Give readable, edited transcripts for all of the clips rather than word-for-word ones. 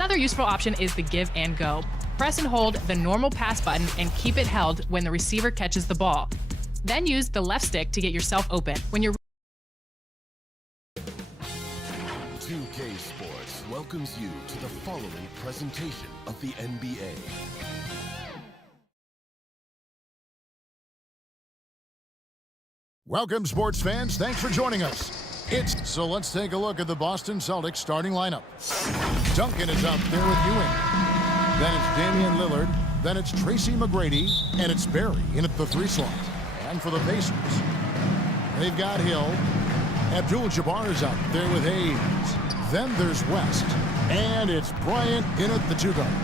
Another useful option is the give and go. Press and hold the normal pass button and keep it held when the receiver catches the ball. Then use the left stick to get yourself open. When you're 2K Sports welcomes you to the following presentation of the NBA. Welcome, sports fans. Thanks for joining us. So let's take a look at the Boston Celtics starting lineup. Duncan is out there with Ewing. Then it's Damian Lillard. Then it's Tracy McGrady. And it's Barry in at the 3 slot. And for the Pacers, they've got Hill. Abdul-Jabbar is out there with Hayes. Then there's West. And it's Bryant in at the 2 guard.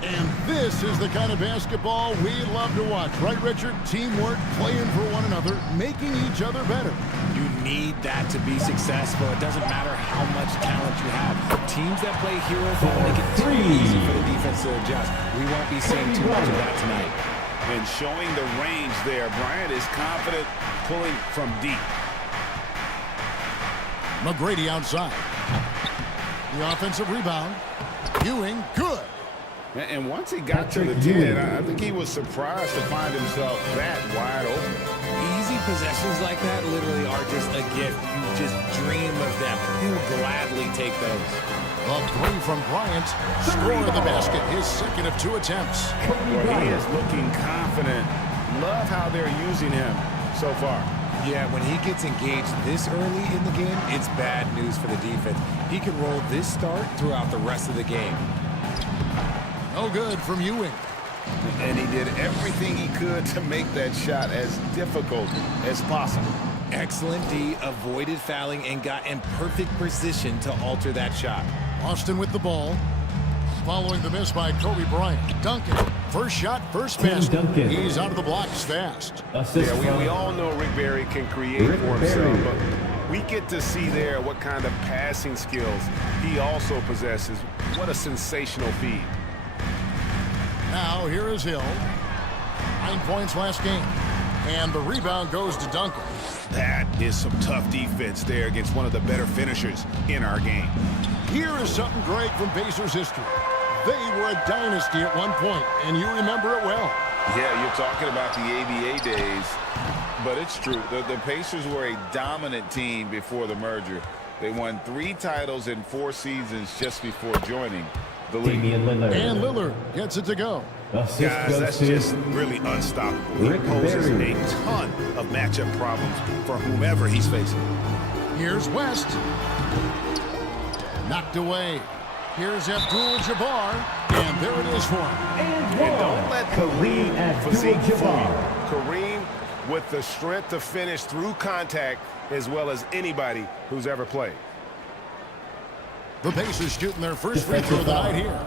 And this is the kind of basketball we love to watch. Right, Richard? Teamwork, playing for one another, making each other better. You need that to be successful. It doesn't matter how much talent you have. Teams that play hero ball make it too easy for the defense to adjust. We won't be seeing too much of that tonight. And showing the range there, Bryant is confident pulling from deep. McGrady outside. The offensive rebound. Ewing, good. And once he got to the 10, I think he was surprised to find himself that wide open. Easy possessions like that literally are just a gift. You just dream of them. He'll gladly take those. A 3 from Bryant. Score of the basket. His second of 2 attempts. Well, he is looking confident. Love how they're using him so far. Yeah, when he gets engaged this early in the game, it's bad news for the defense. He can roll this start throughout the rest of the game. No good from Ewing. And he did everything he could to make that shot as difficult as possible. Excellent D, avoided fouling and got in perfect position to alter that shot. Austin with the ball. Following the miss by Kobe Bryant. Duncan, first shot, first basket. He's out of the blocks fast. We all know Rick Barry can create for himself, but we get to see there what kind of passing skills he also possesses. What a sensational feed. Now, here is Hill. 9 points last game. And the rebound goes to Duncan. That is some tough defense there against one of the better finishers in our game. Here is something great from Pacers history. They were a dynasty at one point, and you remember it well. Yeah, you're talking about the ABA days, but it's true. The Pacers were a dominant team before the merger. They won 3 titles in 4 seasons just before joining the league. And Lillard gets it to go. Guys, that's just really unstoppable. He poses a ton of matchup problems for whomever he's facing. Here's West. Knocked away. Here's Abdul-Jabbar. And there it is for him. And don't let the lead physique fool you. Kareem with the strength to finish through contact as well as anybody who's ever played. The Pacers shooting their first free throw of the night here.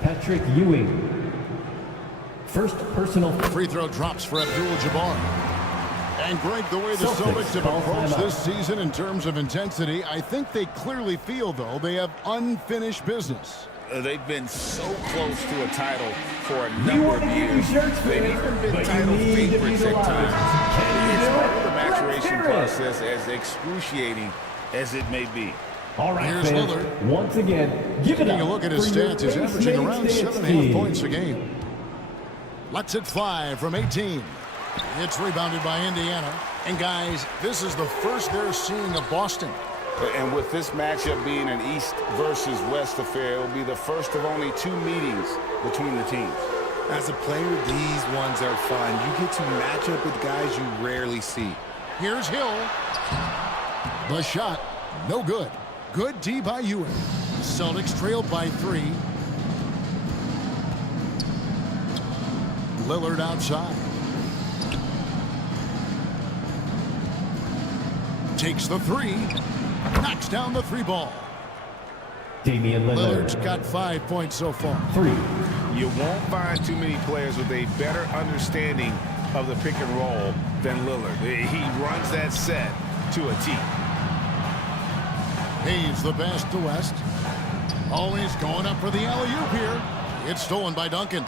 Patrick Ewing. First personal. Free throw drops for Abdul-Jabbar. And Greg, the way the Celtics have approached this season in terms of intensity, I think they clearly feel, though, they have unfinished business. They've been so close to a title for a number of years. They've even been title favorites at times. It's part of the maturation process, as excruciating as it may be. All right, here's fans, Lillard. once again, give it Taking a look at his stats, he's averaging around 7.5 points a game. Lets it fly from 18. It's rebounded by Indiana. And guys, this is the first they're seeing of Boston. And with this matchup being an East versus West affair, it will be the first of only 2 meetings between the teams. As a player, these ones are fun. You get to match up with guys you rarely see. Here's Hill. The shot, no good. Good D by Ewing. Celtics trailed by 3. Lillard outside. Takes the 3. Knocks down the 3 ball. Damian Lillard's got 5 points so far. 3. You won't find too many players with a better understanding of the pick and roll than Lillard. He runs that set to a T. Hayes the pass to West. Always going up for the alley-oop here. It's stolen by Duncan.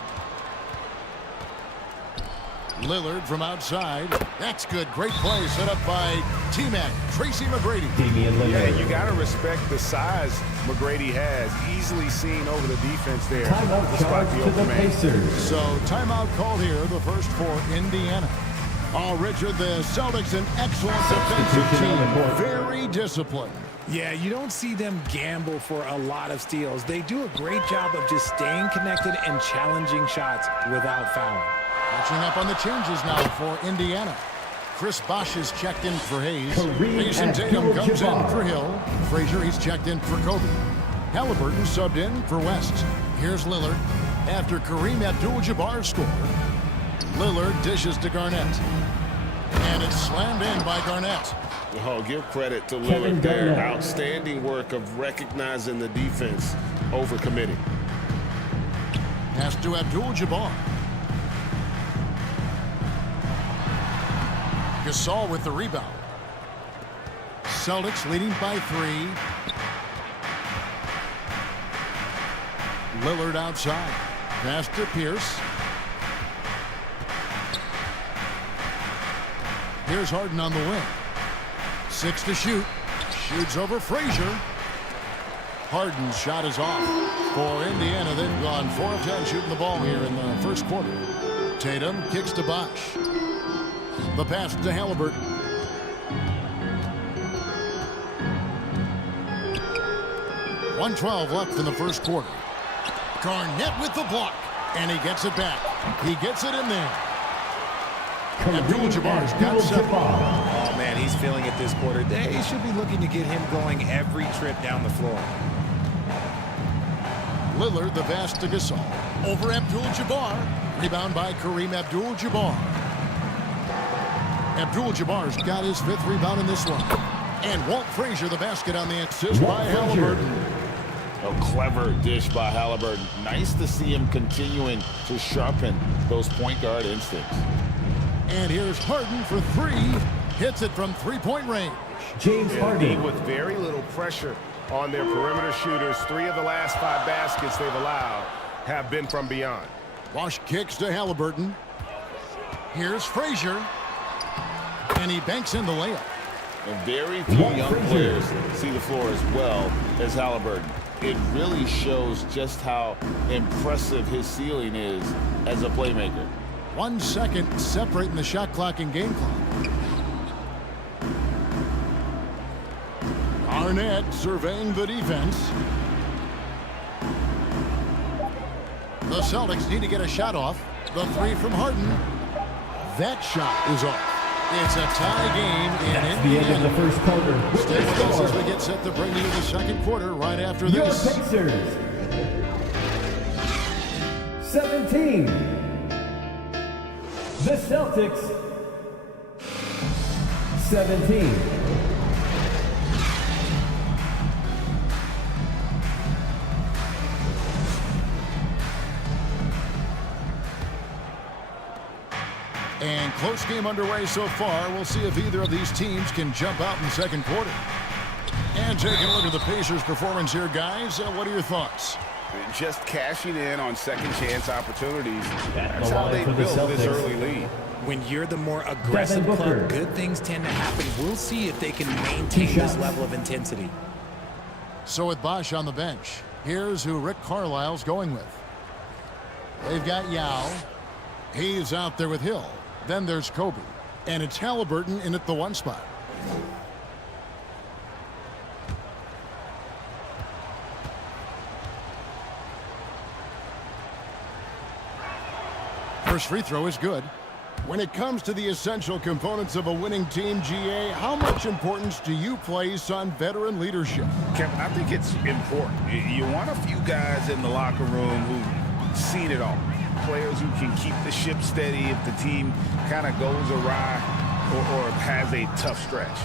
Lillard from outside. That's good. Great play set up by T-Mac, Tracy McGrady. Damian Lillard. Yeah, you got to respect the size McGrady has. Easily seen over the defense there. Timeout Despite charge to the open man. Pacers. So timeout called here, the first for Indiana. Oh, Richard, the Celtics an excellent defensive Substitution on the team. court. Very disciplined. Yeah, you don't see them gamble for a lot of steals. They do a great job of just staying connected and challenging shots without fouling. Catching up on the changes now for Indiana. Chris Bosh is checked in for Hayes. Kareem Mason Tatum comes in Abdul-Jabbar. for Hill. Frazier, he's checked in for Kobe. Halliburton subbed in for West. Here's Lillard after Kareem Abdul-Jabbar scored. Lillard dishes to Garnett. And it's slammed in by Garnett. Oh, give credit to Kevin Lillard there. Garnett. Outstanding work of recognizing the defense over committing. Pass to Abdul-Jabbar. Gasol with the rebound. Celtics leading by 3. Lillard outside. Pass to Pierce. Here's Harden on the wing. 6 to shoot. Shoots over Frazier. Harden's shot is off. For Indiana, they've gone 4 of 10 shooting the ball here in the first quarter. Tatum kicks to Bosh. The pass to Halliburton. .112 left in the first quarter. Garnett with the block. And he gets it back. He gets it in there. Abdul-Jabbar's got 7. Oh, man, he's feeling it this quarter. They should be looking to get him going every trip down the floor. Lillard, the pass to Gasol. Over Abdul-Jabbar. Rebound by Kareem Abdul-Jabbar. Abdul-Jabbar's got his 5th rebound in this one. And Walt Frazier, the basket on the assist by Halliburton. A clever dish by Halliburton. Nice to see him continuing to sharpen those point guard instincts. And here's Harden for 3. Hits it from 3-point range. James Harden. With very little pressure on their perimeter shooters, 3 of the last 5 baskets they've allowed have been from beyond. Bosh kicks to Halliburton. Here's Frazier. And he banks in the layup. And very few young players see the floor as well as Halliburton. It really shows just how impressive his ceiling is as a playmaker. 1 second separating the shot clock and game clock. Arnett surveying the defense. The Celtics need to get a shot off. The 3 from Harden. That shot is off. It's a tie game in That's the end of the first quarter. Stay with us as we get set to bring you the second quarter right after Your this. Pacers. 17. The Celtics. 17. And close game underway so far. We'll see if either of these teams can jump out in the second quarter. And taking a look at the Pacers' performance here, guys. What are your thoughts? Just cashing in on second chance opportunities. At That's the how line they for the build this Celtics. early lead. When you're the more aggressive Devin Booker. club, good things tend to happen. We'll see if they can maintain this shots. level of intensity. So with Bosh on the bench, here's who Rick Carlisle's going with. They've got Yao. He's out there with Hill. Then there's Kobe. And it's Halliburton in at the 1 spot. First free throw is good. When it comes to the essential components of a winning team, GA, how much importance do you place on veteran leadership? Kevin, I think it's important. You want a few guys in the locker room who've seen it all. Players who can keep the ship steady if the team kind of goes awry or has a tough stretch.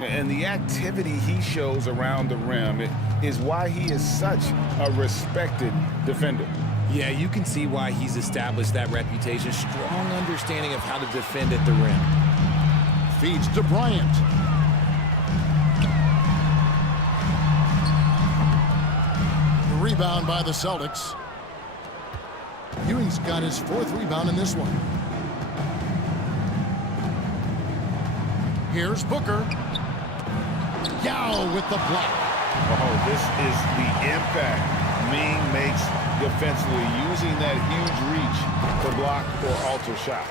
And the activity he shows around the rim is why he is such a respected defender. Yeah, you can see why he's established that reputation. Strong understanding of how to defend at the rim. Feeds to Bryant. The rebound by the Celtics. Ewing's got his 4th rebound in this one. Here's Booker. Yao with the block. Oh, this is the impact Ming makes defensively, using that huge reach to block or alter shots.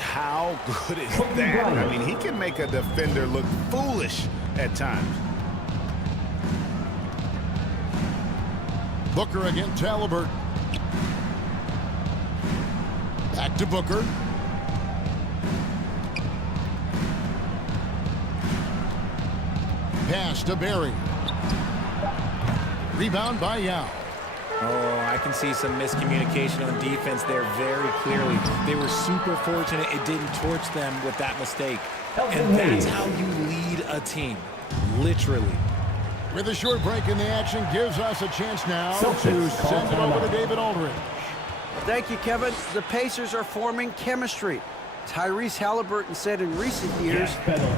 How good is that? I mean, he can make a defender look foolish at times. Booker against Halliburton. Back to Booker. Pass to Barry. Rebound by Yao. Oh, I can see some miscommunication on defense there very clearly. They were super fortunate it didn't torch them with that mistake. And that's how you lead a team, literally. With a short break in the action, gives us a chance now Celtics to call send it over timeout. to David Aldridge. Thank you, Kevin. The Pacers are forming chemistry. Tyrese Halliburton said in recent years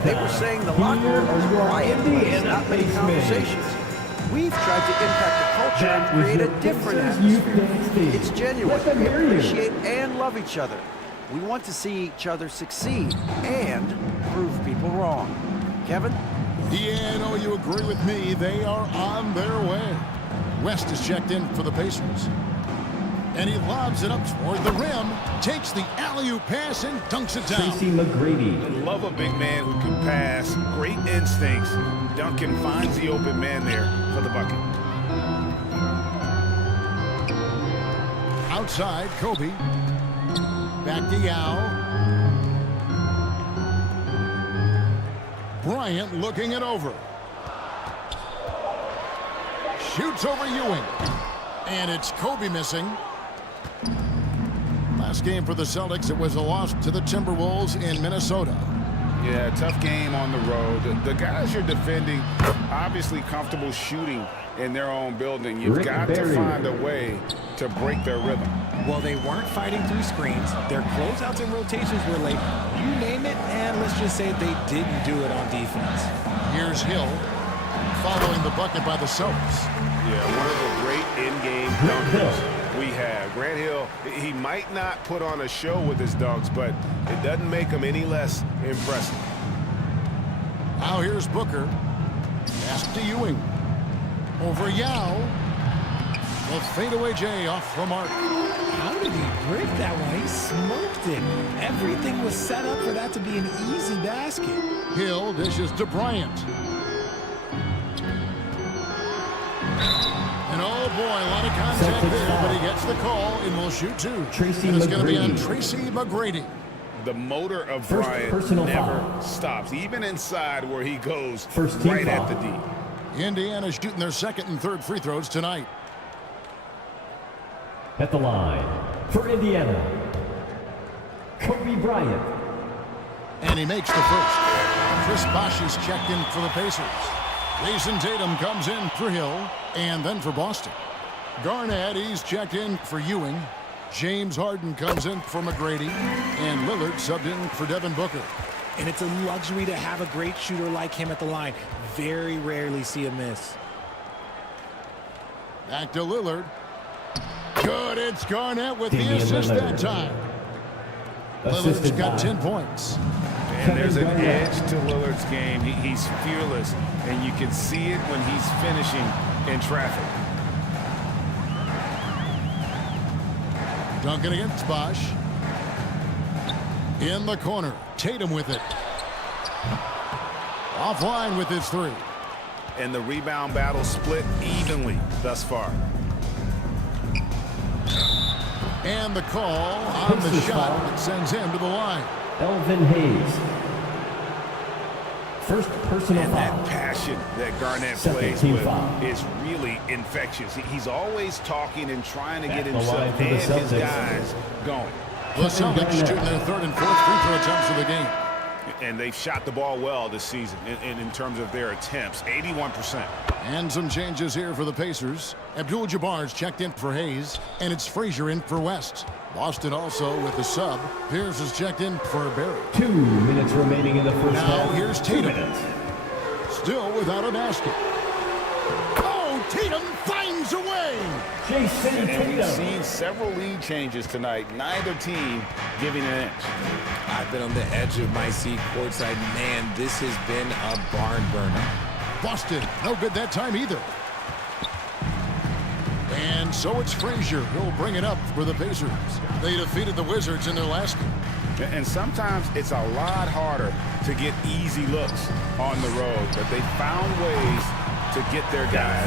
they were saying the locker room was quiet, but there's not many conversations. We've tried to impact the culture and create a different atmosphere. It's genuine. We appreciate and love each other. We want to see each other succeed and prove people wrong. Kevin? Yeah, I know you agree with me. They are on their way. West is checked in for the Pacers. And he lobs it up toward the rim, takes the alley-oop pass and dunks it down. Tracy McGrady. Love a big man who can pass. Great instincts. Duncan finds the open man there for the bucket. Outside, Kobe. Back to Yao. Bryant looking it over. Shoots over Ewing. And it's Kobe missing. Last game for the Celtics, it was a loss to the Timberwolves in Minnesota. Yeah, tough game on the road. The guys you're defending, obviously comfortable shooting in their own building. You've got to find a way to break their rhythm. Well, they weren't fighting through screens. Their closeouts and rotations were late. You name it, and let's just say they didn't do it on defense. Here's Hill following the bucket by the Celtics. Yeah, one of the great in-game dunkers we have. Grant Hill, he might not put on a show with his dunks, but it doesn't make him any less impressive. Now here's Booker. Pass to Ewing. Over Yao. The fadeaway J off the mark. How did he break that one? He smoked it. Everything was set up for that to be an easy basket. Hill dishes to Bryant. And oh boy, a lot of contact there, but he gets the call and will shoot two. Tracy and it's going to be on McGrady. Tracy McGrady. The motor of First Bryant personal never foul. stops, even inside where he goes First team right foul. at the D. Indiana shooting their second and third free throws tonight. At the line for Indiana, Kobe Bryant. And he makes the first. Chris Bosh is checked in for the Pacers. Jason Tatum comes in for Hill and then for Boston. Garnett, he's checked in for Ewing. James Harden comes in for McGrady. And Lillard subbed in for Devin Booker. And it's a luxury to have a great shooter like him at the line. Very rarely see a miss. Back to Lillard. Good, it's Garnett with Damian the assist Lillard. that time. Lillard's Assisted got by 10 points. And there's an Kevin edge Garnett. to Lillard's game. He's fearless, and you can see it when he's finishing in traffic. Duncan against Bosh. In the corner, Tatum with it. Offline with his three. And the rebound battle split evenly thus far. And the call on the Pacers shot foul. that sends him to the line. Elvin Hayes. First personal And foul. that passion that Garnett Second plays team with foul. is really infectious. He's always talking and trying to At get the himself line for the and his Celtics. guys going. The Celtics shooting their third and fourth free throw attempts of the game. And they've shot the ball well this season in terms of their attempts, 81%. And some changes here for the Pacers. Abdul-Jabbar's checked in for Hayes, and it's Frazier in for West. Boston also with the sub. Pierce is checked in for Barry. 2 minutes remaining in the first Now half. here's 2 Tatum. minutes. Still without a basket. Oh, Tatum finds is away. And we've seen several lead changes tonight. Neither team giving an inch. I've been on the edge of my seat courtside. Man, this has been a barn burner. Boston, no good that time either. And so it's Frazier who'll bring it up for the Pacers. They defeated the Wizards in their last game. And sometimes it's a lot harder to get easy looks on the road, but they found ways to get their guys.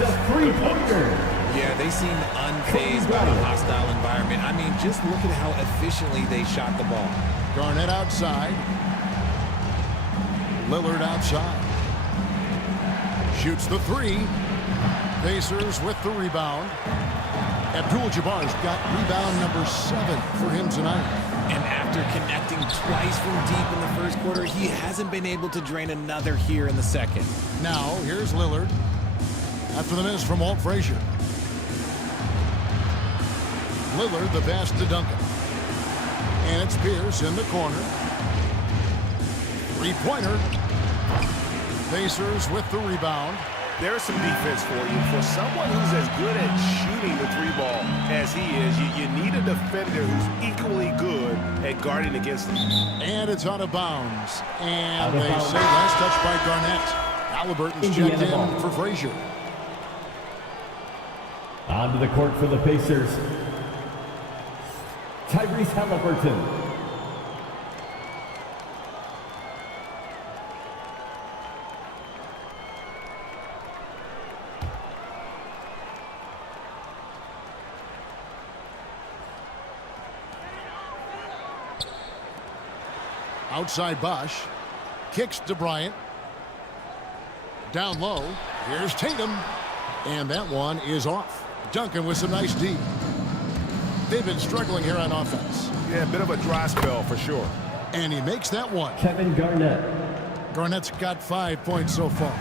Yeah, they seem unfazed by the hostile environment. I mean, just look at how efficiently they shot the ball. Garnett outside. Lillard outside. Shoots the three. Pacers with the rebound. Abdul-Jabbar's got rebound number 7 for him tonight. And after connecting twice from deep in the first quarter, he hasn't been able to drain another here in the second. Now, here's Lillard. After the miss from Walt Frazier. Lillard, the pass to Duncan. And it's Pierce in the corner. Three-pointer. Pacers with the rebound. There's some defense for you. For someone who's as good at shooting the three ball as he is, you need a defender who's equally good at guarding against him. And it's out of bounds. And they say last touch by Garnett. Halliburton's checked in for Frazier. Onto the court for the Pacers, Tyrese Halliburton. Outside Bosch. Kicks to Bryant. Down low. Here's Tatum. And that one is off. Duncan with some nice D. They've been struggling here on offense. Yeah, a bit of a dry spell for sure. And he makes that one. Kevin Garnett. Garnett's got 5 points so far.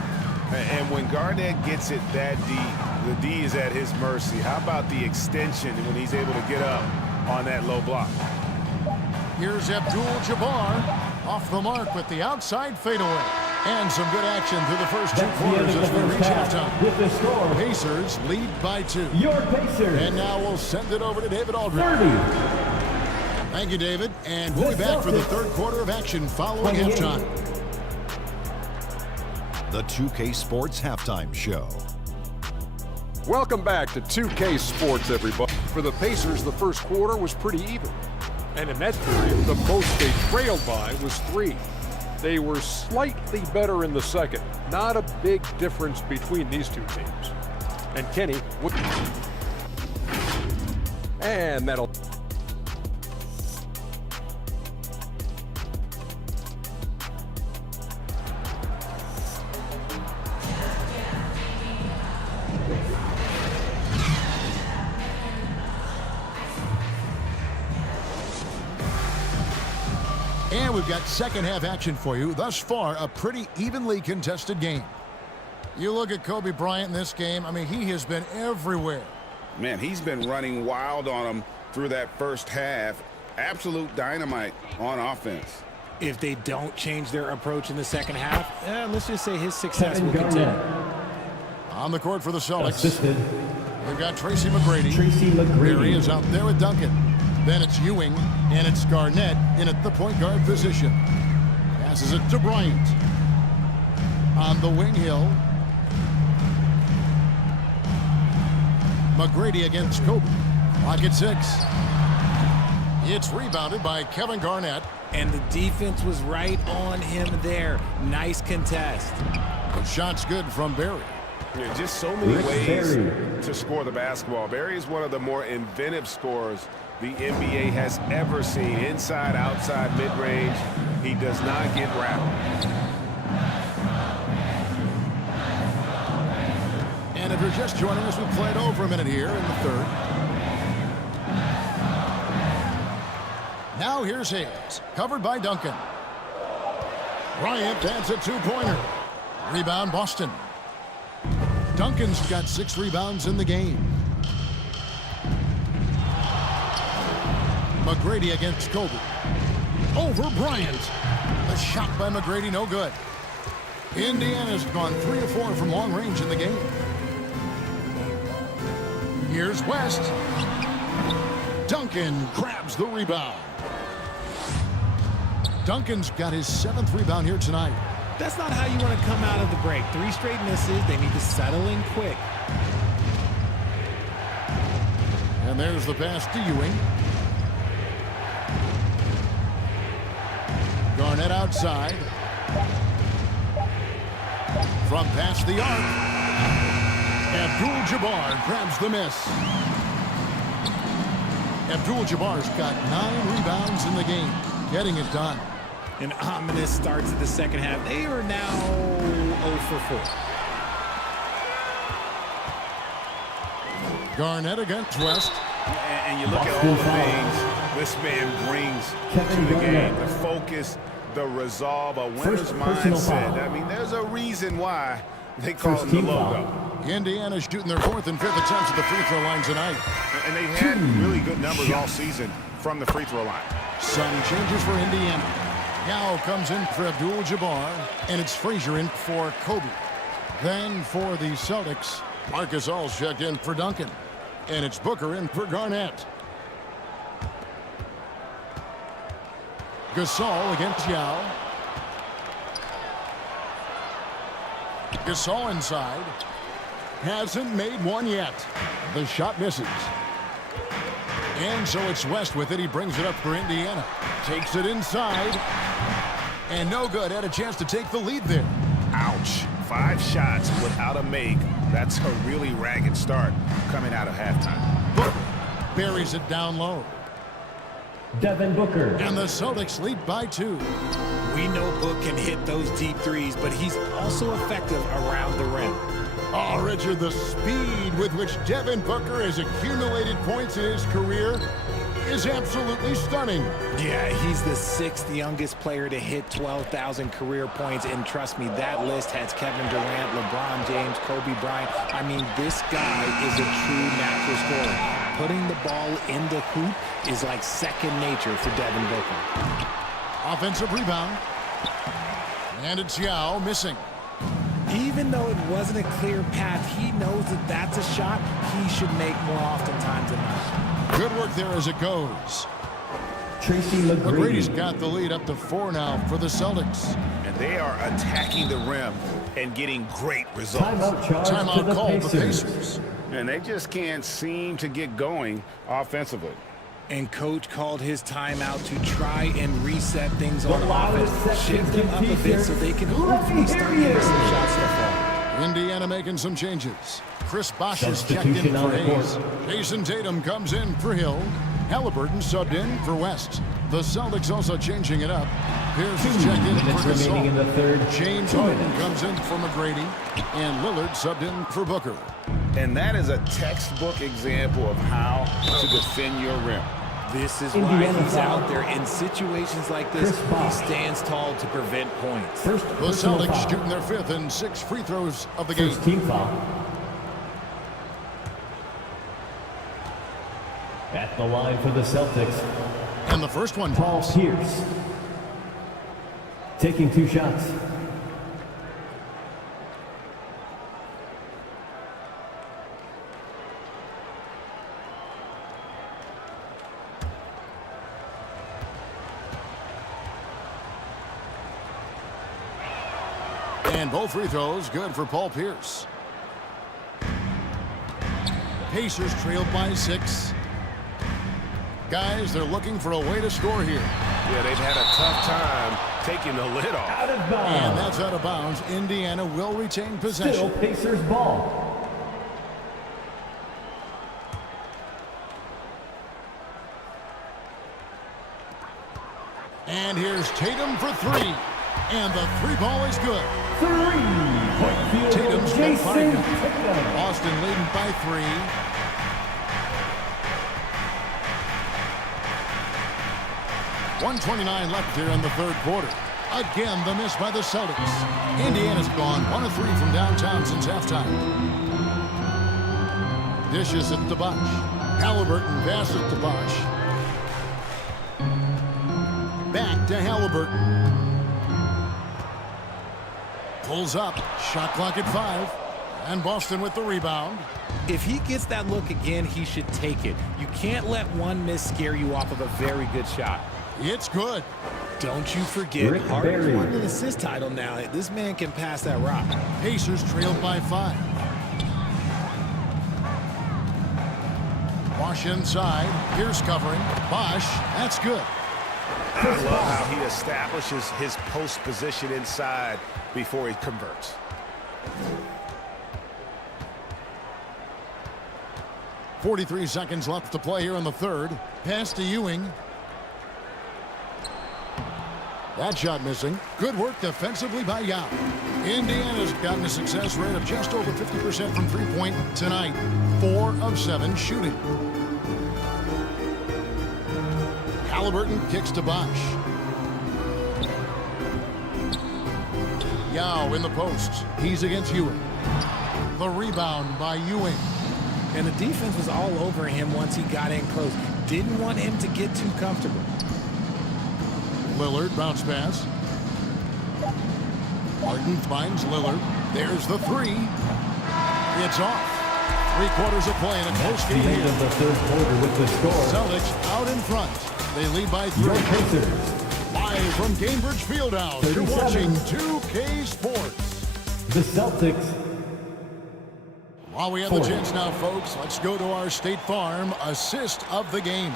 And when Garnett gets it that deep, the D is at his mercy. How about the extension when he's able to get up on that low block? Here's Abdul-Jabbar off the mark with the outside fadeaway. And some good action through the first 2 quarters as we reach halftime. With the score, Pacers lead by 2. your Pacers. And now we'll send it over to David Aldridge. 30. Thank you, David. And we'll be back for the third quarter of action following halftime. The 2K Sports Halftime Show. Welcome back to 2K Sports, everybody. For the Pacers, the first quarter was pretty even. And in that period, the most they trailed by was 3. They were slightly better in the second. Not a big difference between these two teams. And Kenny would... And that'll... And we've got second half action for you. Thus far, a pretty evenly contested game. You look at Kobe Bryant in this game, I mean, he has been everywhere. Man, he's been running wild on them through that first half. Absolute dynamite on offense. If they don't change their approach in the second half, let's just say his success will continue. On the court for the Celtics. Assisted. We've got Tracy McGrady. Tracy McGrady. There he is out there with Duncan. Then it's Ewing, and it's Garnett in at the point guard position. Passes it to Bryant. On the wing, Hill. McGrady against Kobe. Clock at 6. It's rebounded by Kevin Garnett. And the defense was right on him there. Nice contest. The shot's good from Barry. Yeah, just so many Rick ways Barry. to score the basketball. Barry is one of the more inventive scorers the NBA has ever seen. Inside, outside, mid-range. He does not get rattled. And if you're just joining us, we played over a minute here in the third. Now here's Hayes, covered by Duncan. Bryant adds a 2-pointer. Rebound, Boston. Duncan's got 6 rebounds in the game. McGrady against Kobe. Over Bryant. The shot by McGrady, no good. Indiana's gone 3 of 4 from long range in the game. Here's West. Duncan grabs the rebound. Duncan's got his 7th rebound here tonight. That's not how you want to come out of the break. 3 straight misses. They need to settle in quick. And there's the pass to Ewing. Garnett outside. From past the arc. Abdul-Jabbar grabs the miss. Abdul-Jabbar's got 9 rebounds in the game, getting it done. An ominous start to the second half. They are now 0 for 4. Garnett against West. And you look at all the things this man brings to the game. The focus, the resolve, a winner's mindset. I mean, there's a reason why they call him the logo. Indiana shooting their 4th and 5th attempts at the free throw line tonight. And they've had really good numbers all season from the free throw line. Some changes for Indiana. Now comes in for Abdul-Jabbar, and it's Frazier in for Kobe. Then for the Celtics, Marcus All's checked in for Duncan. And it's Booker in for Garnett. Gasol against Yao. Gasol inside. Hasn't made one yet. The shot misses. And so it's West with it. He brings it up for Indiana. Takes it inside. And no good. Had a chance to take the lead there. Ouch. 5 shots without a make. That's a really ragged start coming out of halftime. Booker buries it down low. Devin Booker. And the Celtics lead by 2. We know Book can hit those deep threes, but he's also effective around the rim. Oh, Richard, the speed with which Devin Booker has accumulated points in his career is absolutely stunning. Yeah, he's the 6th youngest player to hit 12,000 career points, and trust me, that list has Kevin Durant, LeBron James, Kobe Bryant. I mean, this guy is a true natural scorer. Putting the ball in the hoop is like second nature for Devin Booker. Offensive rebound. And it's Yao missing. Even though it wasn't a clear path, he knows that that's a shot he should make more oftentimes than not. Good work there as it goes. Tracy McGrady. McGrady's got the lead up to 4 now for the Celtics. And they are attacking the rim and getting great results. Timeout called the Pacers. And they just can't seem to get going offensively. And coach called his timeout to try and reset things on offense. Shift them up a bit so they can hopefully start getting some shots to fall. Indiana making some changes. Chris Bosh is checked in for Hayes. Jason Tatum comes in for Hill. Halliburton subbed in for West. The Celtics also changing it up. Pierce is checked in for Gasol. James Harden comes in for McGrady. And Lillard subbed in for Booker. And that is a textbook example of how to defend your rim. This is why he's out there in situations like this. He stands tall to prevent points. The Celtics shooting their 5th and 6th free throws of the game. First team foul. At the line for the Celtics. And the first one, Paul Pierce. Taking 2 shots. And both free throws good for Paul Pierce. Pacers trailed by 6. Guys, they're looking for a way to score here. Yeah, they've had a tough time taking the lid off. Out of bounds. And that's out of bounds. Indiana will retain possession. Still Pacers ball. And here's Tatum for 3. And the 3 ball is good. 3-point field Tatum's goal, got Jason 5. Tatum. Boston leading by 3. .129 left here in the 3rd quarter. Again, the miss by the Celtics. Indiana's gone 1 of 3 from downtown since halftime. Dishes it to Bosh. Halliburton passes to Bosh. Back to Halliburton. Pulls up. Shot clock at 5. And Boston with the rebound. If he gets that look again, he should take it. You can't let one miss scare you off of a very good shot. It's good. Don't you forget, Harden's won an assist title now. This man can pass that rock. Pacers trailed by 5. Bosch inside. Pierce covering. Bosch, that's good. I love how he establishes his post position inside before he converts. .43 seconds left to play here in the third. Pass to Ewing. That shot missing. Good work defensively by Yao. Indiana's gotten a success rate of just over 50% from three-point tonight. 4 of 7 shooting. Halliburton kicks to Bosch. Yao in the post. He's against Ewing. The rebound by Ewing. And the defense was all over him once he got in close. Didn't want him to get too comfortable. Lillard bounce pass. Harden finds Lillard. There's the 3. It's off. 3 quarters of play in a close game. End of the third quarter with the score. Celtics out in front. They lead by 3. Your Pacers. Live from Cambridge Fieldhouse, you're 37. watching 2K Sports. The Celtics. While we have the chance now, folks, let's go to our State Farm assist of the game.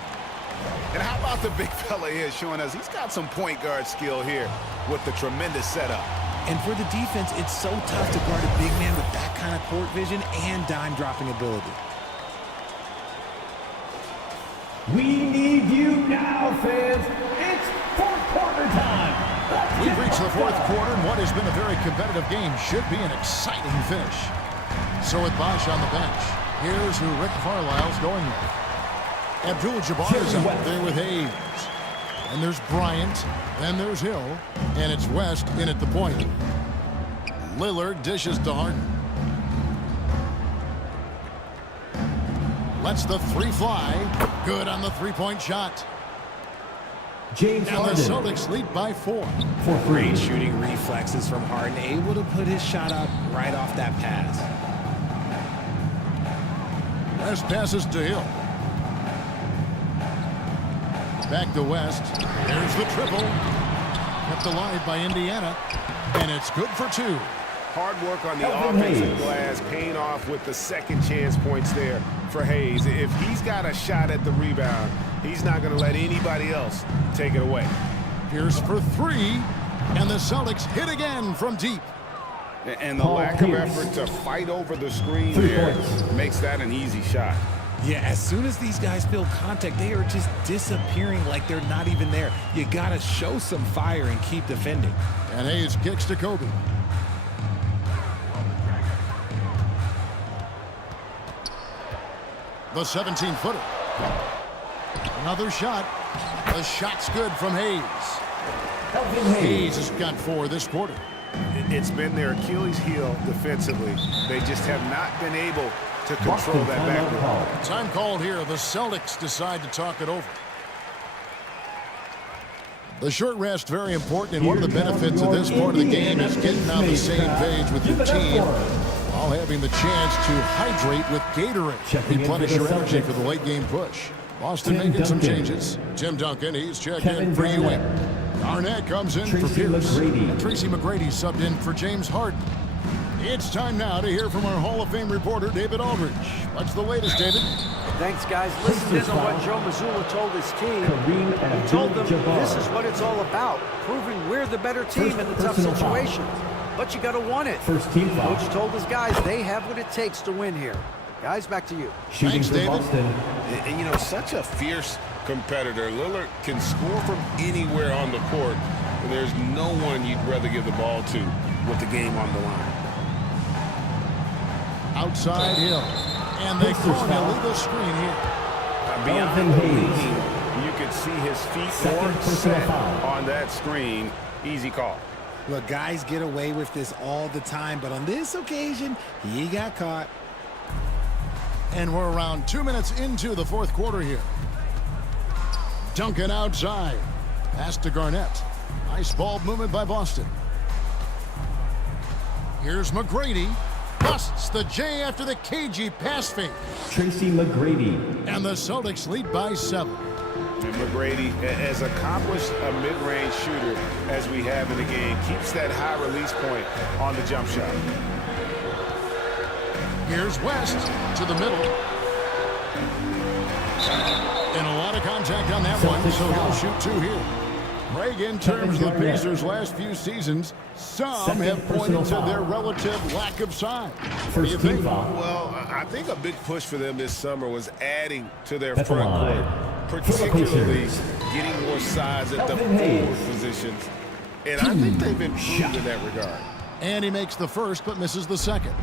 And how about the big fella here showing us he's got some point guard skill here with the tremendous setup. And for the defense, it's so tough to guard a big man with that kind of court vision and dime-dropping ability. We need you now, fans. It's fourth quarter time. We've reached the fourth quarter, and what has been a very competitive game should be an exciting finish. So with Bosch on the bench, here's who Rick Carlisle's going with. Abdul-Jabbar is out there with Hayes. And there's Bryant, then there's Hill, and it's West in at the point. Lillard dishes to Harden. Lets the 3 fly. Good on the three-point shot. James And Harden. the Celtics lead by 4. For free. Great shooting reflexes from Harden, able to put his shot up right off that pass. West passes to Hill. Back to West. There's the triple. Kept alive by Indiana. And it's good for 2. Hard work on the Elvin offensive Hayes. glass, paying off with the second chance points there for Hayes. If he's got a shot at the rebound, he's not going to let anybody else take it away. Pierce for 3. And the Celtics hit again from deep. And the Paul lack Pierce. of effort to fight over the screen 3 there points. makes that an easy shot. Yeah, as soon as these guys feel contact, they are just disappearing like they're not even there. You got to show some fire and keep defending. And Hayes kicks to Kobe. The 17-footer. Another shot. The shot's good from Hayes. Elvin Hayes Hayes. has got 4 this quarter. It's been their Achilles heel defensively. They just have not been able to control Boston that timeout backcourt. call. Time called here. The Celtics decide to talk it over. The short rest, very important, and one of the benefits of this part of the game is getting on the same page with your team while having the chance to hydrate with Gatorade. Checking in Replenish for the your energy Celtics. for the late game push. Boston Tim making some Duncan. changes. Tim Duncan, he's checked Kevin in for Garnett. Ewing. Garnett comes in for Tracy Pierce. McGrady. And Tracy McGrady subbed in for James Harden. It's time now to hear from our Hall of Fame reporter, David Aldridge. What's the latest, David? Thanks, guys. Listen in on what Joe Mazzulla told his team. Kareem He told them Abdul-Jabbar. this is what it's all about, proving we're the better team First in the tough personal foul. situations. But you got to want it. First team foul. Coach told his guys they have what it takes to win here. Guys, back to you. Shooting Thanks, for David. Boston. And, you know, such a fierce competitor. Lillard can score from anywhere on the court. And there's no one you'd rather give the ball to with the game on the line. Outside Hill. And they Pacers call an foul. illegal screen here. Beyond Elvin the Hayes. leaning, you could see his feet Second weren't personal set foul. on that screen. Easy call. Look, guys get away with this all the time, but on this occasion, he got caught. And we're around 2 minutes into the fourth quarter here. Duncan outside. Pass to Garnett. Nice ball movement by Boston. Here's McGrady. busts the J after the cagey pass fake. Tracy McGrady. And the Celtics lead by 7. And McGrady, as accomplished a mid-range shooter as we have in the game, keeps that high release point on the jump shot. Here's West to the middle. And a lot of contact on that one, so he'll shoot 2 here. Craig, in terms of the Pacers' last few seasons, some have pointed to their relative lack of size. What do you think? Well, I think a big push for them this summer was adding to their front court, particularly getting more size at the forward positions. And I think they've improved in that regard. And he makes the first, but misses the second.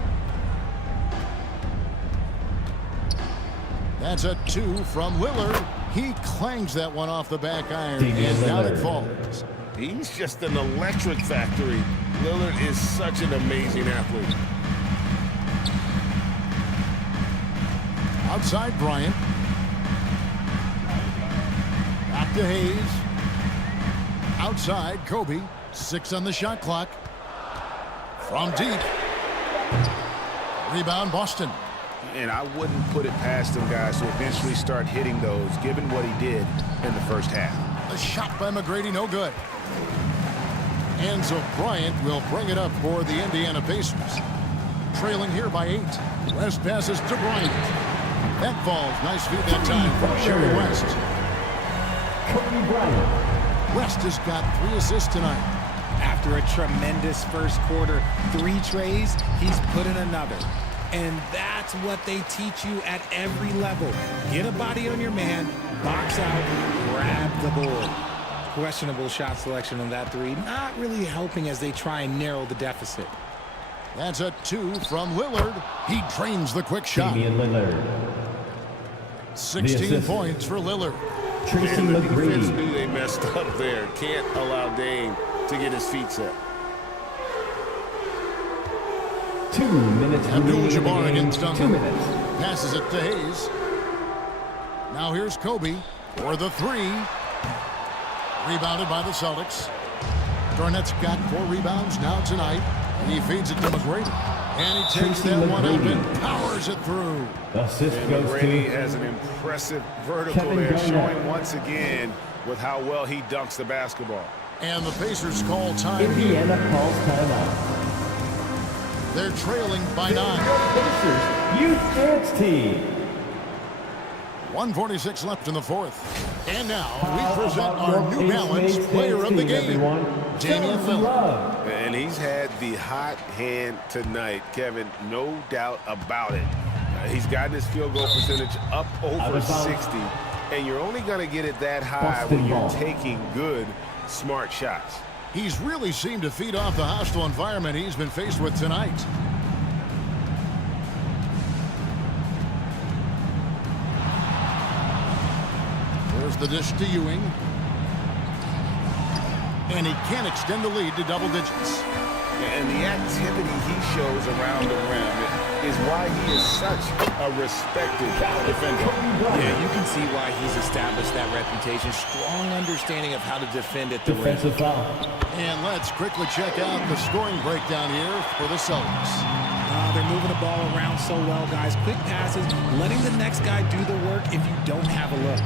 That's a 2 from Lillard. He clangs that one off the back iron, and down it falls. He's just an electric factory. Lillard is such an amazing athlete. Outside Bryant. Back to Hayes. Outside Kobe. 6 on the shot clock. From deep. Rebound Boston. And I wouldn't put it past him, guys, to eventually start hitting those, given what he did in the first half. The shot by McGrady, no good. And so Bryant will bring it up for the Indiana Pacers. Trailing here by 8. West passes to Bryant. That falls. Nice feed that time from Sherry West. Kobe Bryant. West has got 3 assists tonight. After a tremendous first quarter, 3 trays, he's put in another. And that's what they teach you at every level. Get a body on your man, box out, grab the board. Questionable shot selection on that 3. Not really helping as they try and narrow the deficit. That's a 2 from Lillard. He drains the quick shot. Damian Lillard. 16 points for Lillard. Tracy And the defense McGrady. knew they messed up there. Can't allow Dame to get his feet set. 2 minutes Abdul-Jabbar remaining in the against game. Duncan. 2 minutes. Passes it to Hayes. Now here's Kobe for the 3. Rebounded by the Celtics. Garnett's got 4 rebounds now tonight. He feeds it to McGrady. And he takes Tracy that one up McGrady. and powers it through. Assist And goes McGrady to has an impressive vertical Kevin there, Garnett. showing once again with how well he dunks the basketball. And the Pacers call time here. Indiana calls timeout. They're trailing by 9. Pacers Youth Dance Team. 1:46 left in the 4th. And now How we present about our your New Balance Pace player Mates of the team, game, everyone? Damian Show some Lillard. love. And he's had the hot hand tonight, Kevin, no doubt about it. He's gotten his field goal percentage up Out over of bounds. 60, and you're only going to get it that high Boston when you're ball. taking good, smart shots. He's really seemed to feed off the hostile environment he's been faced with tonight. There's the dish to Ewing. And he can extend the lead to double digits. And the activity he shows around the rim is why he is such a respected defender. Yeah, you can see why he's established that reputation. Strong understanding of how to defend at the rim. Defensive foul. And let's quickly check out the scoring breakdown here for the Celtics. They're moving the ball around so well, guys. Quick passes, letting the next guy do the work if you don't have a look.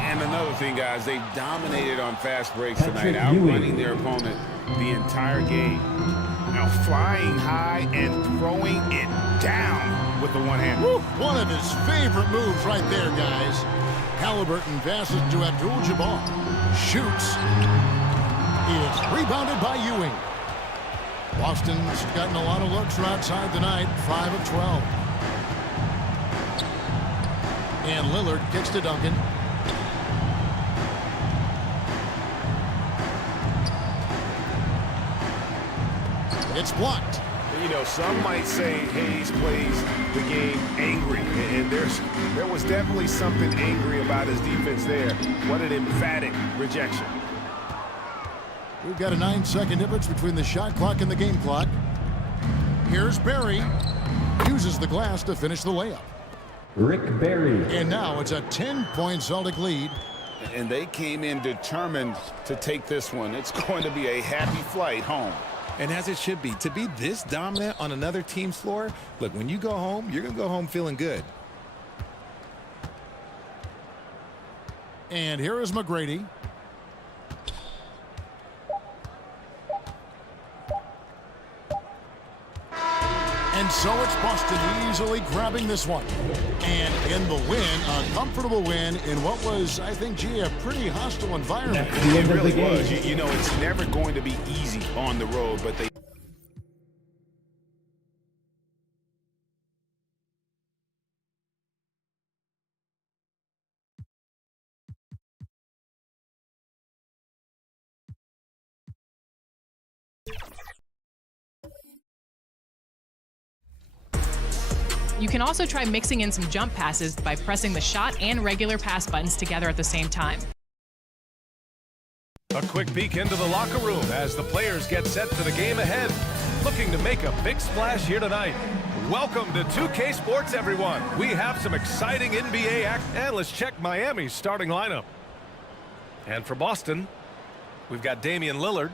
And another thing, guys, they've dominated on fast breaks Patrick tonight, outrunning Ewing. their opponent the entire game. Now flying high and throwing it down with the one hand. Woo, one of his favorite moves right there, guys. Halliburton passes to Abdul-Jabbar. Shoots. It's rebounded by Ewing. Boston's gotten a lot of looks from outside tonight, 5 of 12. And Lillard kicks to Duncan. It's blocked. You know, some might say Hayes plays the game angry, and there was definitely something angry about his defense there. What an emphatic rejection. We've got a 9-second difference between the shot clock and the game clock. Here's Barry. Uses the glass to finish the layup. Rick Barry. And now it's a 10-point Celtic lead. And they came in determined to take this one. It's going to be a happy flight home. And as it should be. To be this dominant on another team's floor, look, when you go home, you're going to go home feeling good. And here is McGrady. And so it's Boston easily grabbing this one. And in the win, a comfortable win in what was, I think, gee, a pretty hostile environment. It really was. You know, it's never going to be easy on the road, but they... You can also try mixing in some jump passes by pressing the shot and regular pass buttons together at the same time. A quick peek into the locker room as the players get set for the game ahead. Looking to make a big splash here tonight. Welcome to 2K Sports, everyone. We have some exciting NBA act, and let's check Miami's starting lineup. And for Boston, we've got Damian Lillard,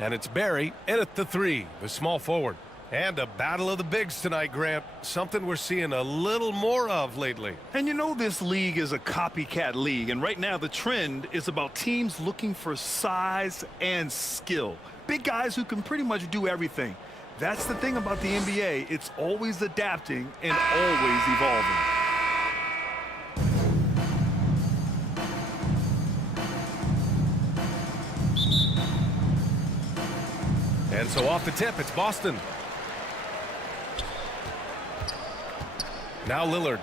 and it's Barry in at the 3, the small forward. And a battle of the bigs tonight, Grant. Something we're seeing a little more of lately. And you know this league is a copycat league, and right now the trend is about teams looking for size and skill. Big guys who can pretty much do everything. That's the thing about the NBA. It's always adapting and always evolving. And so off the tip, it's Boston. Now Lillard.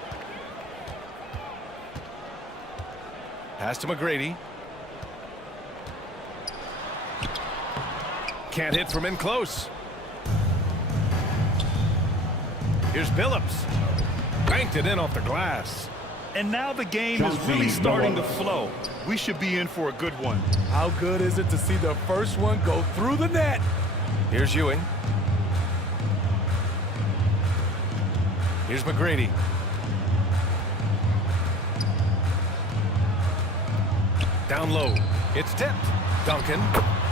Pass to McGrady. Can't hit from in close. Here's Billups. Banked it in off the glass. And now the game is really starting to flow. We should be in for a good one. How good is it to see the first one go through the net? Here's Ewing. Here's McGrady. Down low. It's tipped. Duncan.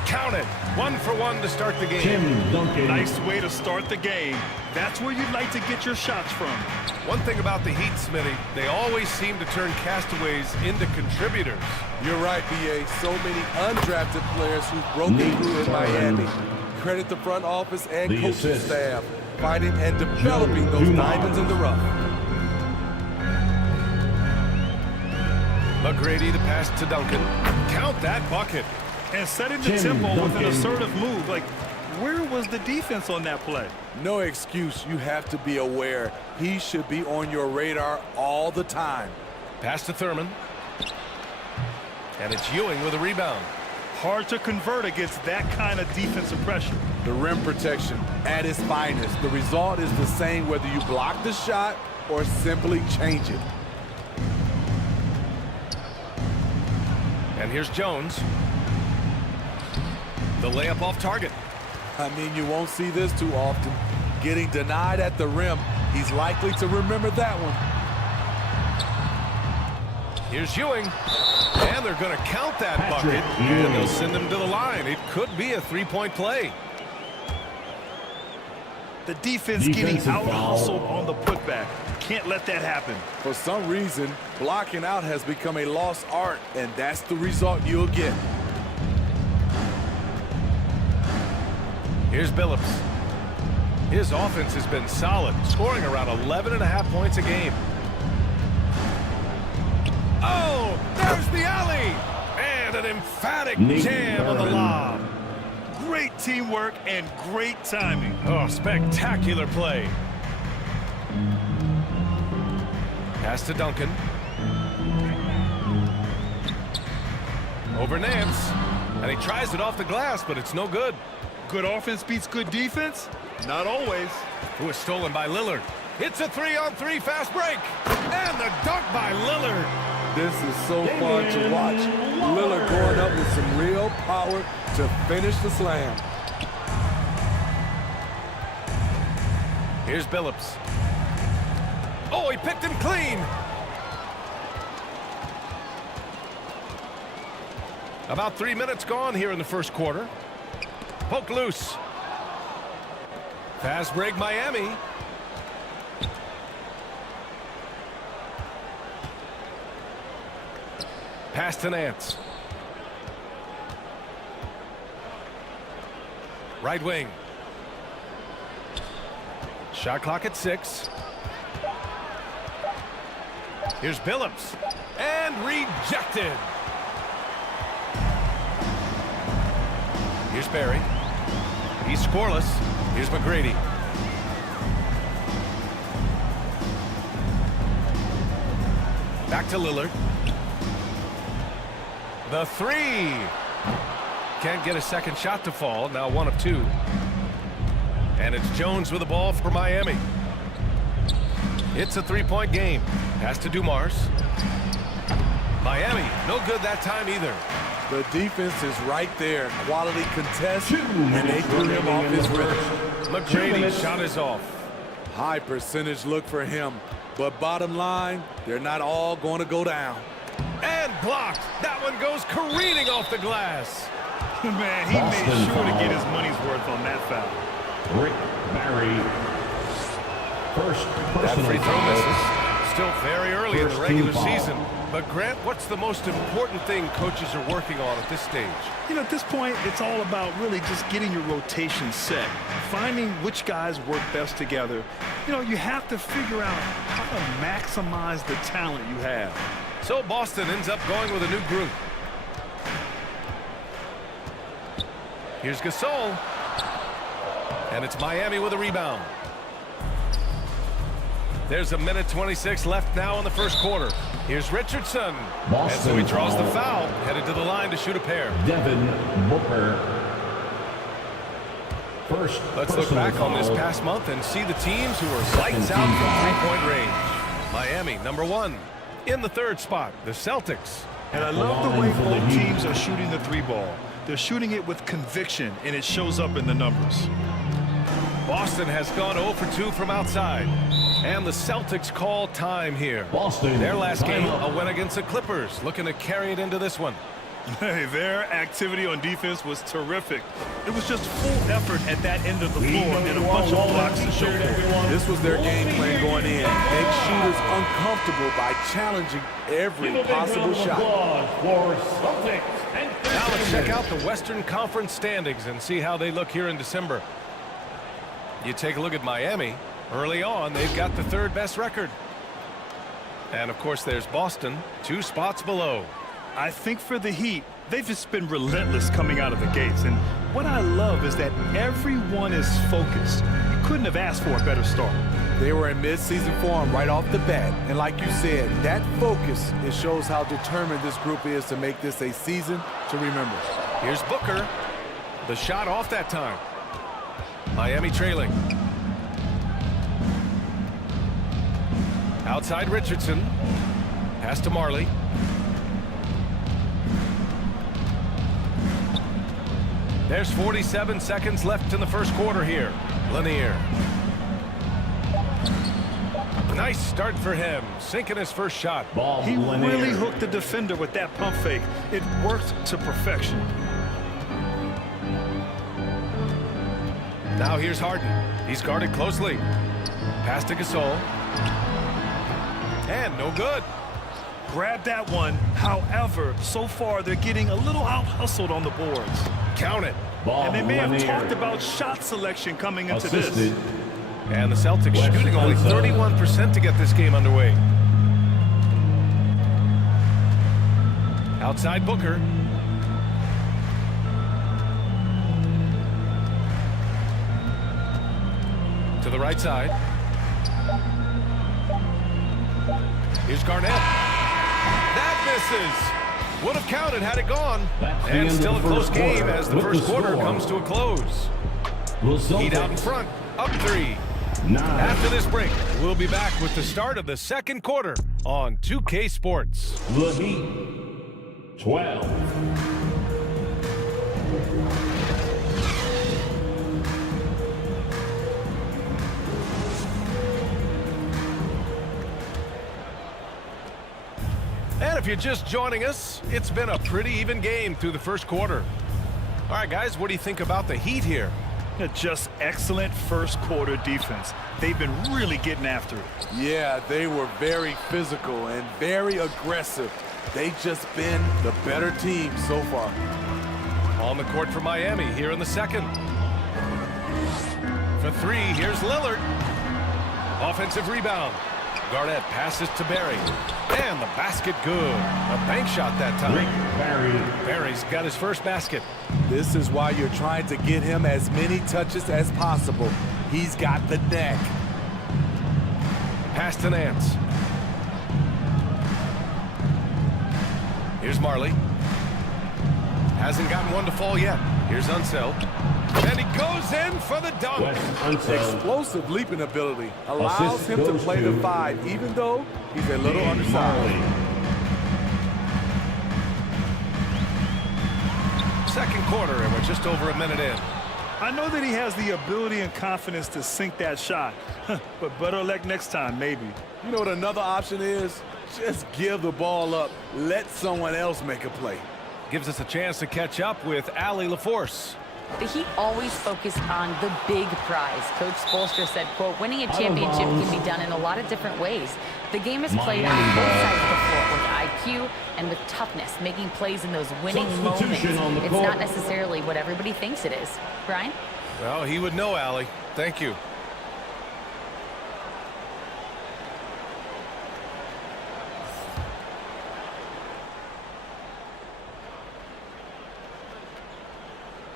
Count it. 1 for 1 to start the game. Nice way to start the game. That's where you'd like to get your shots from. One thing about the Heat, Smitty, they always seem to turn castaways into contributors. You're right, B.A. So many undrafted players who've broken through in Miami. Credit the front office and coaching staff, finding and developing those diamonds in the rough. McGrady, the pass to Duncan. Count that bucket. And setting the tempo with an assertive move. Like, where was the defense on that play? No excuse. You have to be aware. He should be on your radar all the time. Pass to Thurman. And it's Ewing with a rebound. Hard to convert against that kind of defensive pressure. The rim protection at its finest. The result is the same whether you block the shot or simply change it. And here's Jones. The layup off target. I mean, you won't see this too often. Getting denied at the rim. He's likely to remember that one. Here's Ewing. And they're going to count that bucket. And they'll send him to the line. It could be a three-point play. The defense getting out-hustled on the putback. Can't let that happen. For some reason, blocking out has become a lost art, and that's the result you'll get. Here's Billups. His offense has been solid, scoring around 11.5 points a game. Oh, there's the alley! And an emphatic jam on the lob. Great teamwork and great timing. Oh, spectacular play. Pass to Duncan. Over Nance. And he tries it off the glass, but it's no good. Good offense beats good defense? Not always. It was stolen by Lillard. It's a 3-on-3 fast break. And the dunk by Lillard. This is so fun to watch. Lillard going up with some real power to finish the slam. Here's Billups. Oh, he picked him clean. About 3 minutes gone here in the first quarter. Poke loose. Fast break, Miami. Pass to Nance. Right wing. Shot clock at 6. Here's Billups. And rejected. Here's Barry. He's scoreless. Here's McGrady. Back to Lillard. The 3. Can't get a second shot to fall. Now 1 of 2. And it's Jones with the ball for Miami. It's a 3-point game. Pass to Dumars. Miami, no good that time either. The defense is right there. Quality contest, and they threw him off his rhythm. McGrady shot is off. High percentage look for him. But bottom line, they're not all going to go down. And blocked. That one goes careening off the glass. Man, he made sure to get his money's worth on that foul. Rick Barry. First That free throw foul. misses. Still very early in the regular season. But Grant, what's the most important thing coaches are working on at this stage? You know, at this point, it's all about really just getting your rotation set, finding which guys work best together. You know, you have to figure out how to maximize the talent you have. So Boston ends up going with a new group. Here's Gasol. And it's Miami with a rebound. There's a minute 26 left now in the first quarter. Here's Richardson. And so he draws the foul, headed to the line to shoot a pair. Devin Booker. First Let's look back on this past month and see the teams who are lights out from 3-point range. Miami, number 1. In the 3rd spot, the Celtics. And I love the way both teams are shooting the 3-ball. They're shooting it with conviction, and it shows up in the numbers. Boston has gone 0 for 2 from outside. And the Celtics call time here. Boston. Their last game, a win against the Clippers, looking to carry it into this one. Hey, their activity on defense was terrific. It was just full effort at that end of the floor and a bunch of blocks to show for it. This was their game plan going in. Make shooters uncomfortable by challenging every possible shot. Now let's check out the Western Conference standings and see how they look here in December. You take a look at Miami. Early on, they've got the 3rd best record. And, of course, there's Boston, 2 spots below. I think for the Heat, they've just been relentless coming out of the gates. And what I love is that everyone is focused. You couldn't have asked for a better start. They were in mid-season form right off the bat. And like you said, that focus, it shows how determined this group is to make this a season to remember. Here's Booker. The shot off that time. Miami trailing. Outside Richardson. Pass to Marley. There's 47 seconds left in the first quarter here. Lanier. Nice start for him. Sinking his first shot. He really hooked the defender with that pump fake. It worked to perfection. Now here's Harden. He's guarded closely. Pass to Gasol. And no good. Grab that one. However, so far they're getting a little out-hustled on the boards. Count it. And they may have talked about shot selection coming into this. And the Celtics shooting only 31% to get this game underway. Outside Booker. To the right side. Here's Garnett. That misses. Would have counted had it gone. And still a close game as the first quarter comes to a close. Heat out in front. Up 3. After this break, we'll be back with the start of the second quarter on 2K Sports. The Heat, 12. And if you're just joining us, it's been a pretty even game through the first quarter. All right, guys, what do you think about the Heat here? Just excellent first quarter defense. They've been really getting after it. Yeah, they were very physical and very aggressive. They've just been the better team so far. On the court for Miami here in the second. For three, here's Lillard. Offensive rebound. Garnett passes to Barry. And the basket good. A bank shot that time. Barry's got his first basket. This is why you're trying to get him as many touches as possible. He's got the neck. Pass to Nance. Here's Marley. Hasn't gotten one to fall yet. Here's Unseld. And he goes in for the dunk. Explosive leaping ability allows him to play the 5, even though he's a little undersized. Second quarter, and we're just over a minute in. I know that he has the ability and confidence to sink that shot, but better luck next time, maybe. You know what another option is? Just give the ball up. Let someone else make a play. Gives us a chance to catch up with Allie LaForce. The Heat always focus on the big prize. Coach Spoelstra said, quote, winning a championship can be done in a lot of different ways. The game is played on both sides of the floor with IQ and with toughness, making plays in those winning moments. It's not necessarily what everybody thinks it is. Brian? Well, he would know, Allie. Thank you.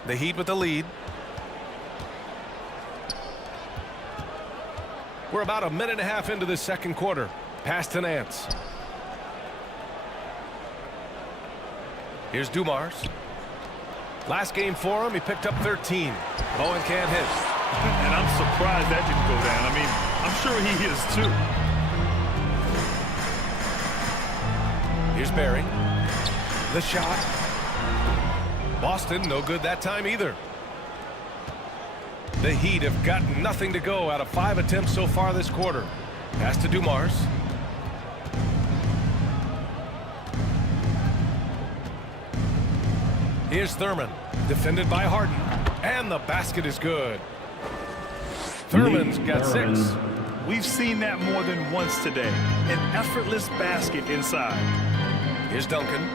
The Heat with the lead. We're about a minute and a half into this second quarter. Pass to Nance. Here's Dumars. Last game for him, he picked up 13. Bowen can't hit. And I'm surprised that didn't go down. I mean, I'm sure he is too. Here's Barry. The shot. Boston, no good that time either. The Heat have got nothing to go out of 5 attempts so far this quarter. Pass to Dumars. Here's Thurman, defended by Harden, and the basket is good. Thurman's got 6. We've seen that more than once today. An effortless basket inside. Here's Duncan.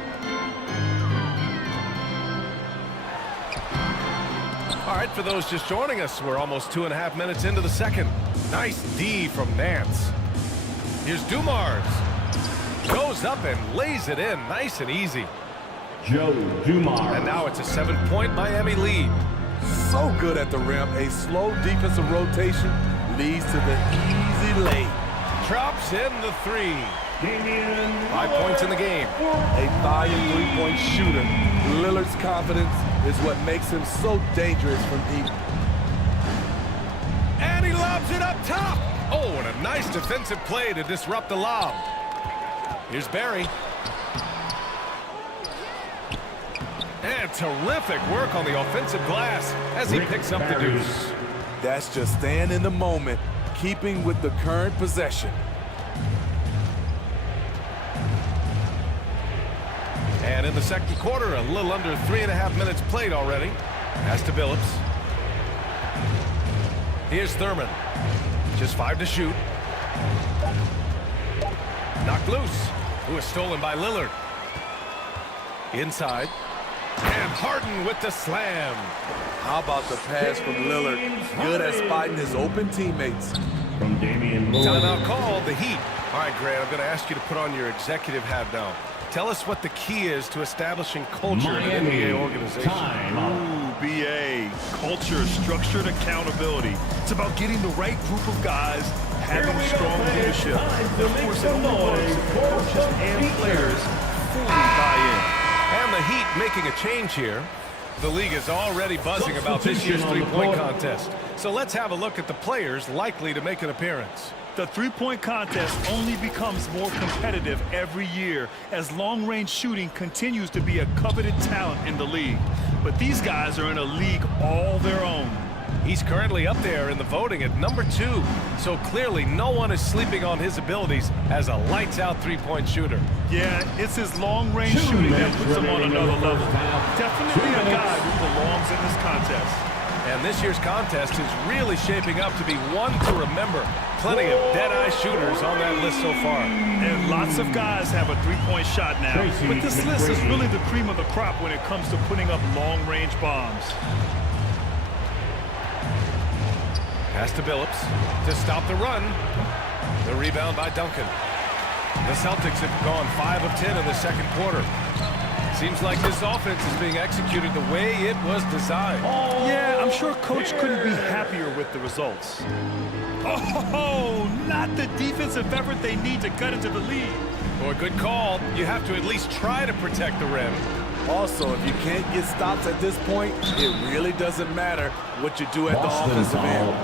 All right, for those just joining us, we're almost 2.5 minutes into the second. Nice D from Nance. Here's Dumars. Goes up and lays it in nice and easy. Joe Dumars. And now it's a 7-point Miami lead. So good at the rim. A slow defensive rotation leads to the easy lay. Drops in the 3. 5 points in the game. A volume 3-point shooter. Lillard's confidence is what makes him so dangerous from deep. And he lobs it up top. Oh, and a nice defensive play to disrupt the lob. Here's Barry. And terrific work on the offensive glass as he picks up the deuce. That's just staying in the moment, keeping with the current possession. And in the second quarter, a little under 3.5 minutes played already. Pass to Billups. Here's Thurman. Just 5 to shoot. Knocked loose. Who is stolen by Lillard. Inside. And Harden with the slam. How about the pass from Lillard? Good at spotting his open teammates. From Damian Lillard. Timeout called, the Heat. All right, Grant, I'm going to ask you to put on your executive hat now. Tell us what the key is to establishing culture in an NBA organization. Ooh, BA. Culture, structured accountability. It's about getting the right group of guys, having strong leadership. Of course, it only works if coaches and players fully buy in. And the Heat making a change here. The league is already buzzing about this year's three-point contest. So let's have a look at the players likely to make an appearance. The three-point contest only becomes more competitive every year as long-range shooting continues to be a coveted talent in the league. But these guys are in a league all their own. He's currently up there in the voting at number 2. So clearly no one is sleeping on his abilities as a lights-out three-point shooter. Yeah, it's his long-range shooting that puts him on another level. Definitely a guy who belongs in this contest. And this year's contest is really shaping up to be one to remember. Plenty of dead-eye shooters on that list so far. And lots of guys have a three-point shot now. But this list is really the cream of the crop when it comes to putting up long-range bombs. Pass to Billups to stop the run. The rebound by Duncan. The Celtics have gone 5 of 10 in the second quarter. Seems like this offense is being executed the way it was designed. Yeah, I'm sure Coach couldn't be happier with the results. Oh, not the defensive effort they need to cut into the lead. Boy, good call. You have to at least try to protect the rim. Also, if you can't get stops at this point, it really doesn't matter what you do at the offensive end.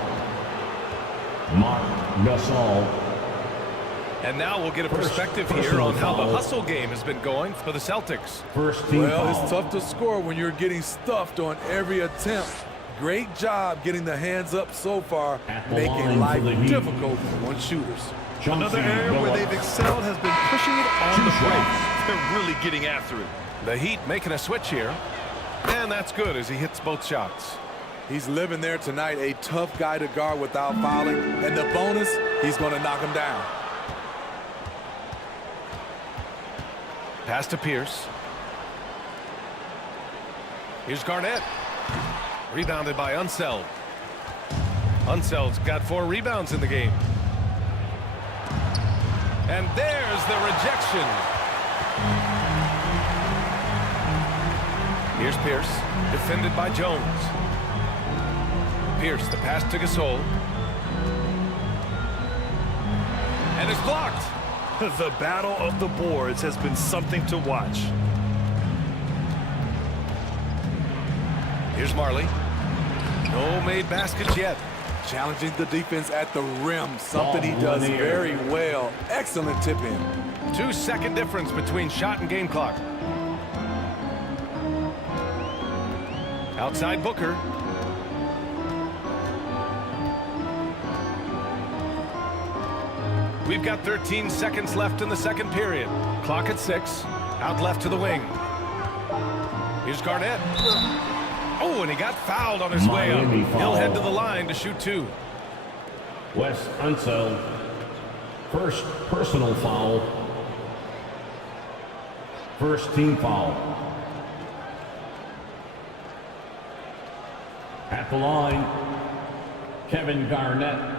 Marc Gasol. And now we'll get a perspective here on how the hustle game has been going for the Celtics. Well, it's tough to score when you're getting stuffed on every attempt. Great job getting the hands up so far, making life difficult on shooters. Another area where they've excelled has been pushing it on the break. They're really getting after it. The Heat making a switch here. And that's good as he hits both shots. He's living there tonight, a tough guy to guard without fouling. And the bonus, he's going to knock him down. Pass to Pierce. Here's Garnett. Rebounded by Unseld. Unseld's got 4 rebounds in the game. And there's the rejection. Here's Pierce, defended by Jones. Pierce, the pass to Gasol. And it's blocked. The battle of the boards has been something to watch. Here's Marley. No made baskets yet. Challenging the defense at the rim, something he does very well. Excellent tip in. 2-second difference between shot and game clock. Outside Booker. We've got 13 seconds left in the second period. Clock at 6. Out left to the wing. Here's Garnett. Oh, and he got fouled on his way up. He'll head to the line to shoot 2. Wes Unseld. First personal foul. First team foul. At the line, Kevin Garnett.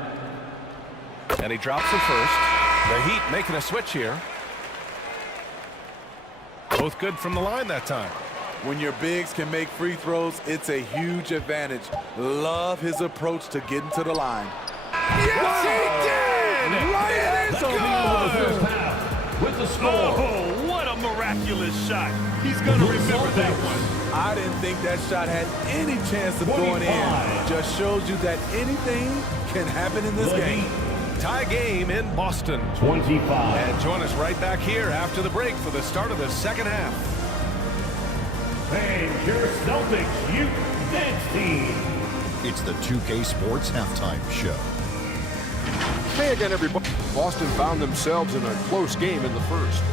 And he drops it first. The Heat making a switch here. Both good from the line that time. When your bigs can make free throws, it's a huge advantage. Love his approach to getting to the line. Yes, he did! Right in his Good! With the score. Oh, what a miraculous shot. He's going to remember that one. I didn't think that shot had any chance of going in. Just shows you that anything can happen in this game. Tie game in Boston. 25. And join us right back here after the break for the start of the second half. And your Celtics Youth Dance Team. It's the 2K Sports Halftime Show. Hey again, everybody. Boston found themselves in a close game in the first.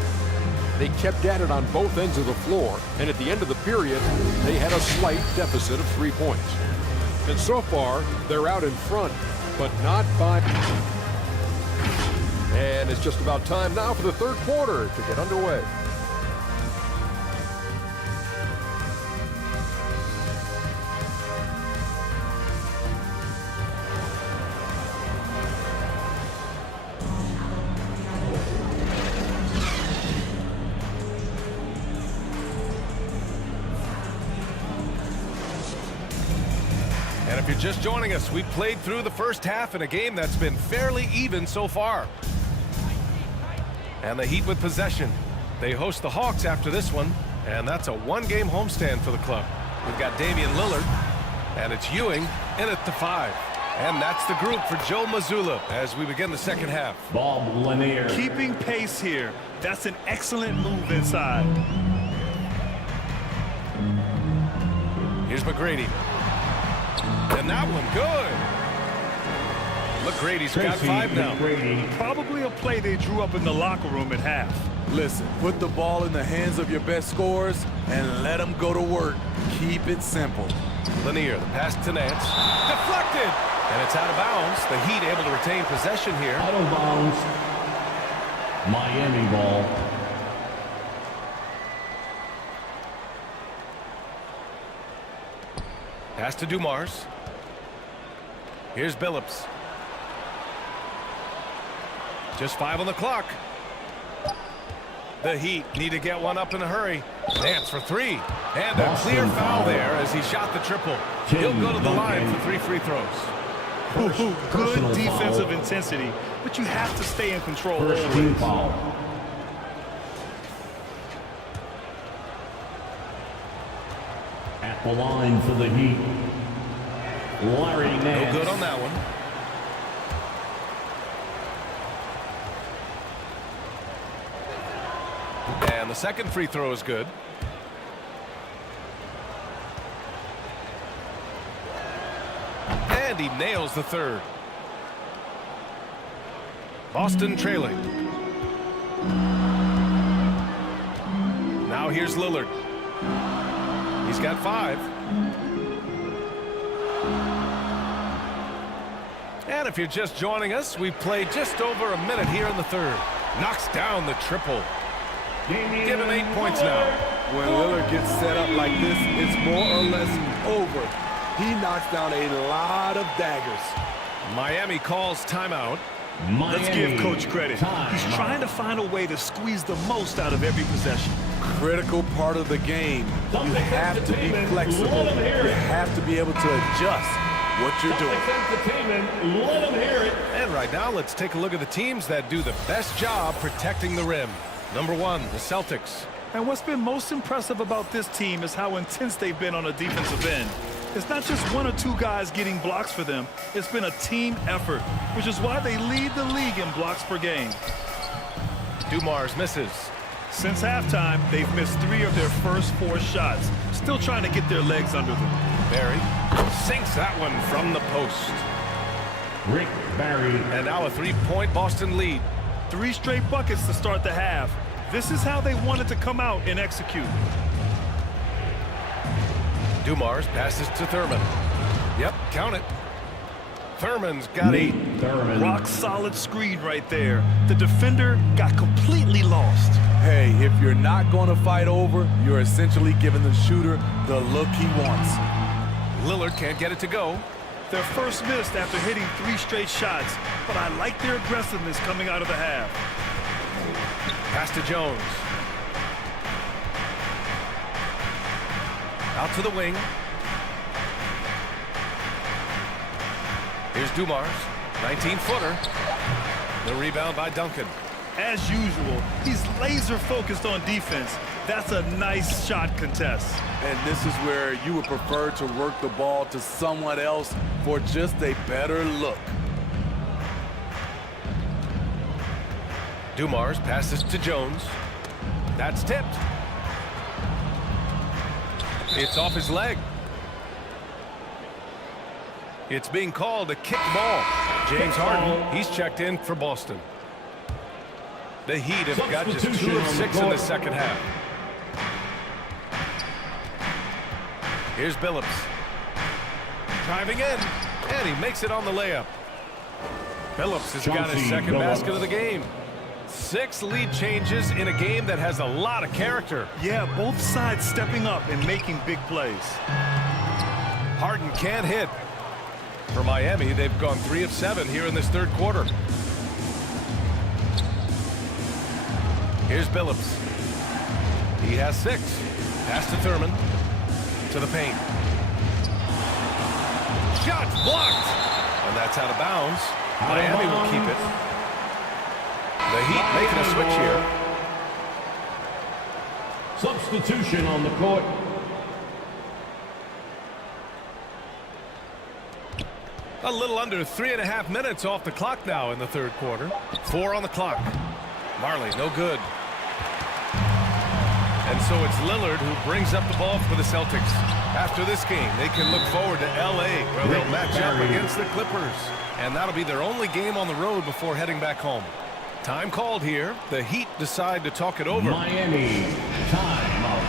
They kept at it on both ends of the floor, and at the end of the period, they had a slight deficit of 3 points. And so far, they're out in front, but not by... And it's just about time now for the third quarter to get underway. And if you're just joining us, we've played through the first half in a game that's been fairly even so far. And the Heat with possession. They host the Hawks after this one, and that's a one-game homestand for the club. We've got Damian Lillard, and it's Ewing in at the 5. And that's the group for Joe Mazzulla as we begin the second half. Bob Lanier. Keeping pace here. That's an excellent move inside. Here's McGrady. And that one good. McGrady's got 5 now. Probably a play they drew up in the locker room at half. Listen, put the ball in the hands of your best scorers and let them go to work. Keep it simple. Lanier, the pass to Nance. Deflected! And it's out of bounds. The Heat able to retain possession here. Out of bounds. Miami ball. Pass to Dumars. Here's Billups. Just 5 on the clock. The Heat need to get one up in a hurry. Nance for 3. And a clear foul there as he shot the triple. He'll go to the line for 3 free throws. Good defensive intensity, but you have to stay in control. First team foul. At the line for the Heat, Larry Nance. No good on that one. And the second free throw is good. And he nails the third. Boston trailing. Now here's Lillard. He's got 5. And if you're just joining us, we've played just over a minute here in the third. Knocks down the triple. Give him 8 points now. When Lillard gets set up like this, it's more or less over. He knocks down a lot of daggers. Miami calls timeout. Let's give Coach credit. He's trying to find a way to squeeze the most out of every possession. Critical part of the game. You have to be flexible. You have to be able to adjust what you're doing. Let them hear it. And right now, let's take a look at the teams that do the best job protecting the rim. Number 1, the Celtics. And what's been most impressive about this team is how intense they've been on a defensive end. It's not just 1 or 2 guys getting blocks for them. It's been a team effort, which is why they lead the league in blocks per game. Dumars misses. Since halftime, they've missed 3 of their first 4 shots. Still trying to get their legs under them. Barry sinks that one from the post. Rick Barry. And now a 3-point Boston lead. 3 straight buckets to start the half. This is how they wanted to come out and execute. Dumars passes to Thurman. Yep, count it. Thurman's got 8. Thurman. Rock solid screen right there. The defender got completely lost. Hey, if you're not going to fight over, you're essentially giving the shooter the look he wants. Lillard can't get it to go. Their first missed after hitting 3 straight shots, but I like their aggressiveness coming out of the half. Pass to Jones. Out to the wing. Here's Dumars, 19-footer. The rebound by Duncan. As usual, he's laser focused on defense. That's a nice shot contest. And this is where you would prefer to work the ball to someone else for just a better look. Dumars passes to Jones. That's tipped. It's off his leg. It's being called a kick ball. James Harden, he's checked in for Boston. The Heat have got just 2 of 6 in the second half. Here's Billups. Driving in, and he makes it on the layup. Billups has got his second basket of the game. 6 lead changes in a game that has a lot of character. Yeah, both sides stepping up and making big plays. Harden can't hit. For Miami, they've gone 3 of 7 here in this third quarter. Here's Billups. He has 6. Pass to Thurman. To the paint. Shot blocked. And that's out of bounds. Miami will keep it. The Heat making a switch here. Substitution on the court. A little under 3.5 minutes off the clock now in the third quarter. 4 on the clock. Marley, no good. And so it's Lillard who brings up the ball for the Celtics. After this game, they can look forward to L.A., where they'll match up against the Clippers. And that'll be their only game on the road before heading back home. Time called here. The Heat decide to talk it over. Miami, time out.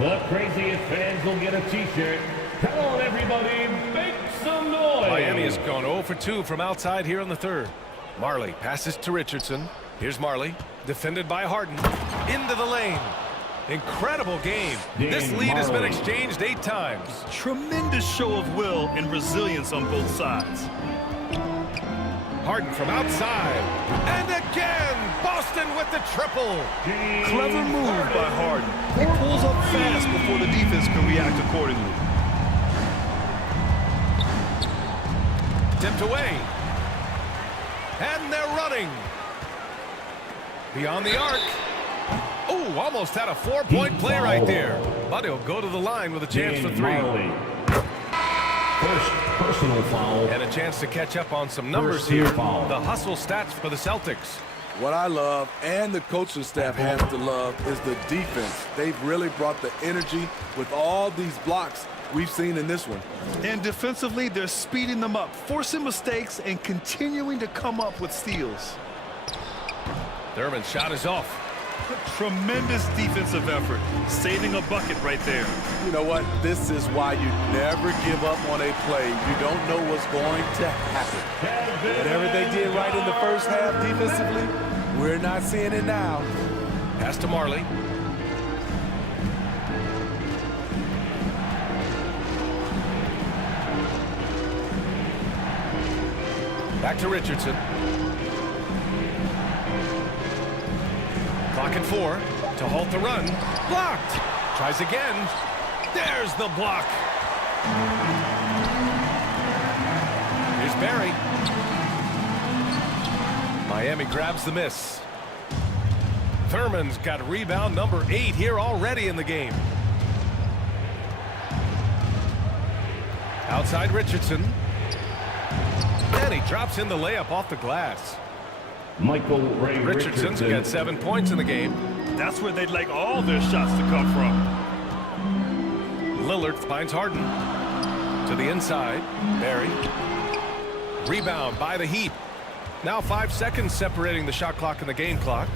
The craziest fans will get a t-shirt. Come on, everybody, make some noise. Miami has gone 0 for 2 from outside here in the third. Marley passes to Richardson. Here's Marley, defended by Harden. Into the lane. Incredible game. This lead has been exchanged 8 times. Tremendous show of will and resilience on both sides. Harden from outside. And again, Boston with the triple. Clever move by Harden. He pulls up fast before the defense can react accordingly. Tipped away. And they're running. Beyond the arc. Oh, almost had a 4-point play right there. But he'll go to the line with a chance for 3. First personal foul. And a chance to catch up on some numbers here. The hustle stats for the Celtics. What I love, and the coaching staff has to love, is the defense. They've really brought the energy with all these blocks we've seen in this one. And defensively, they're speeding them up, forcing mistakes, and continuing to come up with steals. Thurman's shot is off. Tremendous defensive effort, saving a bucket right there. You know what? This is why you never give up on a play. You don't know what's going to happen. Whatever they did right in the first half defensively, we're not seeing it now. Pass to Marley. Back to Richardson. Clock at 4 to halt the run. Blocked. Tries again. There's the block. Here's Barry. Miami grabs the miss. Thurman's got rebound number 8 here already in the game. Outside Richardson. And he drops in the layup off the glass. Michael Ray Richardson's got 7 points in the game. That's where they'd like all their shots to come from. Lillard finds Harden. To the inside. Barry. Rebound by the Heat. Now 5 seconds separating the shot clock and the game clock.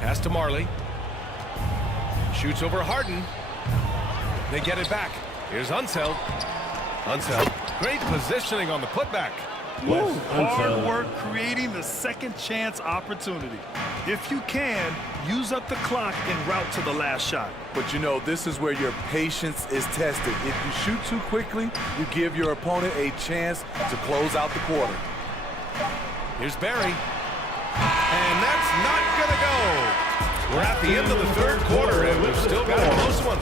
Pass to Marley. Shoots over Harden. They get it back. Here's Unseld. Unseld. Great positioning on the putback. Hard work creating the second chance opportunity. If you can, use up the clock en route to the last shot. But you know, this is where your patience is tested. If you shoot too quickly, you give your opponent a chance to close out the quarter. Here's Barry. And that's not going to go. We're at the end of the third quarter, and we've still got a close one.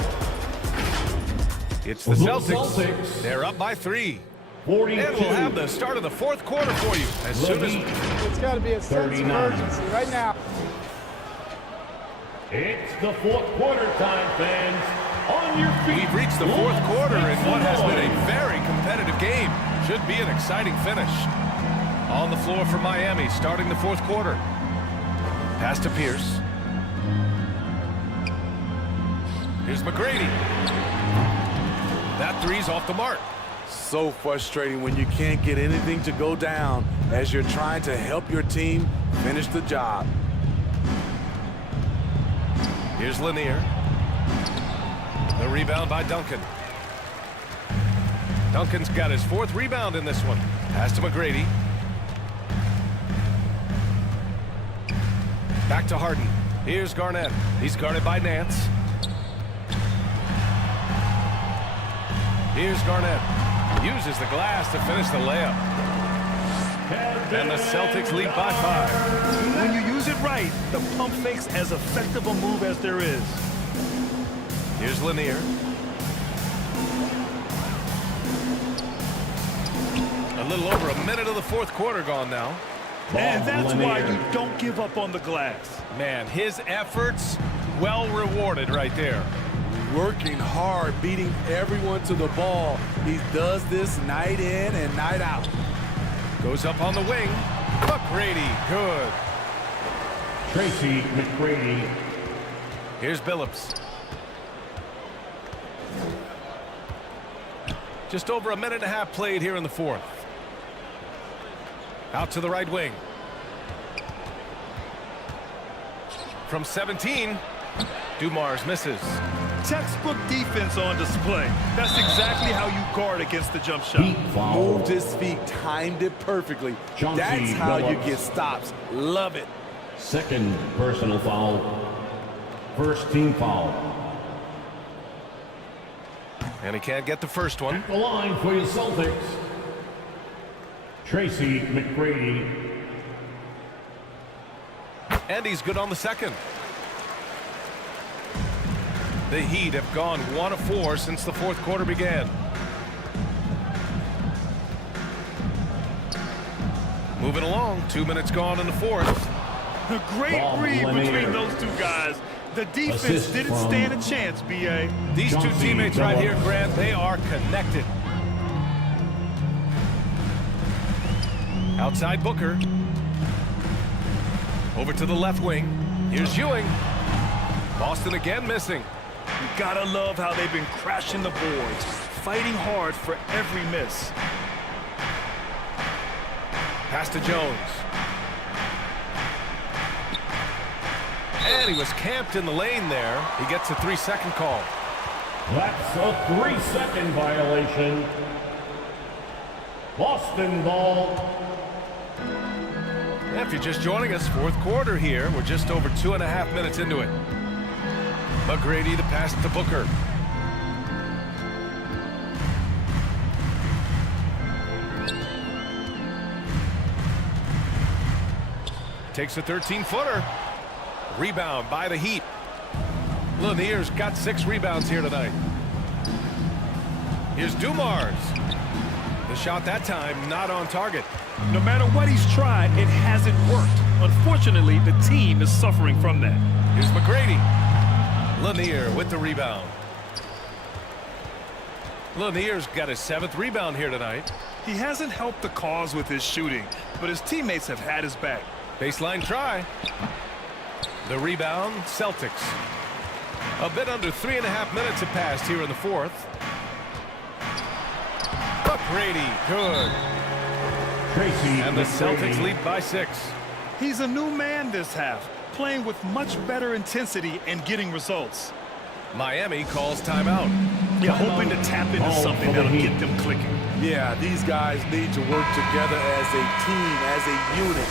It's the Celtics. They're up by 3. 42. And we'll have the start of the fourth quarter for you as soon as... It's got to be a sense of urgency right now. It's the fourth quarter time, fans. On your feet. We've reached the fourth quarter in what has been a very competitive game. Should be an exciting finish. On the floor for Miami, starting the fourth quarter. Pass to Pierce. Here's McGrady. That three's off the mark. So frustrating when you can't get anything to go down as you're trying to help your team finish the job. Here's Lanier. The rebound by Duncan. Duncan's got his 4th rebound in this one. Pass to McGrady. Back to Harden. Here's Garnett. He's guarded by Nance. Here's Garnett. Uses the glass to finish the layup. And the Celtics lead by 5. When you use it right, the pump fake's as effective a move as there is. Here's Lanier. A little over a minute of the fourth quarter gone now. And that's why you don't give up on the glass. Man, his efforts well rewarded right there. Working hard, beating everyone to the ball. He does this night in and night out. Goes up on the wing. McGrady, good. Tracy McGrady. Here's Billups. Just over a minute and a half played here in the fourth. Out to the right wing. From 17, Dumars misses. Textbook defense on display. That's exactly how you guard against the jump shot. Moved his feet, timed it perfectly. That's how you get stops. Love it. Second personal foul. First team foul. And he can't get the first one. At the line for the Celtics, Tracy McGrady. And he's good on the second. The Heat have gone 1 of 4 since the fourth quarter began. Moving along, 2 minutes gone in the fourth. A great read between those two guys. The defense didn't stand a chance, B.A. These two teammates right here, Grant, they are connected. Outside Booker. Over to the left wing. Here's Ewing. Boston again missing. You gotta love how they've been crashing the boards, fighting hard for every miss. Pass to Jones. And he was camped in the lane there. He gets a 3-second call. That's a 3-second violation. Boston ball. If you're just joining us, fourth quarter here. We're just over 2.5 minutes into it. McGrady, the pass to Booker. Takes a 13-footer. Rebound by the Heat. Lanier's got 6 rebounds here tonight. Here's Dumars. The shot that time not on target. No matter what he's tried, it hasn't worked. Unfortunately, the team is suffering from that. Here's McGrady. Lanier with the rebound. Lanier's got his 7th rebound here tonight. He hasn't helped the cause with his shooting, but his teammates have had his back. Baseline try. The rebound, Celtics. A bit under 3.5 minutes have passed here in the fourth. McGrady, good. And the Celtics lead by 6. He's a new man this half, playing with much better intensity and getting results. Miami calls timeout. Yeah, hoping to tap into something that'll get them clicking. Yeah, these guys need to work together as a team, as a unit.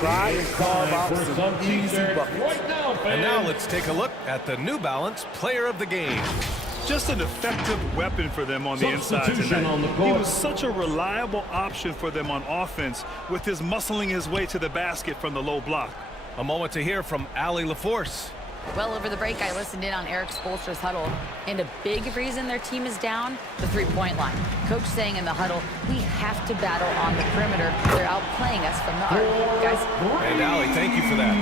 Try and carve out some easy buckets. And now let's take a look at the New Balance Player of the Game. Just an effective weapon for them on the inside tonight. He was such a reliable option for them on offense with his muscling his way to the basket from the low block. A moment to hear from Allie LaForce. Well, over the break, I listened in on Eric Spoelstra's huddle, and a big reason their team is down, the three-point line. Coach saying in the huddle, we have to battle on the perimeter. They're outplaying us from the arc. Guys. And Allie, thank you for that.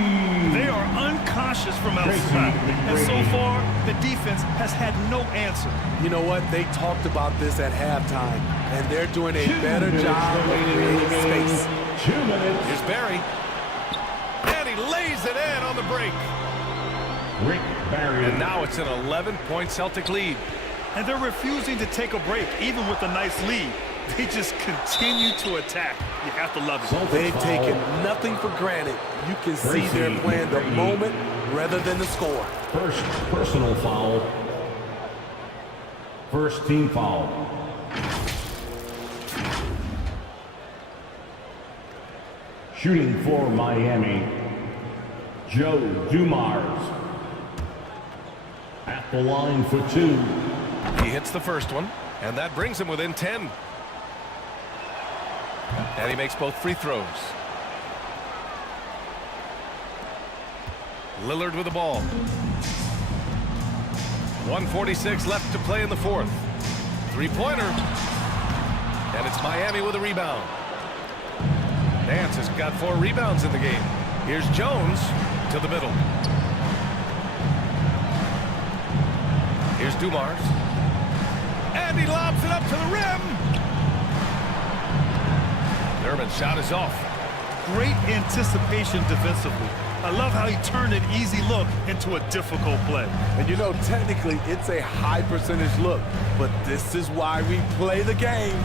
They are unconscious from outside, and so far, the defense has had no answer. You know what? They talked about this at halftime, and they're doing a better job of creating space. 2 minutes. Here's Barry. And he lays it in on the break. Rick Barry. And now it's an 11-point Celtic lead. And they're refusing to take a break, even with a nice lead. They just continue to attack. You have to love it. They've taken nothing for granted. You can see they're playing the moment rather than the score. First personal foul. First team foul. Shooting for Miami, Joe Dumars. At the line for 2. He hits the first one, and that brings him within 10. And he makes both free throws. Lillard with the ball. 1:46 left to play in the fourth. Three-pointer. And it's Miami with a rebound. Nance has got 4 rebounds in the game. Here's Jones to the middle. Here's Dumars. And he lobs it up to the rim. Nerman's shot is off. Great anticipation defensively. I love how he turned an easy look into a difficult play. And you know, technically, it's a high percentage look, but this is why we play the game.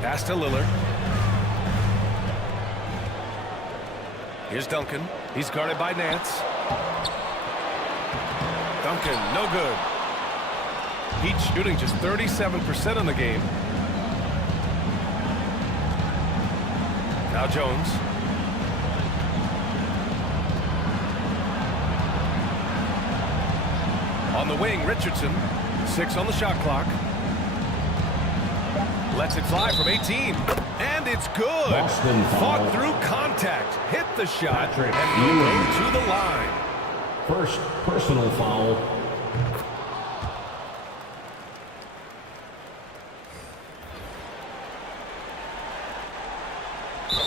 Pass to Lillard. Here's Duncan. He's guarded by Nance. Duncan, no good. Heat shooting just 37% in the game. Now Jones. On the wing, Richardson. 6 on the shot clock. Lets it fly from 18. And it's good. Fought through contact. Hit the shot. And will go to the line. First personal foul.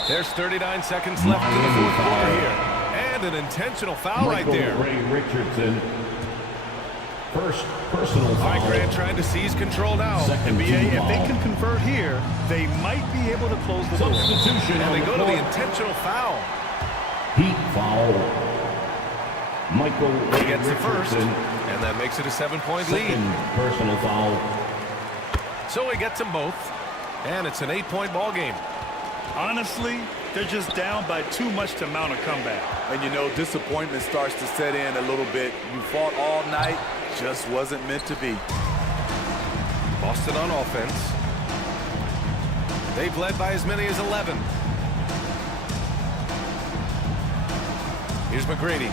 There's 39 seconds left in the fourth quarter here. And an intentional foul right there. Ray Richardson. First personal foul. Mike Grant trying to seize control now. NBA, if they can convert here, they might be able to close the door. Substitution. And they go to the intentional foul. Heat foul. Michael He gets the first, and that makes it a 7-point lead. Personal foul. So he gets them both, and it's an 8-point ball game. Honestly, they're just down by too much to mount a comeback. And you know, disappointment starts to set in a little bit. You fought all night, just wasn't meant to be. Boston on offense. They've led by as many as 11. Here's McGrady.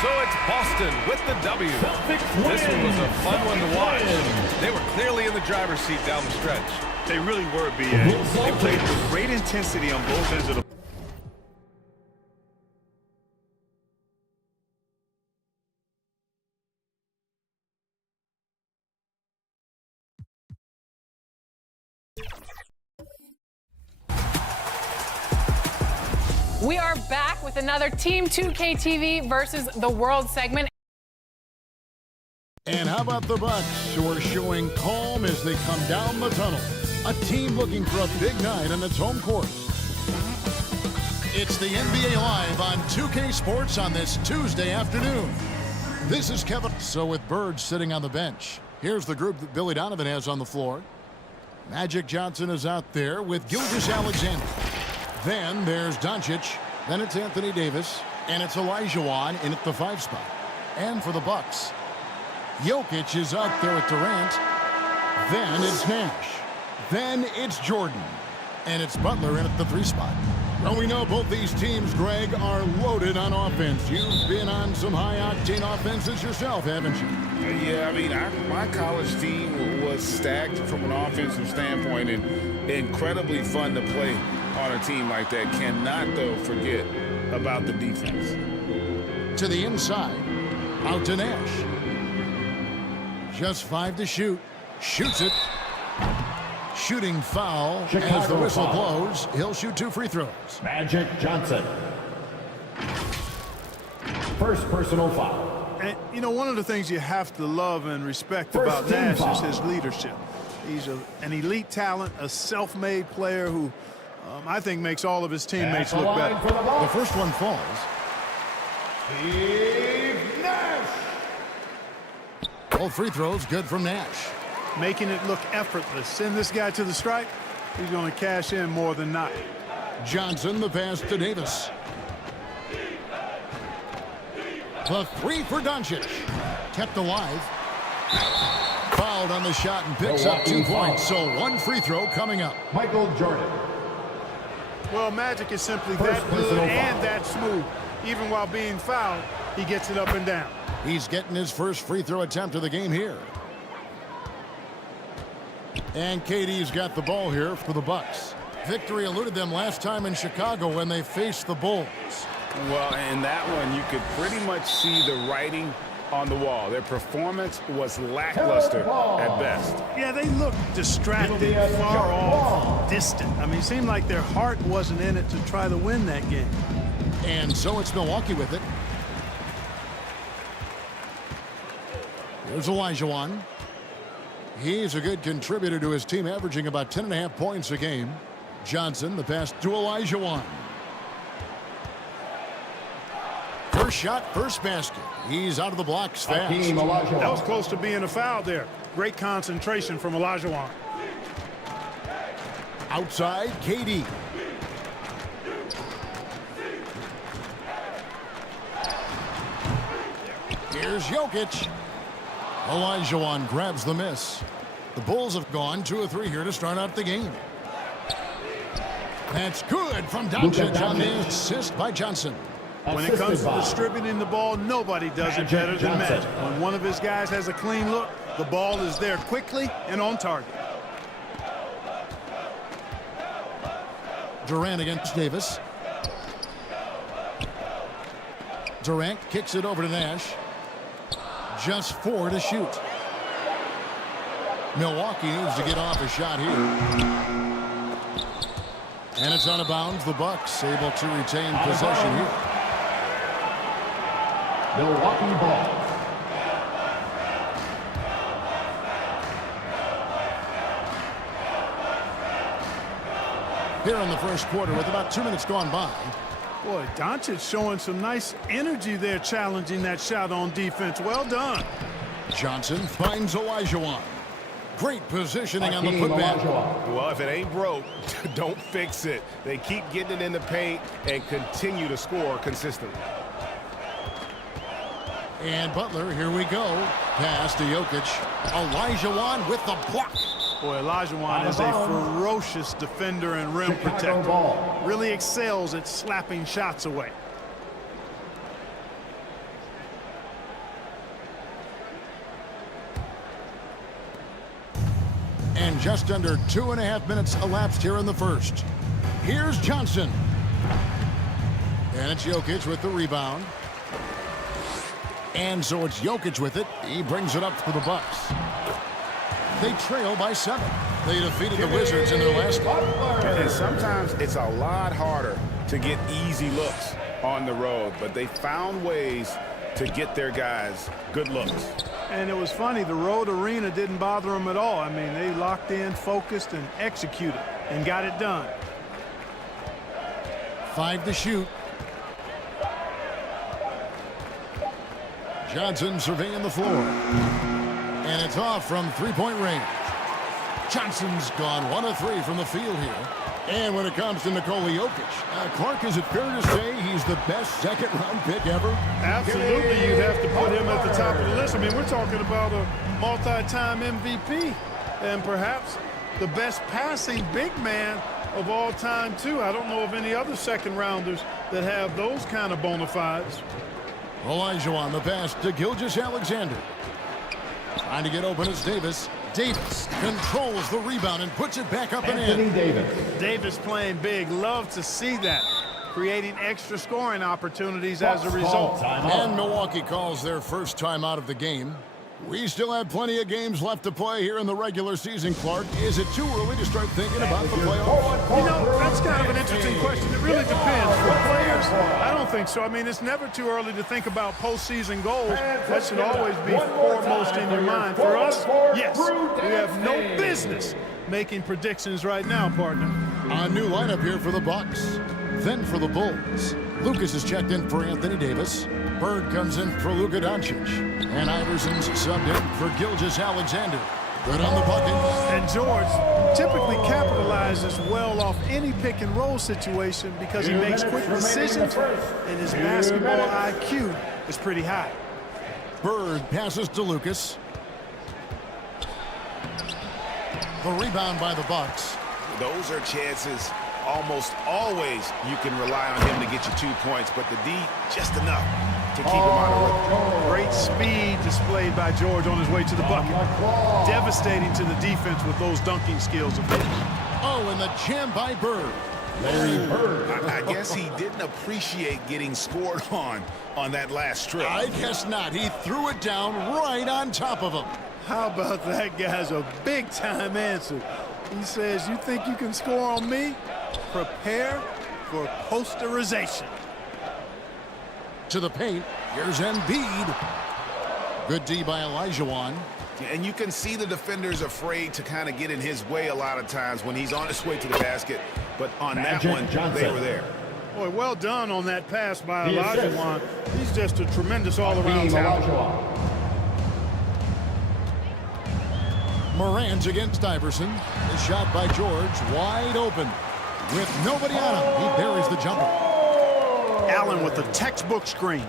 So it's Boston with the W. This one was a fun one to watch. They were clearly in the driver's seat down the stretch. They really were, B.A. They played with great intensity on both ends of the We are back with another Team 2K TV versus the World segment. And how about the Bucks, who are showing calm as they come down the tunnel? A team looking for a big night on its home court. It's the NBA Live on 2K Sports on this Tuesday afternoon. This is Kevin. So with Bird sitting on the bench, here's the group that Billy Donovan has on the floor. Magic Johnson is out there with Gilgeous-Alexander. Then there's Doncic. Then it's Anthony Davis. And it's Olajuwon in at the 5 spot. And for the Bucks, Jokic is out there with Durant. Then it's Nash. Then it's Jordan. And it's Butler in at the 3 spot. Well, we know both these teams, Greg, are loaded on offense. You've been on some high-octane offenses yourself, haven't you? Yeah, I mean, my college team was stacked from an offensive standpoint and incredibly fun to play on a team like that. Cannot, though, forget about the defense. To the inside, out to Nash. Just 5 to shoot. Shoots it. Shooting foul. Chicago as the whistle blows. He'll shoot 2 free throws. Magic Johnson. First personal foul. And, you know, one of the things you have to love and respect about Nash is his leadership. He's an elite talent, a self-made player who I think makes all of his teammates look better. The first one falls. Steve Nash. All free throws good from Nash. Making it look effortless. Send this guy to the stripe. He's going to cash in more than not. Johnson, the pass to Davis. The 3 for Doncic. Kept alive. Fouled on the shot and picks up 2 points. So 1 free throw coming up. Michael Jordan. Well, Magic is simply that good and that smooth. Even while being fouled, he gets it up and down. He's getting his first free throw attempt of the game here. And KD's got the ball here for the Bucks. Victory eluded them last time in Chicago when they faced the Bulls. Well, in that one, you could pretty much see the writing on the wall. Their performance was lackluster at best. Yeah, they looked distracted, far off, distant. I mean, it seemed like their heart wasn't in it to try to win that game. And so it's Milwaukee with it. Here's Olajuwon. He's a good contributor to his team, averaging about 10.5 points a game. Johnson, the pass to Olajuwon. First shot, first basket. He's out of the blocks fast. That was close to being a foul there. Great concentration from Olajuwon. Outside, KD. Here's Jokic. Olajuwon grabs the miss. The Bulls have gone 2 of 3 here to start out the game. That's good from Doncic on the assist by Johnson. When it comes to distributing the ball, nobody does it better than Magic. When one of his guys has a clean look, the ball is there quickly and on target. Durant against Davis. Durant kicks it over to Nash. Just 4 to shoot. Milwaukee needs to get off a shot here. And it's out of bounds. The Bucks able to retain possession here. Milwaukee ball. Here in the first quarter with about 2 minutes gone by. Boy, Doncic showing some nice energy there, challenging that shot on defense. Well done. Johnson finds Olajuwon. Great positioning on the putback. Well, if it ain't broke, don't fix it. They keep getting it in the paint and continue to score consistently. And Butler, here we go. Pass to Jokic. Olajuwon with the block. Boy, Olajuwon is a ferocious defender and rim protector. Really excels at slapping shots away. And just under 2.5 minutes elapsed here in the first. Here's Johnson. And it's Jokic with the rebound. And so it's Jokic with it. He brings it up for the Bucks. They trail by 7. They defeated the Wizards in their last game. And sometimes it's a lot harder to get easy looks on the road, but they found ways to get their guys good looks. And it was funny, the road arena didn't bother them at all. I mean, they locked in, focused, and executed, and got it done. 5 to shoot. Johnson surveying the floor. And it's off from 3-point range. Johnson's gone 1 of 3 from the field here. And when it comes to Nikola Jokic, Clark, is it fair to say he's the best second-round pick ever? Absolutely, you'd have to put him at the top of the list. I mean, we're talking about a multi-time MVP and perhaps the best passing big man of all time, too. I don't know of any other second-rounders that have those kind of bona fides. Olajuwon, the pass to Gilgeous-Alexander. Trying to get open is Davis. Davis controls the rebound and puts it back up and in. Davis playing big. Love to see that. Creating extra scoring opportunities as a result. And Milwaukee calls their first time out of the game. We still have plenty of games left to play here in the regular season, Clark. Is it too early to start thinking about the playoffs? You know, that's kind of an interesting question. It really depends. For players, I don't think so. I mean, it's never too early to think about postseason goals. That should always be foremost in your mind. For us, yes, we have no business making predictions right now, partner. A new lineup here for the Bucks. Then for the Bulls. Lucas is checked in for Anthony Davis. Bird comes in for Luka Doncic. And Iverson's subbed in for Gilgeous-Alexander. Good on the bucket. And George typically capitalizes well off any pick and roll situation because he makes quick decisions and his basketball IQ is pretty high. Bird passes to Lucas. The rebound by the Bucks. Those are chances almost always you can rely on him to get you 2 points, but the D just enough to keep him out of rhythm. Great speed displayed by George on his way to the bucket. Devastating to the defense with those dunking skills of his. Oh, and the jam by Bird. Larry Bird. I guess he didn't appreciate getting scored on that last strip. I guess not. He threw it down right on top of him. How about that guy's a big-time answer? He says, you think you can score on me? Prepare for posterization. To the paint. Here's Embiid. Good D by Olajuwon. And you can see the defenders afraid to kind of get in his way a lot of times when he's on his way to the basket. But on that one, they were there. Boy, well done on that pass by Olajuwon. He's just a tremendous all-around talent. Morant against Iverson. The shot by George, wide open. With nobody on him, he buries the jumper. Allen with a textbook screen.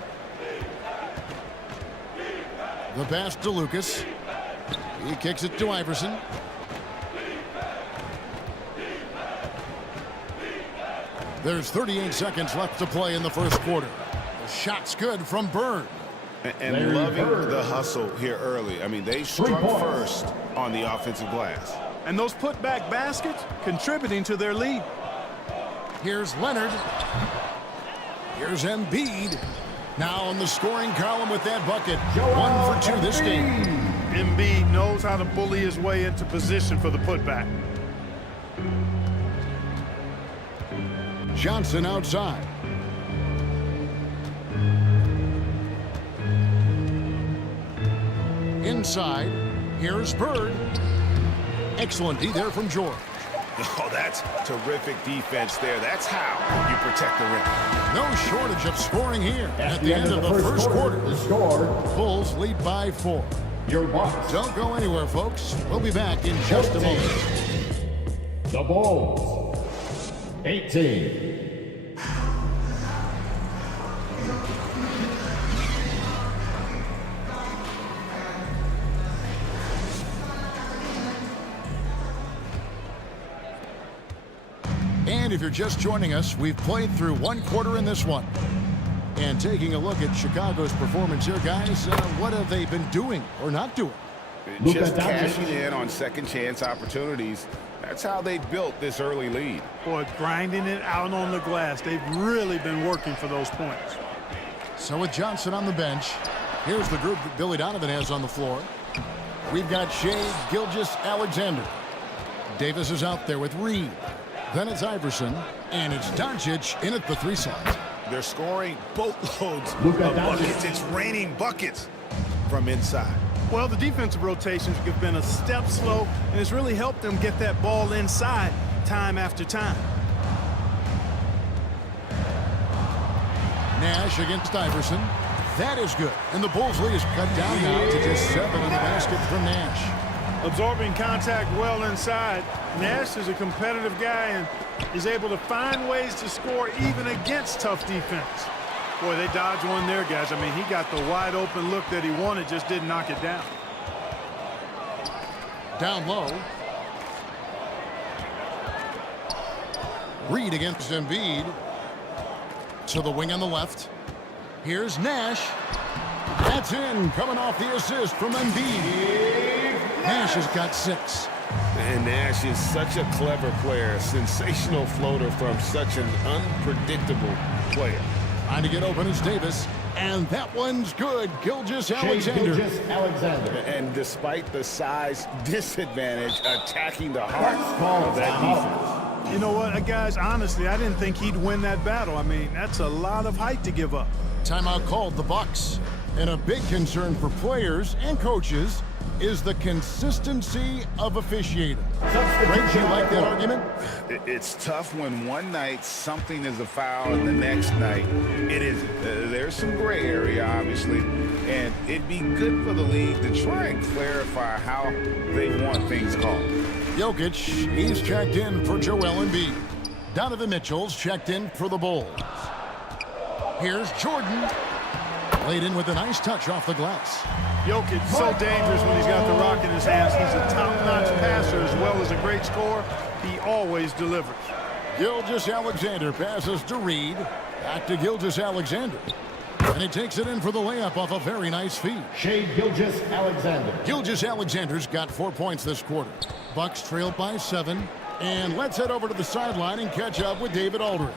The pass to Lucas. He kicks it to Iverson. There's 38 seconds left to play in the first quarter. The shot's good from Bird. And loving the hustle here early. I mean, they struck first on the offensive glass. And those putback baskets contributing to their lead. Here's Leonard. Here's Embiid. Now on the scoring column with that bucket. 1 for 2 this game. Embiid knows how to bully his way into position for the putback. Johnson outside. Inside, here's Bird. Excellent D there from George. Oh, that's terrific defense there. That's how you protect the rim. No shortage of scoring here. At the end of the first quarter, the score, Bulls lead by 4. Your Bucks. Don't go anywhere, folks. We'll be back in just a moment. The Bulls, 18. And if you're just joining us, we've played through 1 quarter in this one. And taking a look at Chicago's performance here, guys, what have they been doing or not doing? Just cashing in on second chance opportunities. That's how they built this early lead. Boy, grinding it out on the glass. They've really been working for those points. So with Johnson on the bench, here's the group that Billy Donovan has on the floor. We've got Shea Gilgeous-Alexander. Davis is out there with Reed. Then it's Iverson, and it's Doncic in at the 3 side. They're scoring boatloads of buckets. It's raining buckets from inside. Well, the defensive rotations have been a step slow, and it's really helped them get that ball inside time after time. Nash against Iverson. That is good. And the Bulls lead is cut down now to just 7 in the basket from Nash. Absorbing contact well inside. Nash is a competitive guy and is able to find ways to score even against tough defense. Boy, they dodged one there, guys. I mean, he got the wide open look that he wanted, just didn't knock it down. Down low. Reed against Embiid. To the wing on the left. Here's Nash. That's in, coming off the assist from Embiid. Nash has got 6. And Nash is such a clever player, a sensational floater from such an unpredictable player. Trying to get open is Davis, and that one's good. Gilgeous-Alexander. And despite the size disadvantage, attacking the heart of that defense. You know what, guys, honestly, I didn't think he'd win that battle. I mean, that's a lot of height to give up. Timeout called the Bucks. And a big concern for players and coaches is the consistency of officiating. Greg, do you like that argument? It's tough when one night something is a foul and the next night it isn't. There's some gray area, obviously, and it'd be good for the league to try and clarify how they want things called. Jokic, he's checked in for Joel Embiid. Donovan Mitchell's checked in for the Bulls. Here's Jordan. Laid in with a nice touch off the glass. Jokic so dangerous when he's got the rock in his hands. He's a top-notch passer as well as a great scorer. He always delivers. Gilgeous-Alexander passes to Reed. Back to Gilgeous-Alexander. And he takes it in for the layup off a very nice feed. Shea Gilgeous-Alexander. Gilgeous-Alexander's got 4 points this quarter. Bucks trail by 7. And let's head over to the sideline and catch up with David Aldridge.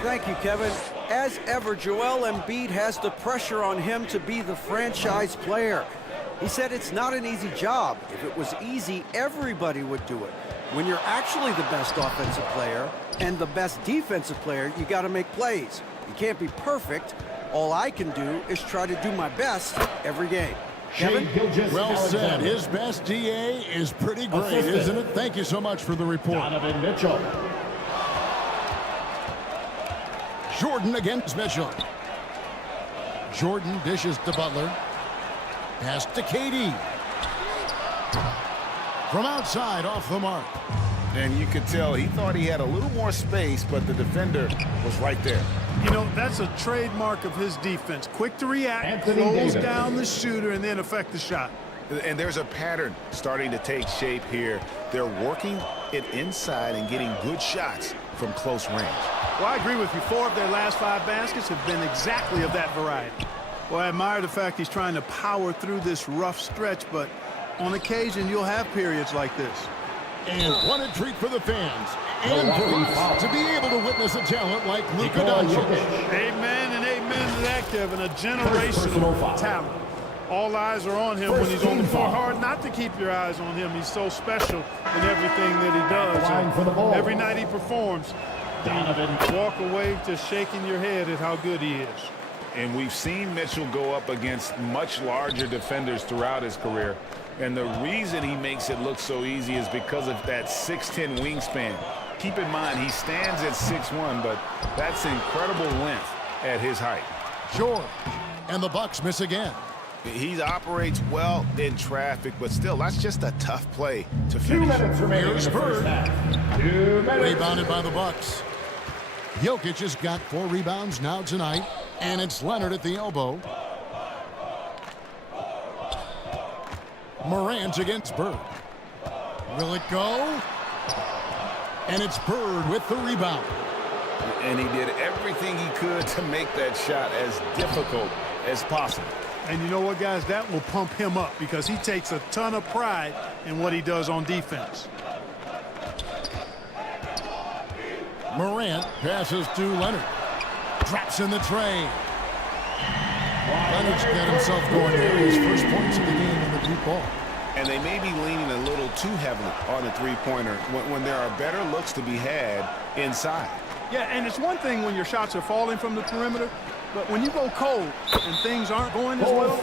Thank you, Kevin. As ever, Joel Embiid has the pressure on him to be the franchise player. He said it's not an easy job. If it was easy, everybody would do it. When you're actually the best offensive player and the best defensive player, you got to make plays. You can't be perfect. All I can do is try to do my best every game. Kevin? Well said. His best DA is pretty great, isn't it? Thank you so much for the report. Donovan Mitchell. Jordan against Mitchell. Jordan dishes to Butler. Pass to KD. From outside, off the mark. And you could tell he thought he had a little more space, but the defender was right there. You know, that's a trademark of his defense. Quick to react, close down the shooter, and then affect the shot. And there's a pattern starting to take shape here. They're working it inside and getting good shots from close range. Well, I agree with you. 4 of their last 5 baskets have been exactly of that variety. Well, I admire the fact he's trying to power through this rough stretch, but on occasion, you'll have periods like this. And what a treat for the fans. And for us to be able to witness a talent like Luka Doncic. Amen and amen to that, Kevin. A generational talent. All eyes are on him when he's on the floor. Hard not to keep your eyes on him. He's so special in everything that he does. And every night he performs, you walk away just shaking your head at how good he is. And we've seen Mitchell go up against much larger defenders throughout his career. And the reason he makes it look so easy is because of that 6'10" wingspan. Keep in mind, he stands at 6'1", but that's incredible length at his height. George, and the Bucks miss again. He operates well in traffic, but still, that's just a tough play to finish. 2 minutes remaining. Spurs. 2 minutes. Rebounded by the Bucks. Jokic has got 4 rebounds now tonight, and it's Leonard at the elbow. Morant against Bird. Will it go? And it's Bird with the rebound. And he did everything he could to make that shot as difficult as possible. And you know what, guys? That will pump him up because he takes a ton of pride in what he does on defense. Morant passes to Leonard. Drops in the tray. Leonard's got himself going there. His first points of the game in the deep ball. And they may be leaning a little too heavily on the three-pointer when there are better looks to be had inside. Yeah, and it's one thing when your shots are falling from the perimeter, but when you go cold and things aren't going as well,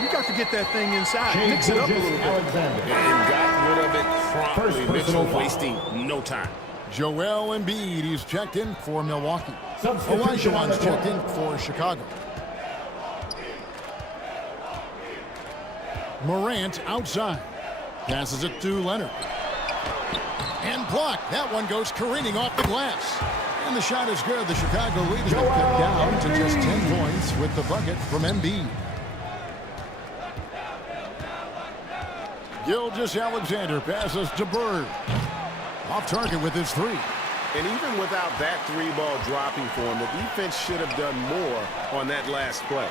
you got to get that thing inside, mix it up a little bit. And got rid of it promptly. Mitchell wasting no time. Joel Embiid, he's checked in for Milwaukee. Olajuwon's checked in for Chicago. Morant outside. Passes it to Leonard. And blocked. That one goes careening off the glass. And the shot is good. The Chicago lead has been cut down to just 10 points with the bucket from Embiid. Gilgeous-Alexander passes to Bird. Off target with his 3. And even without that 3-ball dropping for him, the defense should have done more on that last play.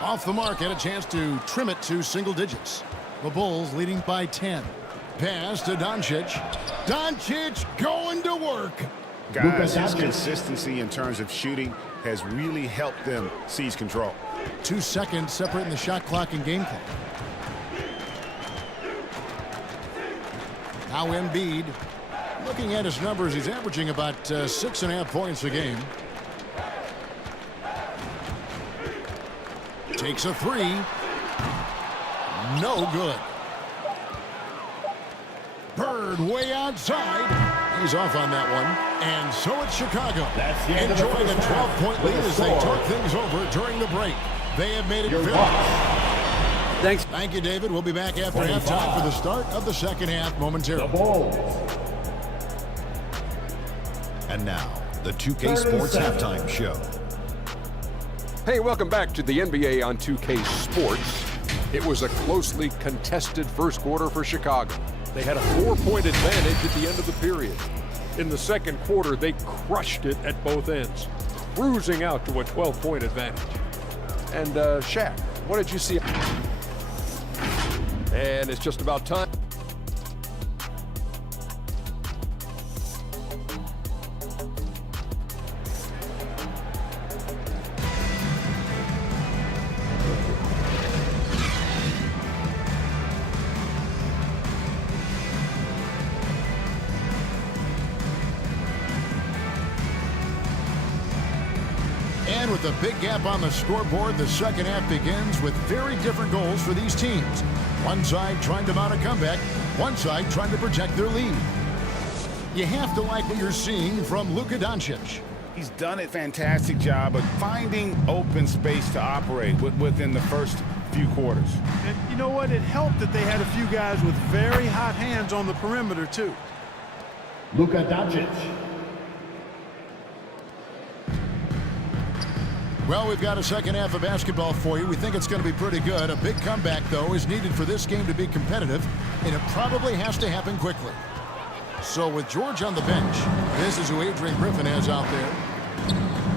Off the mark, had a chance to trim it to single digits. The Bulls leading by 10. Pass to Doncic. Doncic going to work. Guys, his consistency in terms of shooting has really helped them seize control. 2 seconds separating the shot clock and game clock. Now Embiid, looking at his numbers, he's averaging about 6.5 points a game. Takes a 3. No good. Bird way outside. He's off on that one. And so it's Chicago. Enjoying a 12-point lead as they talk things over during the break. They have made it fair. Thanks. Thank you, David. We'll be back after halftime for the start of the second half momentarily. And now, the 2K Sports Halftime Show. Hey, welcome back to the NBA on 2K Sports. It was a closely contested first quarter for Chicago. They had a 4-point advantage at the end of the period. In the second quarter, they crushed it at both ends, cruising out to a 12-point advantage. And Shaq, what did you see? And it's just about time. And with a big gap on the scoreboard, the second half begins with very different goals for these teams. One side trying to mount a comeback, one side trying to protect their lead. You have to like what you're seeing from Luka Doncic. He's done a fantastic job of finding open space to operate within the first few quarters. And you know what? It helped that they had a few guys with very hot hands on the perimeter, too. Luka Doncic. Well, we've got a second half of basketball for you. We think it's going to be pretty good. A big comeback, though, is needed for this game to be competitive, and it probably has to happen quickly. So with George on the bench, this is who Adrian Griffin has out there.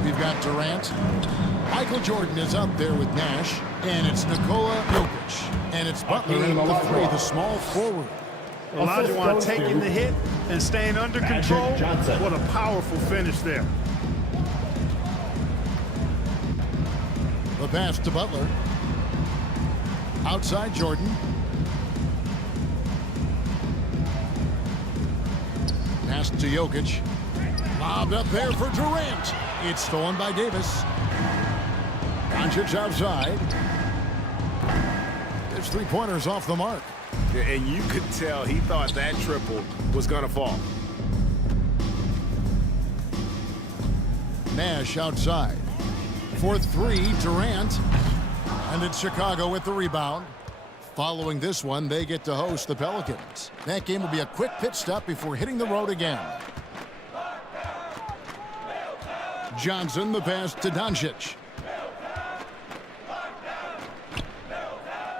We've got Durant. Michael Jordan is out there with Nash, and it's Nikola Jokic. And it's Butler in the three, the small forward. Olajuwon taking the hit and staying under control. What a powerful finish there. The pass to Butler. Outside Jordan. Pass to Jokic. Lobbed up there for Durant. It's stolen by Davis. Doncic outside. There's three-pointers off the mark. Yeah, and you could tell he thought that triple was going to fall. Nash outside. For three, Durant. And it's Chicago with the rebound. Following this one, they get to host the Pelicans. That game will be a quick pit stop before hitting the road again. Johnson, the pass to Doncic.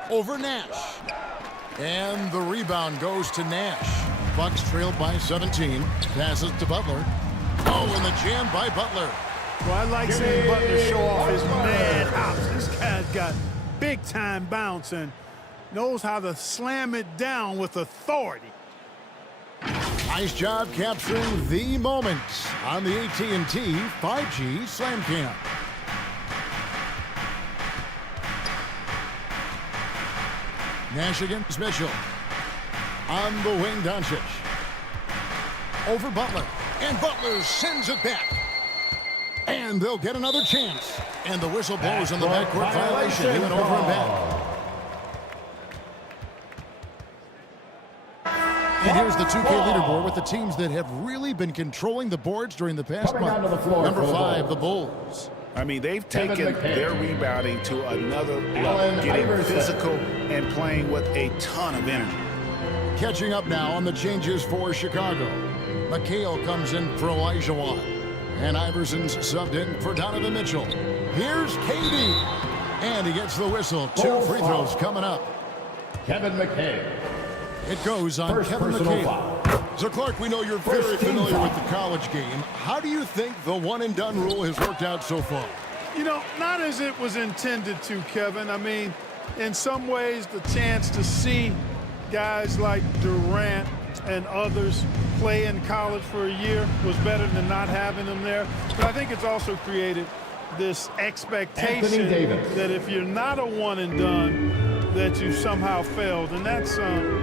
Over Nash. And the rebound goes to Nash. Bucks trailed by 17. Passes to Butler. Oh, and the jam by Butler. Well, I like seeing Butler show off his madhouse. This guy's got big-time bounce and knows how to slam it down with authority. Nice job capturing the moments on the AT&T 5G Slam Cam. Nash against Mitchell. On the wing, Doncic. Over Butler. And Butler sends it back. And they'll get another chance. And the whistle blows on the backcourt violation. He went over and back. And here's the 2K leaderboard with the teams that have really been controlling the boards during the past month. Number 5, the Bulls. I mean, they've taken their rebounding to another level, getting physical and playing with a ton of energy. Catching up now on the changes for Chicago. McHale comes in for Olajuwon. And Iverson's subbed in for Donovan Mitchell. Here's KD. And he gets the whistle. 2 free throws coming up. Kevin McHale. It goes on Kevin McHale. So, Clark, we know you're very familiar with the college game. How do you think the one-and-done rule has worked out so far? You know, not as it was intended to, Kevin. I mean, in some ways, the chance to see guys like Durant and others play in college for a year was better than not having them there. But I think it's also created this expectation that if you're not a one-and-done, that you somehow failed, and that's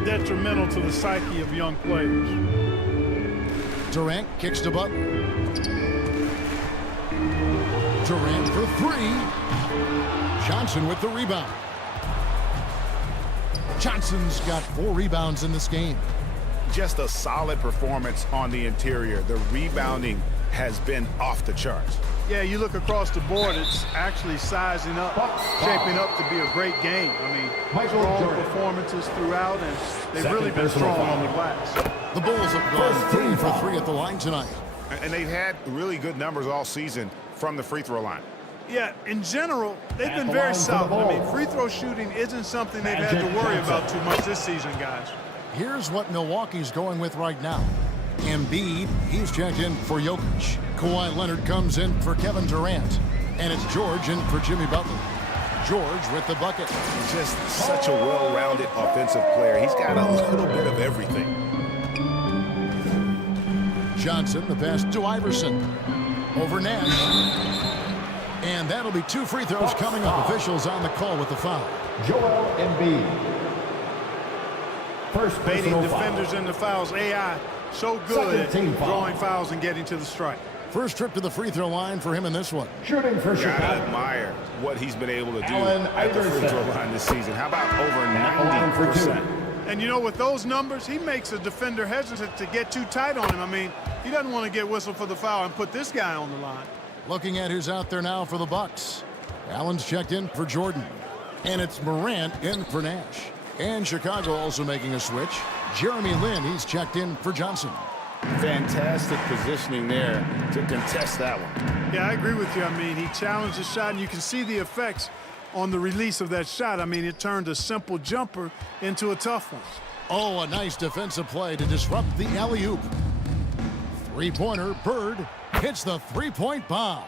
detrimental to the psyche of young players. Durant kicks to Butler. Durant for 3. Johnson with the rebound. Johnson's got 4 rebounds in this game. Just a solid performance on the interior. The rebounding has been off the charts. Yeah, you look across the board, it's actually sizing up, shaping up to be a great game. I mean, strong performances throughout, and they've really been strong on the glass. The Bulls have gone 3 for 3 at the line tonight. And they've had really good numbers all season from the free throw line. Yeah, in general, they've been very solid. I mean, free throw shooting isn't something they've had to worry about too much this season, guys. Here's what Milwaukee's going with right now. Embiid, he's checked in for Jokic. Kawhi Leonard comes in for Kevin Durant. And it's George in for Jimmy Butler. George with the bucket. He's just such a well-rounded offensive player. He's got a little bit of everything. Johnson, the pass to Iverson. Over Nash. And that'll be 2 free throws coming up. Officials on the call with the foul. Joel Embiid. First baiting defenders in the fouls. AI so good at drawing fouls and getting to the strike. First trip to the free throw line for him in this one. Shooting for Chicago. I admire what he's been able to do at the free throw line this season. How about over 90%? And you know, with those numbers, he makes a defender hesitant to get too tight on him. I mean, he doesn't want to get whistled for the foul and put this guy on the line. Looking at who's out there now for the Bucks. Allen's checked in for Jordan. And it's Morant in for Nash. And Chicago also making a switch. Jeremy Lin, he's checked in for Johnson. Fantastic positioning there to contest that one. Yeah, I agree with you. I mean, he challenged the shot, and you can see the effects on the release of that shot. I mean, it turned a simple jumper into a tough one. Oh, a nice defensive play to disrupt the alley-oop. Three-pointer, Bird hits the three-point bomb.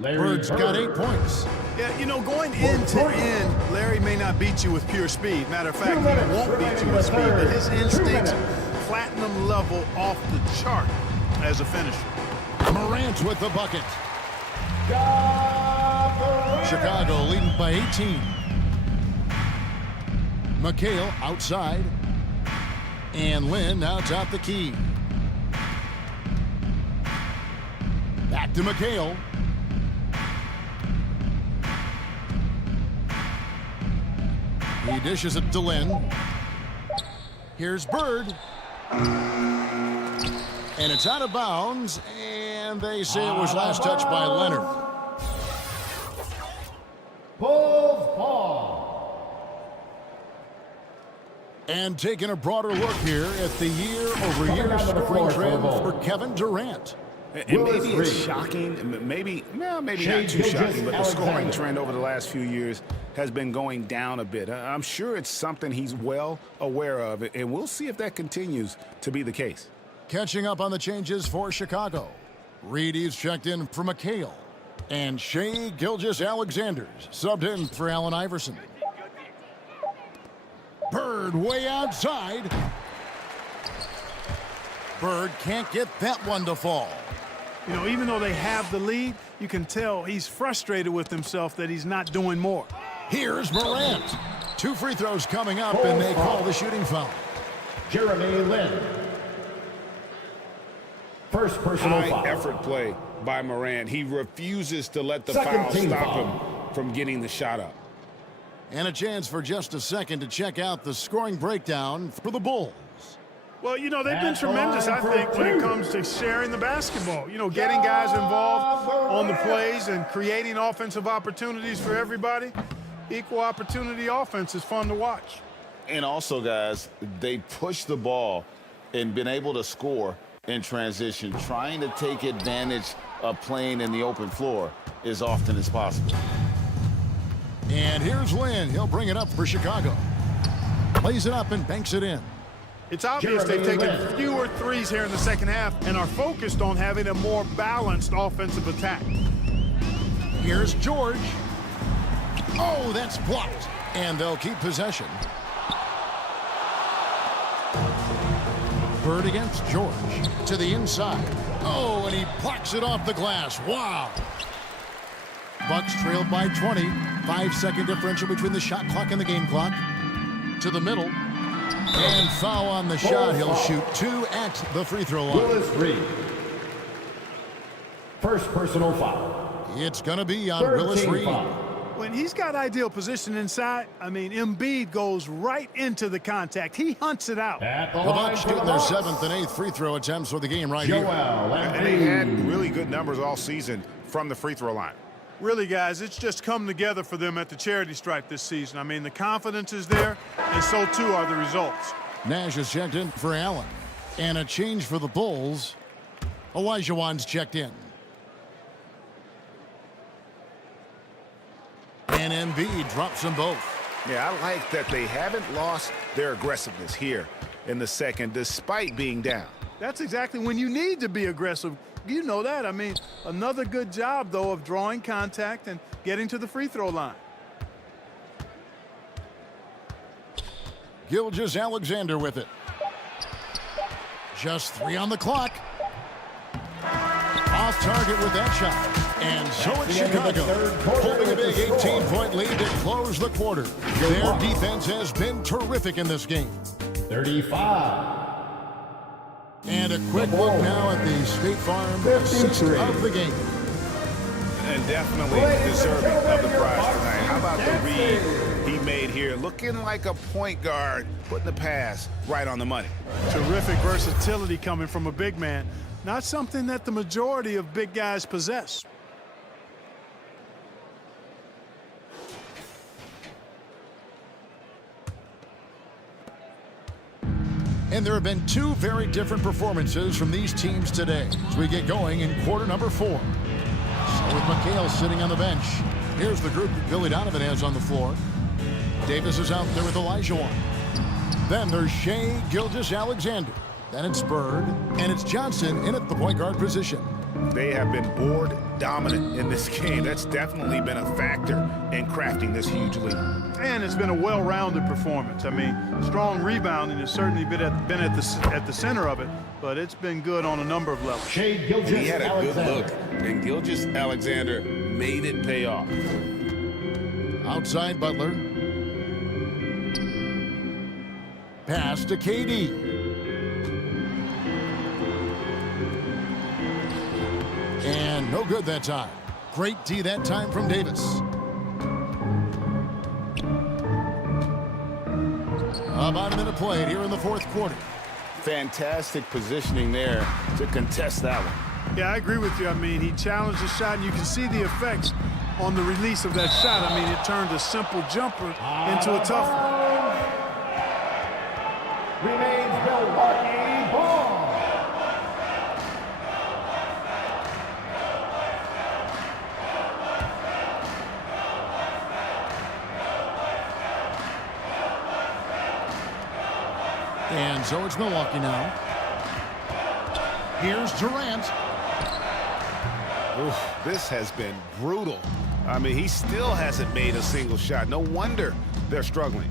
Bird's got 8 points. Yeah, you know, going end to end, Larry may not beat you with pure speed. Matter of fact, he won't beat you with speed, but his instincts, platinum level off the chart as a finisher. Morant with the bucket. Chicago leading by 18. McHale outside. And Lin now top the key. Back to McHale. He dishes it to Lin. Here's Bird. And it's out of bounds, and they say it was last touched by Leonard. Bulls ball. And taking a broader look here at the year-over-year scoring trend for Kevin Durant. And maybe it's shocking, maybe not too shocking, but the scoring trend over the last few years has been going down a bit. I'm sure it's something he's well aware of, and we'll see if that continues to be the case. Catching up on the changes for Chicago. Reedy's checked in for McHale. And Shai Gilgeous-Alexander's subbed in for Allen Iverson. Bird way outside. Bird can't get that one to fall. You know, even though they have the lead, you can tell he's frustrated with himself that he's not doing more. Here's Morant. 2 free throws coming up, and they call the shooting foul. Jeremy Lin. First personal foul. High effort play by Morant. He refuses to let the foul stop him from getting the shot up. And a chance for just a second to check out the scoring breakdown for the Bulls. Well, you know, they've been tremendous, I think, when it comes to sharing the basketball. You know, getting guys involved on the plays and creating offensive opportunities for everybody. Equal opportunity offense is fun to watch. And also, guys, they push the ball and been able to score in transition, trying to take advantage of playing in the open floor as often as possible. And here's Lin. He'll bring it up for Chicago. Plays it up and banks it in. It's obvious they've taken fewer threes here in the second half and are focused on having a more balanced offensive attack. Here's George. Oh, that's blocked. And they'll keep possession. Bird against George. To the inside. Oh, and he blocks it off the glass. Wow. Bucks trailed by 20. 5-second differential between the shot clock and the game clock. To the middle. And foul on the shot. He'll shoot 2 at the free throw line. Willis Reed. First personal foul. It's going to be on Willis Reed. When he's got ideal position inside, I mean, Embiid goes right into the contact. He hunts it out. The Bucks shooting their 7th and 8th free throw attempts for the game right here. And they had really good numbers all season from the free throw line. Really, guys, it's just come together for them at the charity stripe this season. I mean, the confidence is there, and so too are the results. Nash is checked in for Allen. And a change for the Bulls. Elijah Wan's checked in. And Embiid drops them both. Yeah, I like that they haven't lost their aggressiveness here in the second, despite being down. That's exactly when you need to be aggressive. You know that. I mean, another good job, though, of drawing contact and getting to the free throw line. Gilgeous-Alexander with it. Just 3 on the clock. Off target with that shot. And so it's Chicago, holding a big 18-point lead to close the quarter. Their defense has been terrific in this game. 35. And a quick look now at the State Farm assist of the game. And definitely deserving of the prize tonight. How about the read he made here? Looking like a point guard, putting the pass right on the money. Terrific versatility coming from a big man. Not something that the majority of big guys possess. And there have been two very different performances from these teams today as we get going in quarter number 4. So with McHale sitting on the bench, here's the group that Billy Donovan has on the floor. Davis is out there with Olajuwon. Then there's Shai Gilgeous-Alexander. Then it's Bird, and it's Johnson in at the point guard position. They have been board dominant in this game. That's definitely been a factor in crafting this huge lead. And it's been a well-rounded performance. I mean, strong rebounding has certainly been at the center of it, but it's been good on a number of levels. He had a good look, and Gilgeous-Alexander made it pay off. Outside Butler. Pass to KD. And no good that time. Great D that time from Davis. About a minute played here in the fourth quarter. Fantastic positioning there to contest that one. Yeah, I agree with you. I mean, he challenged the shot, and you can see the effects on the release of that shot. I mean, it turned a simple jumper into a tough one. Remains Milwaukee ball. And so it's Milwaukee now. Here's Durant. Oof, this has been brutal. I mean, he still hasn't made a single shot. No wonder they're struggling.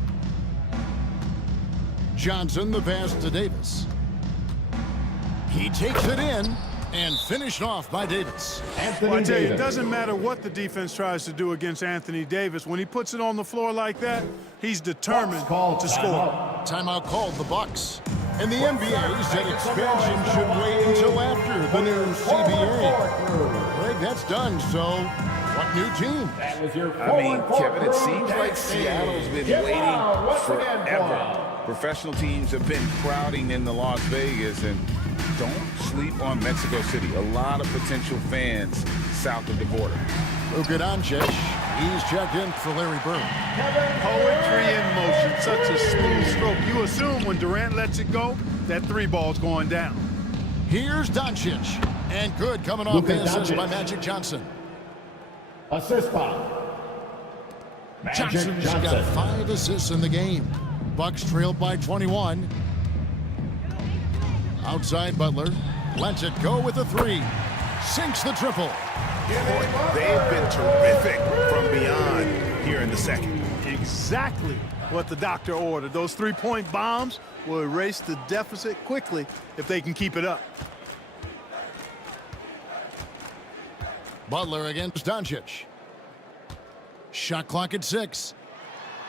Johnson, the pass to Davis. He takes it in and finished off by Davis. Well, I tell you, it doesn't matter what the defense tries to do against Anthony Davis. When he puts it on the floor like that, he's determined to score. Timeout called the Bucks. And the NBA said expansion should wait until after the new CBA. Greg, that's done, so what new team? I mean, Kevin, it seems like Seattle's been waiting forever. Professional teams have been crowding into Las Vegas, and don't sleep on Mexico City. A lot of potential fans south of the border. Luka Doncic, he's checked in for Larry Bird. Poetry in motion, such a smooth stroke. You assume when Durant lets it go, that three ball's going down. Here's Doncic, and good coming off the assist by Magic Johnson. Assist by Johnson's got 5 assists in the game. Bucks trailed by 21. Outside Butler, lets it go with a 3. Sinks the triple. Boy, they've been terrific from beyond here in the second. Exactly what the doctor ordered. Those three-point bombs will erase the deficit quickly if they can keep it up. Butler against Doncic. Shot clock at 6.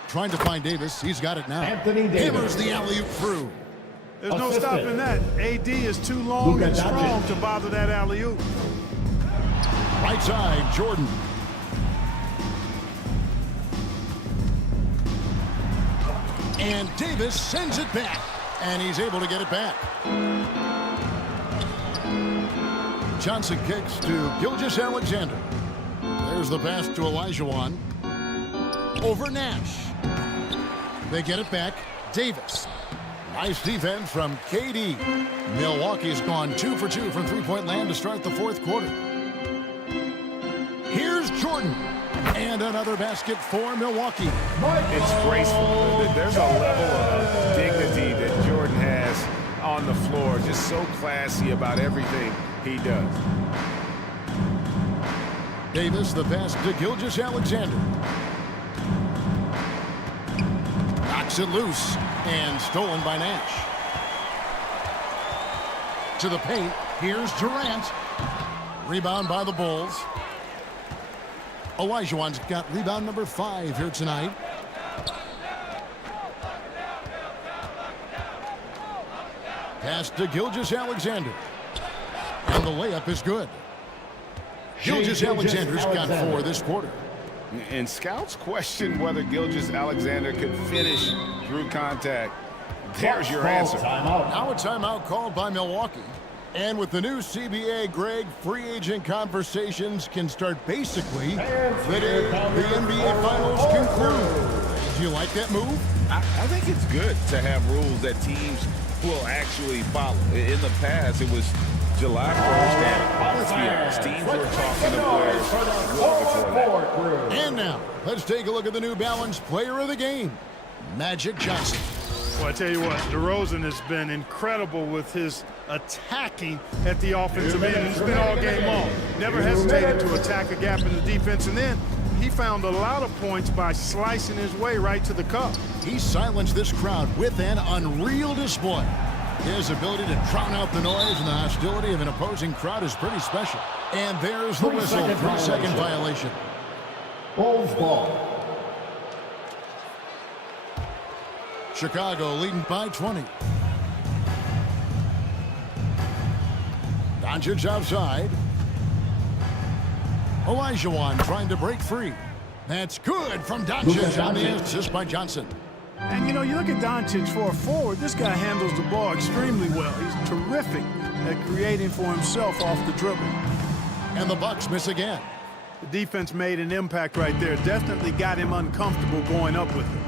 Trying to find Davis. He's got it now. Anthony Davis. Hammers the alley-oop through. There's no stopping that. AD is too long and strong to bother that alley-oop. Right side, Jordan. And Davis sends it back. And he's able to get it back. Johnson kicks to Gilgeous-Alexander. There's the pass to Olajuwon. Over Nash. They get it back. Davis. Nice defense from KD. Milwaukee's gone 2 for 2 from three-point land to start the fourth quarter. Here's Jordan. And another basket for Milwaukee. It's graceful. There's a level of dignity that Jordan has on the floor. Just so classy about everything he does. Davis, the pass to Gilgeous-Alexander. Knocks it loose and stolen by Nash. To the paint, here's Durant. Rebound by the Bulls. Olajuwon's got rebound number 5 here tonight. Pass to Gilgeous-Alexander. And the layup is good. Gilgeous-Alexander's got 4 this quarter. And scouts question whether Gilgeous-Alexander could finish through contact. There's your answer. Now a timeout called by Milwaukee. And with the new CBA, Greg, free agent conversations can start basically the day the NBA Finals conclude. Do you like that move? I think it's good to have rules that teams will actually follow. In the past, it was July 1st, and let's be honest, teams were talking to players long before that. And now, let's take a look at the New Balance player of the game, Magic Johnson. Well, I tell you what, DeRozan has been incredible with his attacking at the offensive end. It's been all game long. Never hesitated to attack a gap in the defense, and then he found a lot of points by slicing his way right to the cup. He silenced this crowd with an unreal display. His ability to drown out the noise and the hostility of an opposing crowd is pretty special. And there's the whistle, 3-second violation. Bulls ball. Chicago leading by 20. Doncic outside. Olajuwon trying to break free. That's good from Doncic on the assist by Johnson. And, you know, you look at Doncic for a forward, this guy handles the ball extremely well. He's terrific at creating for himself off the dribble. And the Bucks miss again. The defense made an impact right there. Definitely got him uncomfortable going up with it.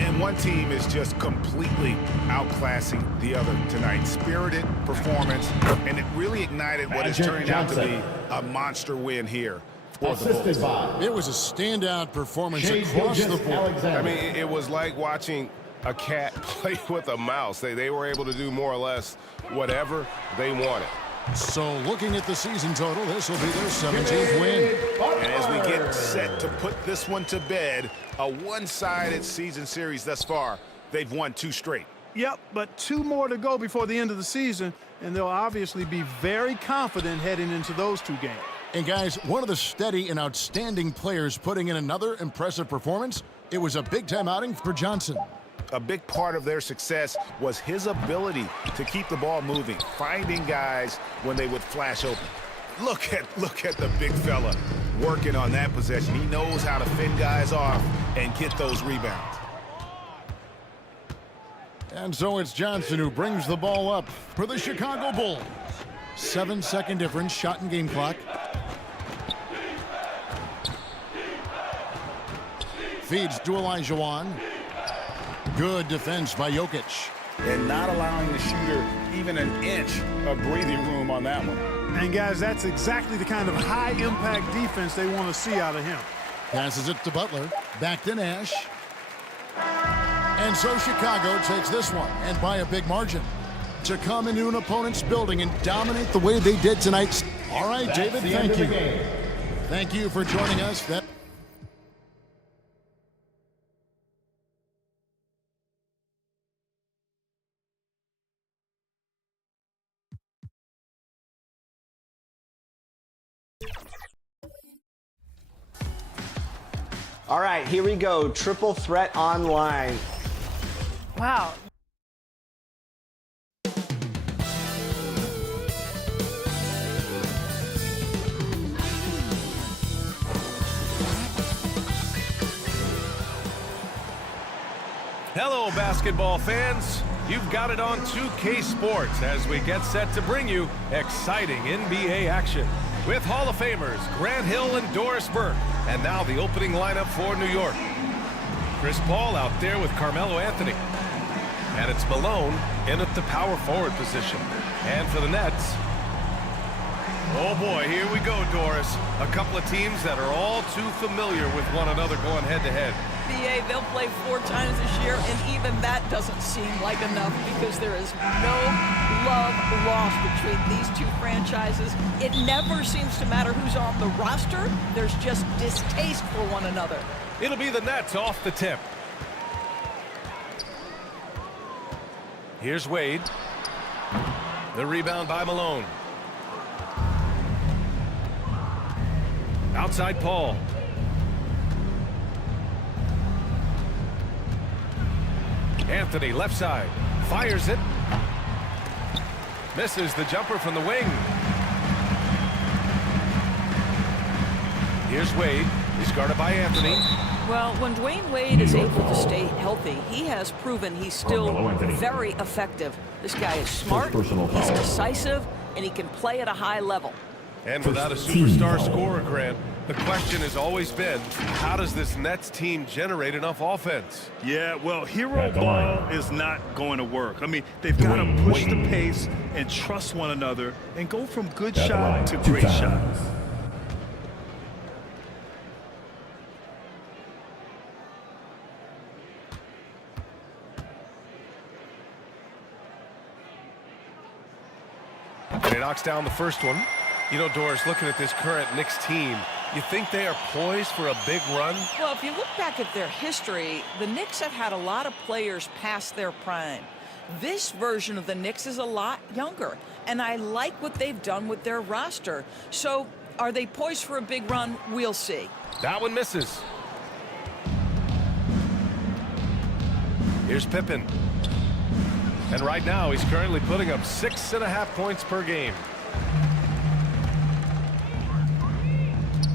And one team is just completely outclassing the other tonight. Spirited performance, and it really ignited what is turning out to be a monster win here for the Bulls. It was a standout performance across the board. I mean, it was like watching a cat play with a mouse. They were able to do more or less whatever they wanted. So looking at the season total, this will be their 17th win. And as we get set to put this one to bed, a one-sided season series thus far, they've won 2 straight. Yep, but 2 more to go before the end of the season, and they'll obviously be very confident heading into those 2 games. And guys, one of the steady and outstanding players putting in another impressive performance, it was a big-time outing for Johnson. A big part of their success was his ability to keep the ball moving, finding guys when they would flash open. Look at the big fella working on that possession. He knows how to fend guys off and get those rebounds. And so it's Johnson who brings the ball up for the Chicago Bulls. 7-second difference, shot and game clock. Feeds to Olajuwon. Good defense by Jokic. And not allowing the shooter even an inch of breathing room on that one. And guys, that's exactly the kind of high-impact defense they want to see out of him. Passes it to Butler. Back to Nash. And so Chicago takes this one, and by a big margin. To come into an opponent's building and dominate the way they did tonight. All right, David, thank you. Thank you for joining us. All right, here we go. Triple threat online. Wow. Hello, basketball fans. You've got it on 2K Sports as we get set to bring you exciting NBA action with Hall of Famers Grant Hill and Doris Burke. And now the opening lineup for New York. Chris Paul out there with Carmelo Anthony. And it's Malone in at the power forward position. And for the Nets, oh boy, here we go, Doris. A couple of teams that are all too familiar with one another going head-to-head. BA, they'll play 4 times this year, and even that doesn't seem like enough because there is no love lost between these 2 franchises. It never seems to matter who's on the roster. There's just distaste for one another. It'll be the Nets off the tip. Here's Wade. The rebound by Malone. Outside Paul. Anthony left side. Fires it. Misses the jumper from the wing. Here's Wade. He's guarded by Anthony. Well, when Dwayne Wade is able to stay healthy, he has proven he's still very effective. This guy is smart, he's decisive, and he can play at a high level. And without a superstar scorer, Grant, the question has always been, how does this Nets team generate enough offense? Yeah, well, hero ball is not going to work. I mean, they've got to push the pace and trust one another and go from good shot to great shot. And he knocks down the first one. You know, Doris, looking at this current Knicks team, you think they are poised for a big run? Well, if you look back at their history, the Knicks have had a lot of players past their prime. This version of the Knicks is a lot younger, and I like what they've done with their roster. So, are they poised for a big run? We'll see. That one misses. Here's Pippen. And right now, he's currently putting up 6.5 points per game.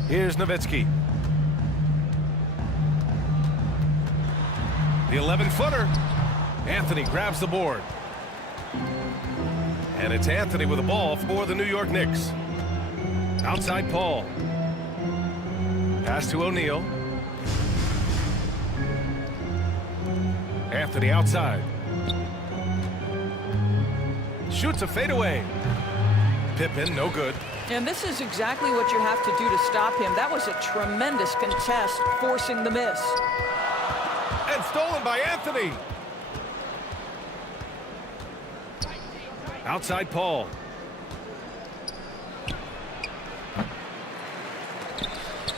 Here's Nowitzki. The 11-footer. Anthony grabs the board. And it's Anthony with the ball for the New York Knicks. Outside Paul. Pass to O'Neal. Anthony outside. Shoots a fadeaway. Pippen, no good. And this is exactly what you have to do to stop him. That was a tremendous contest, forcing the miss. And stolen by Anthony. Outside Paul.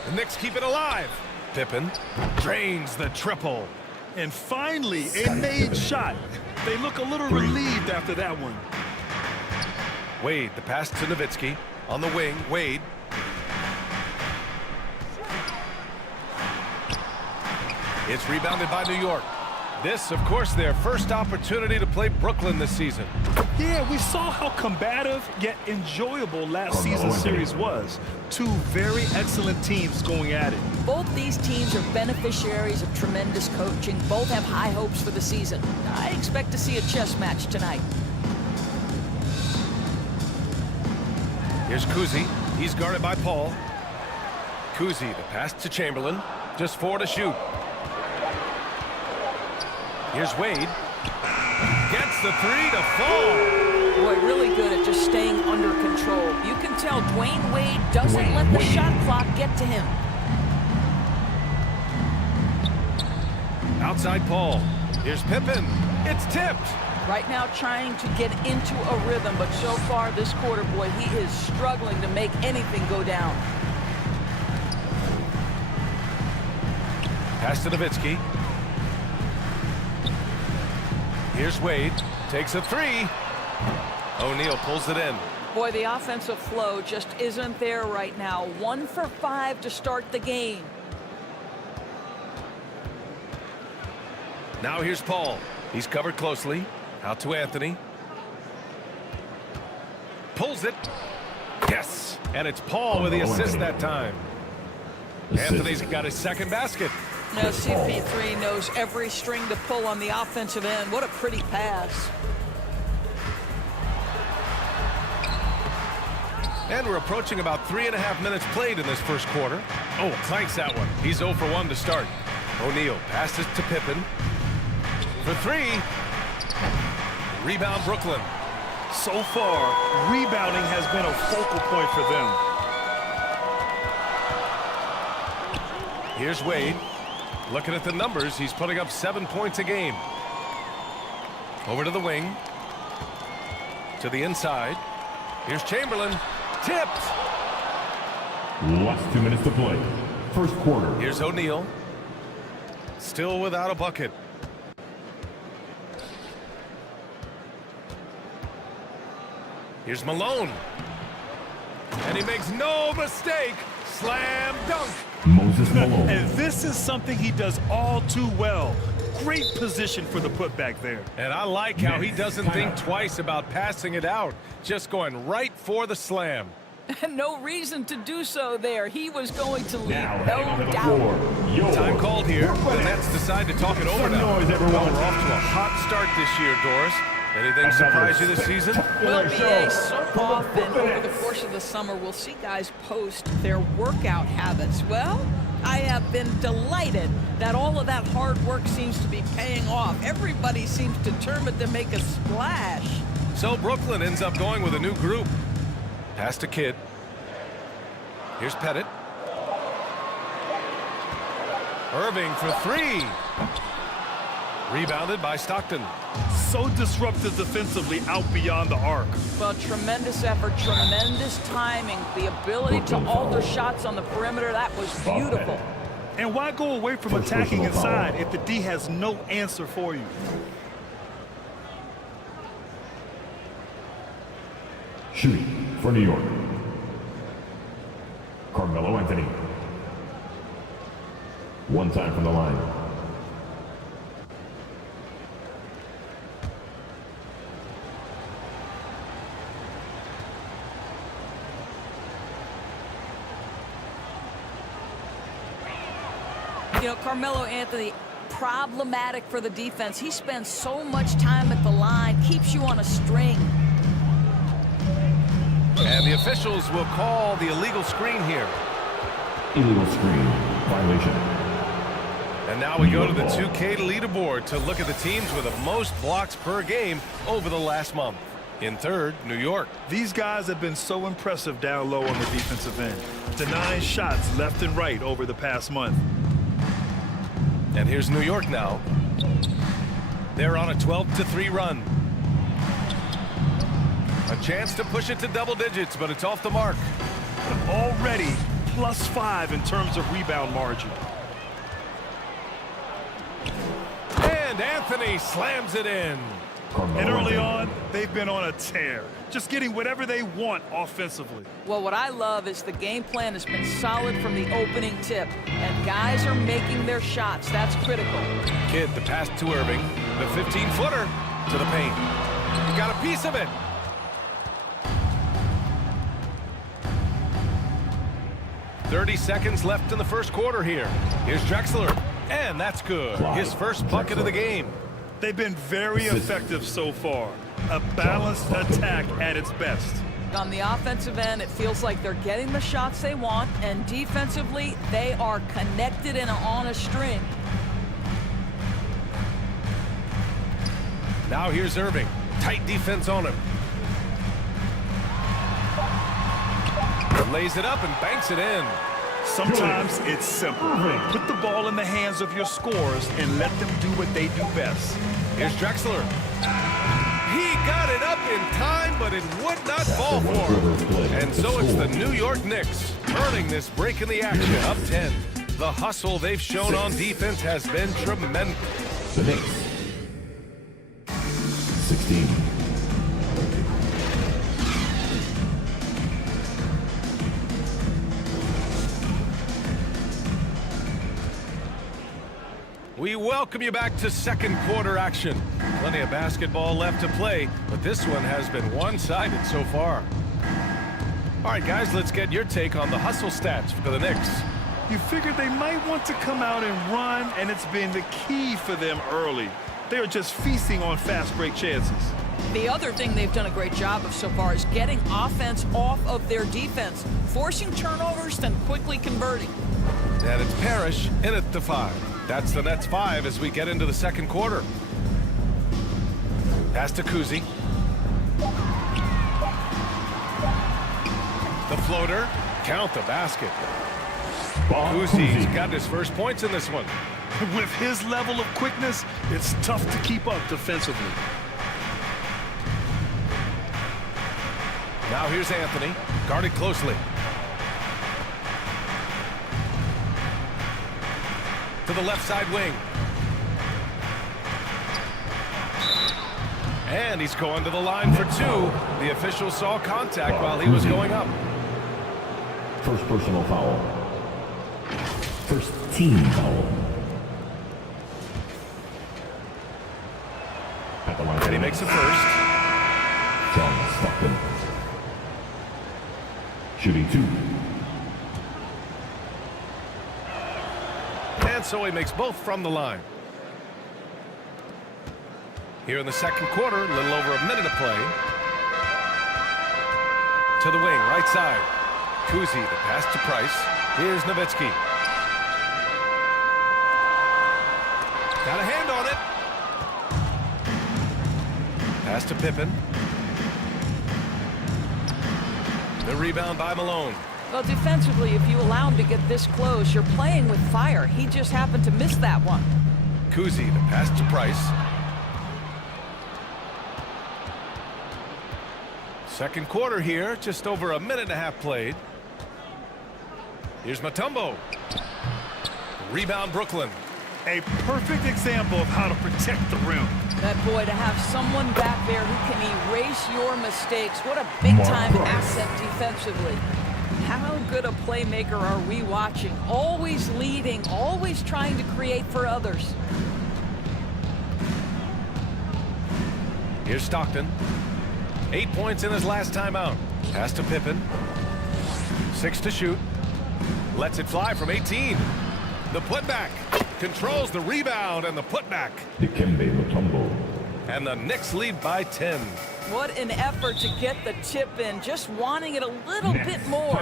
The Knicks keep it alive. Pippen drains the triple. And finally, a made shot. They look a little relieved after that one. Wade, the pass to Nowitzki. On the wing, Wade. It's rebounded by New York. This, of course, their first opportunity to play Brooklyn this season. Yeah, we saw how combative yet enjoyable last season's series was. Two very excellent teams going at it. Both these teams are beneficiaries of tremendous coaching. Both have high hopes for the season. I expect to see a chess match tonight. Here's Kuzi. He's guarded by Paul. Kuzi, the pass to Chamberlain. Just 4 to shoot. Here's Wade. Gets the 3 to fall. Boy, really good at just staying under control. You can tell Dwayne Wade doesn't let the shot clock get to him. Outside Paul. Here's Pippen. It's tipped. Right now trying to get into a rhythm, but so far this quarter, boy, he is struggling to make anything go down. Pass to Nowitzki. Here's Wade. Takes a 3. O'Neal pulls it in. Boy, the offensive flow just isn't there right now. 1 for 5 to start the game. Now here's Paul. He's covered closely. Out to Anthony. Pulls it. Yes. And it's Paul with the assist that time. Anthony's got his second basket. Now CP3 knows every string to pull on the offensive end. What a pretty pass. And we're approaching about 3.5 minutes played in this first quarter. Oh, clanks that one. He's 0 for 1 to start. O'Neal passes to Pippen. For 3. Rebound Brooklyn. So far, rebounding has been a focal point for them. Here's Wade. Looking at the numbers, he's putting up 7 points a game. Over to the wing. To the inside. Here's Chamberlain. Tipped. Last 2 minutes to play. First quarter. Here's O'Neal. Still without a bucket. Here's Malone. And he makes no mistake. Slam dunk. Moses Malone. And this is something he does all too well. Great position for the putback there. And I like how he doesn't think twice about passing it out. Just going right for the slam. No reason to do so there. He was going to lead, Now, no doubt. Time called here. The Nets decide to talk it over now. Well, we're off to a hot start this year, Doris. Anything surprise you this season? Well, BA, so often over the course of the summer, we'll see guys post their workout habits. Well, I have been delighted that all of that hard work seems to be paying off. Everybody seems determined to make a splash. So Brooklyn ends up going with a new group. Pass to Kidd. Here's Pettit. Irving for three. Rebounded by Stockton. So disruptive defensively out beyond the arc. Well, tremendous effort, tremendous timing, the ability to alter shots on the perimeter. That was beautiful. And why go away from attacking inside if the D has no answer for you? Shooting for New York, Carmelo Anthony. One time from the line. You know, Carmelo Anthony, problematic for the defense. He spends so much time at the line, keeps you on a string. And the officials will call the illegal screen here. Illegal screen violation. And now we go to the 2K leaderboard to look at the teams with the most blocks per game over the last month. In third, New York. These guys have been so impressive down low on the defensive end, denying shots left and right over the past month. And here's New York now. They're on a 12-3 run. A chance to push it to double digits, but it's off the mark. But already +5 in terms of rebound margin. And Anthony slams it in. And early on, they've been on a tear, just getting whatever they want offensively. Well, what I love is the game plan has been solid from the opening tip, and guys are making their shots. That's critical. Kidd, the pass to Irving, the 15-footer to the paint. He got a piece of it. "30 seconds left in the first quarter here. Here's Drexler, and that's good. His first bucket of the game. They've been very effective so far. A balanced attack at its best. On the offensive end, it feels like they're getting the shots they want, and defensively, they are connected and on a string. Now here's Irving. Tight defense on him. Lays it up and banks it in. Sometimes it's simple. Put the ball in the hands of your scorers and let them do what they do best. Here's Drexler. He got it up in time, but it would not fall for him. And so it's the New York Knicks earning this break in the action, up 10. The hustle they've shown on defense has been tremendous. The Knicks. 16. We welcome you back to second quarter action. Plenty of basketball left to play, but this one has been one-sided so far. All right, guys, let's get your take on the hustle stats for the Knicks. You figured they might want to come out and run, and it's been the key for them early. They are just feasting on fast break chances. The other thing they've done a great job of so far is getting offense off of their defense, forcing turnovers, then quickly converting. And it's Parrish in at the 5. That's the Nets 5 as we get into the second quarter. Pass to Kuzi. The floater. Count the basket. Kuzi's got his first points in this one. With his level of quickness, it's tough to keep up defensively. Now here's Anthony. Guarded closely. To the left side wing. And he's going to the line for 2. The official saw contact while he was going up. First personal foul. First team foul. At the line. And he makes the first. John Stockton. Shooting 2. And so he makes both from the line. Here in the second quarter, a little over a minute of play. To the wing, right side. Kuzi, the pass to Price. Here's Nowitzki. Got a hand on it. Pass to Pippen. The rebound by Malone. Well, defensively, if you allow him to get this close, you're playing with fire. He just happened to miss that one. Kuzi, the pass to Price. Second quarter here, just over a minute and a half played. Here's Mutombo. Rebound, Brooklyn. A perfect example of how to protect the rim. That boy, to have someone back there who can erase your mistakes. What a big-time asset defensively. How good a playmaker are we watching? Always leading, always trying to create for others. Here's Stockton. 8 points in his last time out. Pass to Pippen. 6 to shoot. Lets it fly from 18. The putback. Controls the rebound and the putback. And the Knicks lead by 10. What an effort to get the tip in. Just wanting it a little bit more.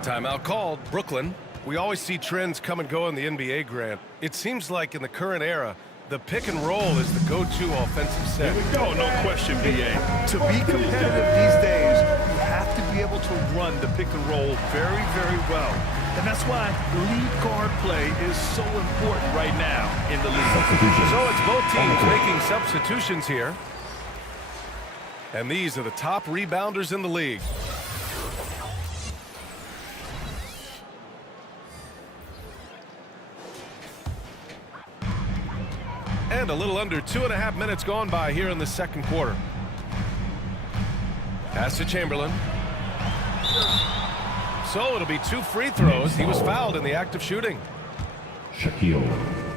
Timeout called. Brooklyn. We always see trends come and go in the NBA, Grant. It seems like in the current era, the pick and roll is the go-to offensive set. Oh, no question, B.A. To be competitive these days, you have to be able to run the pick and roll very, very well. And that's why lead guard play is so important right now in the league. So it's both teams making substitutions here. And these are the top rebounders in the league. And a little under 2.5 minutes gone by here in the second quarter. Pass to Chamberlain. So it'll be 2 free throws. He was fouled in the act of shooting. Shaquille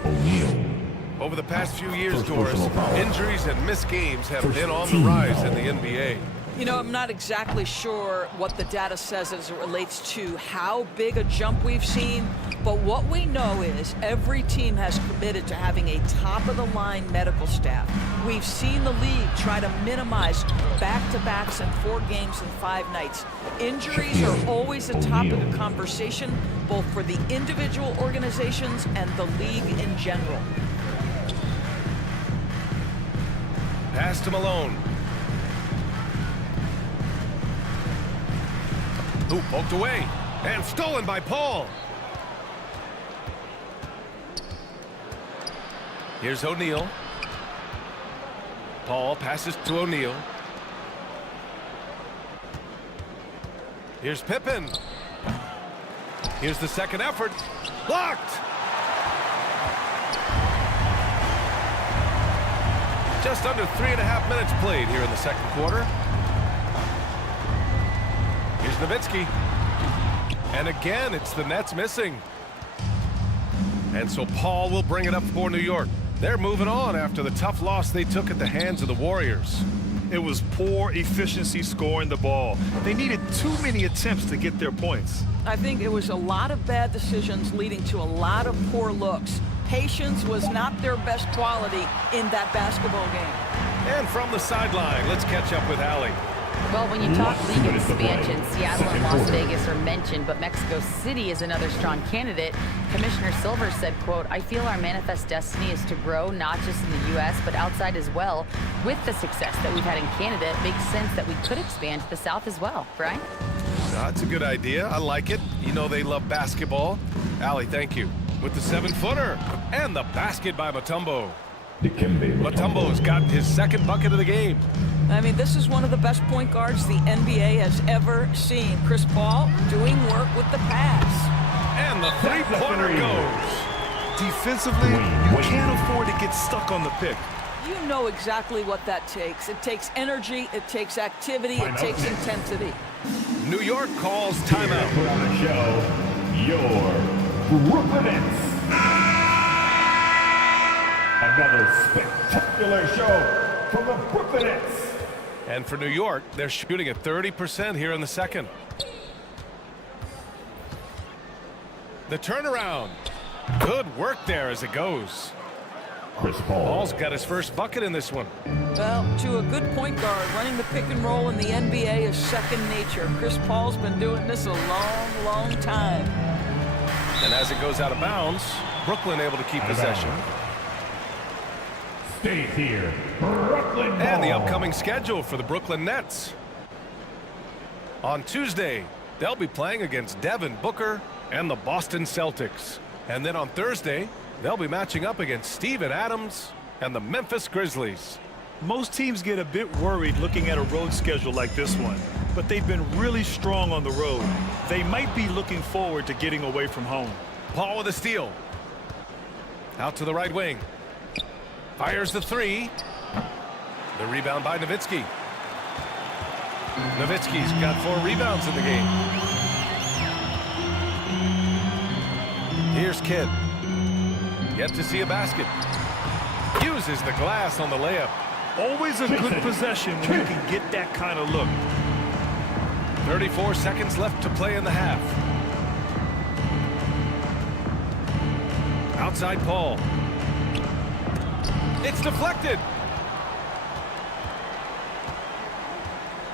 O'Neal. Over the past few years, Doris, injuries and missed games have been on the rise in the NBA. You know, I'm not exactly sure what the data says as it relates to how big a jump we've seen, but what we know is every team has committed to having a top-of-the-line medical staff. We've seen the league try to minimize back-to-backs in 4 games and 5 nights. Injuries are always a topic of conversation, both for the individual organizations and the league in general. Pass to Malone. Ooh, poked away and stolen by Paul. Here's O'Neal. Paul passes to O'Neal. Here's Pippen. Here's the second effort. Blocked. Just under 3.5 minutes played here in the second quarter. Here's Nowitzki. And again, it's the Nets missing. And so Paul will bring it up for New York. They're moving on after the tough loss they took at the hands of the Warriors. It was poor efficiency scoring the ball. They needed too many attempts to get their points. I think it was a lot of bad decisions leading to a lot of poor looks. Patience was not their best quality in that basketball game. And from the sideline, let's catch up with Allie. Well, when you talk league expansion, Seattle and Las Vegas are mentioned, but Mexico City is another strong candidate. Commissioner Silver said, quote, "I feel our manifest destiny is to grow not just in the U.S., but outside as well. With the success that we've had in Canada, it makes sense that we could expand to the South as well." Brian? That's a good idea. I like it. You know they love basketball. Allie, thank you. With the 7-footer and the basket by Mutombo. Mutombo's gotten his second bucket of the game. I mean, this is one of the best point guards the NBA has ever seen. Chris Paul doing work with the pass. And the three-pointer goes. Defensively, you can't afford to get stuck on the pick. You know exactly what that takes. It takes energy, it takes activity, it takes intensity. New York calls timeout. Put on the show, your Brooklyn Nets. Another spectacular show from the Brooklyn Nets. And for New York, they're shooting at 30% here in the second. The turnaround. Good work there as it goes. Paul's got his first bucket in this one. Well, to a good point guard, running the pick and roll in the NBA is second nature. Chris Paul's been doing this a long, long time. And as it goes out of bounds, Brooklyn able to keep possession. Stays here, Brooklyn ball. And the upcoming schedule for the Brooklyn Nets. On Tuesday, they'll be playing against Devin Booker and the Boston Celtics. And then on Thursday, they'll be matching up against Steven Adams and the Memphis Grizzlies. Most teams get a bit worried looking at a road schedule like this one, but they've been really strong on the road. They might be looking forward to getting away from home. Paul with a steal. Out to the right wing. Fires the three. The rebound by Nowitzki. Nowitzki's got 4 rebounds in the game. Here's Kidd. Yet to see a basket. Uses the glass on the layup. Always a good possession when you can get that kind of look. 34 seconds left to play in the half. Outside Paul. It's deflected.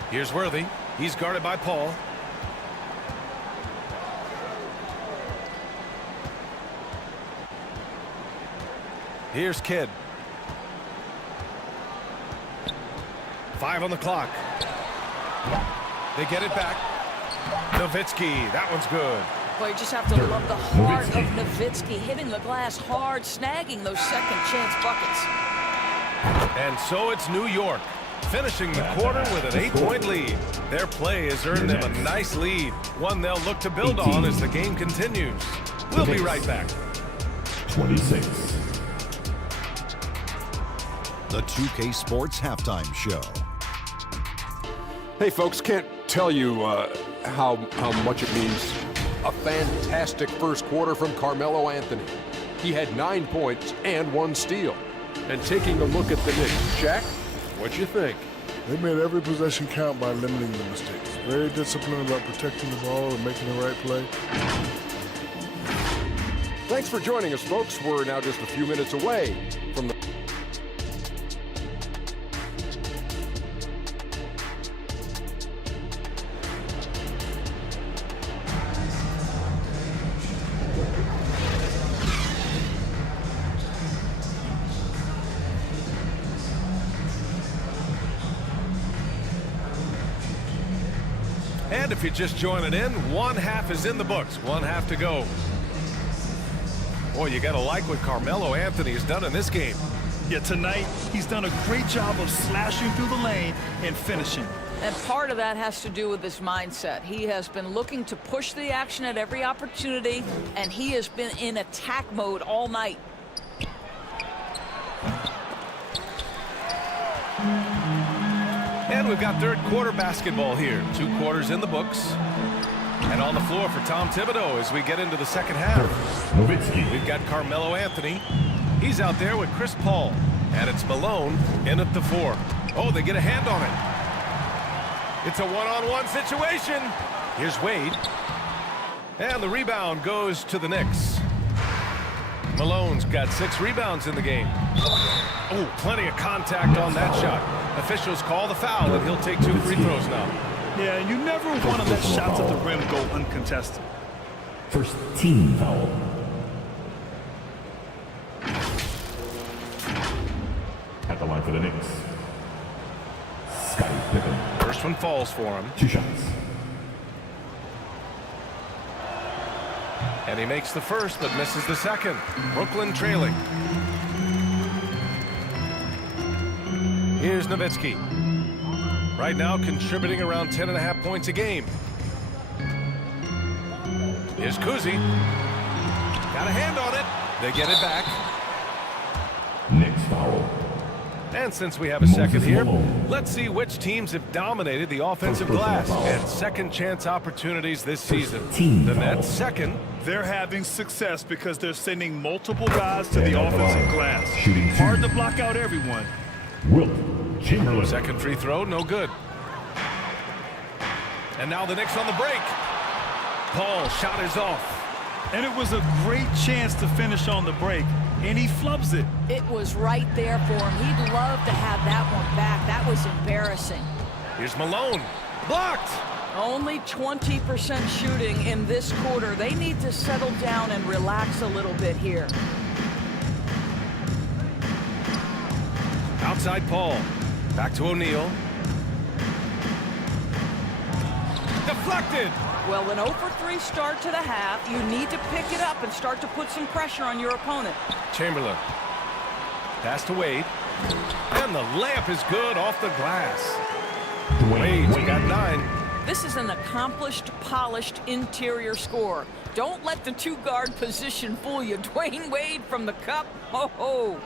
Here's Worthy. He's guarded by Paul. Here's Kidd. 5 on the clock. They get it back. Nowitzki, that one's good. Boy, you just have to love the heart of Nowitzki, hitting the glass hard, snagging those second chance buckets. And so it's New York, finishing the quarter with an 8-point lead. Their play has earned them a nice lead, one they'll look to build on as the game continues. We'll be right back. 26. The 2K Sports Halftime Show. Hey, folks, can't tell you how much it means. A fantastic first quarter from Carmelo Anthony. He had 9 points and 1 steal. And taking a look at the Knicks, Shaq, what you think? They made every possession count by limiting the mistakes. Very disciplined about protecting the ball and making the right play. Thanks for joining us, folks. We're now just a few minutes away from the... And if you're just joining in, one half is in the books, one half to go. Boy, you gotta like what Carmelo Anthony has done in this game. Yeah, tonight, he's done a great job of slashing through the lane and finishing. And part of that has to do with his mindset. He has been looking to push the action at every opportunity, and he has been in attack mode all night. And we've got third quarter basketball here. 2 quarters in the books. And on the floor for Tom Thibodeau as we get into the second half. We've got Carmelo Anthony. He's out there with Chris Paul. And it's Malone in at the 4. Oh, they get a hand on it. It's a one-on-one situation. Here's Wade. And the rebound goes to the Knicks. Malone's got 6 rebounds in the game. Oh, plenty of contact on that shot. Officials call the foul, and he'll take 2 free throws now. Yeah, you never want to let shots at the rim go uncontested. First team foul. At the line for the Knicks, Scottie Pippen. First one falls for him. 2 shots. And he makes the first, but misses the second. Brooklyn trailing. Here's Nowitzki. Right now contributing around 10.5 points a game. Here's Kuzi. Got a hand on it. They get it back. Knicks foul. And since we have a second here, let's see which teams have dominated the offensive glass and second chance opportunities this season. The Nets second. They're having success because they're sending multiple guys to the offensive glass. Shooting 2. Hard to block out everyone. Wilt Chamberlain. Second free throw, no good. And now the Knicks on the break. Paul shot is off. And it was a great chance to finish on the break. and he flubs it. It was right there for him. He'd love to have that one back. That was embarrassing. Here's Malone. Blocked. Only 20% shooting in this quarter. They need to settle down and relax a little bit here. Outside Paul. Back to O'Neal. Deflected. Well, an 0-for-3 start to the half. You need to pick it up and start to put some pressure on your opponent. Chamberlain. Pass to Wade. And the layup is good off the glass. Wade's got 9. This is an accomplished, polished interior scorer. Don't let the two-guard position fool you. Dwayne Wade from the cup. Ho-ho.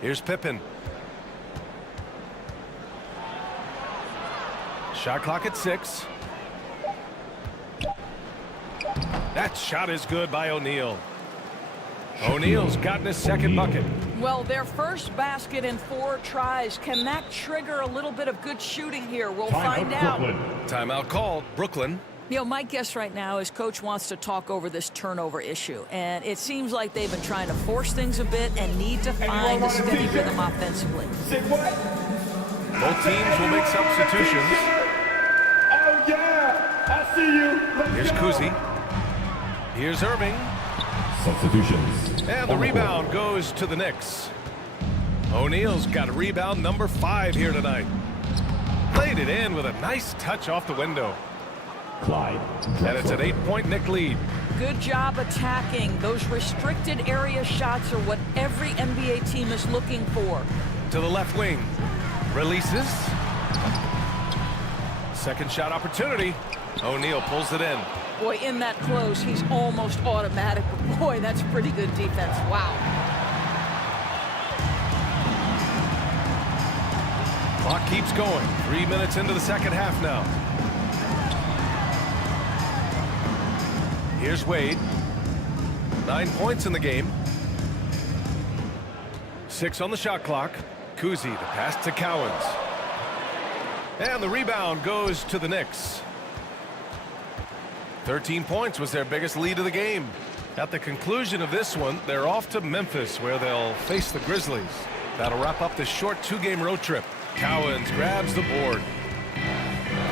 Here's Pippen. Shot clock at 6. That shot is good by O'Neal. O'Neal's gotten his second bucket. Well, their first basket in 4 tries. Can that trigger a little bit of good shooting here? We'll find out. Timeout called. Brooklyn. You know, my guess right now is Coach wants to talk over this turnover issue. And it seems like they've been trying to force things a bit and need to find a steady rhythm offensively. Both teams will make substitutions. Oh, yeah. I see you. Here's Kuzi. Here's Irving. Substitutions. And the rebound goes to the Knicks. O'Neal's got a rebound number 5 here tonight. Played it in with a nice touch off the window. Clyde. And it's an 8-point Knick lead. Good job attacking. Those restricted area shots are what every NBA team is looking for. To the left wing. Releases. Second shot opportunity. O'Neal pulls it in. Boy, in that close, he's almost automatic. But boy, that's pretty good defense. Wow. Clock keeps going. 3 minutes into the second half now. Here's Wade. 9 points in the game. 6 on the shot clock. Kuzi, the pass to Cowens. And the rebound goes to the Knicks. 13 points was their biggest lead of the game. At the conclusion of this one, they're off to Memphis, where they'll face the Grizzlies. That'll wrap up this short 2-game road trip. Cowens grabs the board.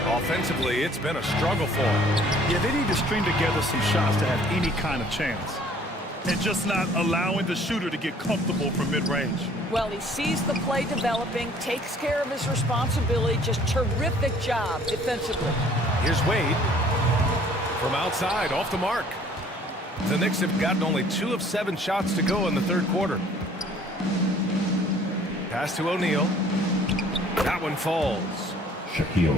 Offensively, it's been a struggle for them. Yeah, they need to string together some shots to have any kind of chance. And just not allowing the shooter to get comfortable from mid-range. Well, he sees the play developing, takes care of his responsibility. Just terrific job defensively. Here's Wade. From outside, off the mark. The Knicks have gotten only 2 of 7 shots to go in the third quarter. Pass to O'Neal. That one falls. Shaquille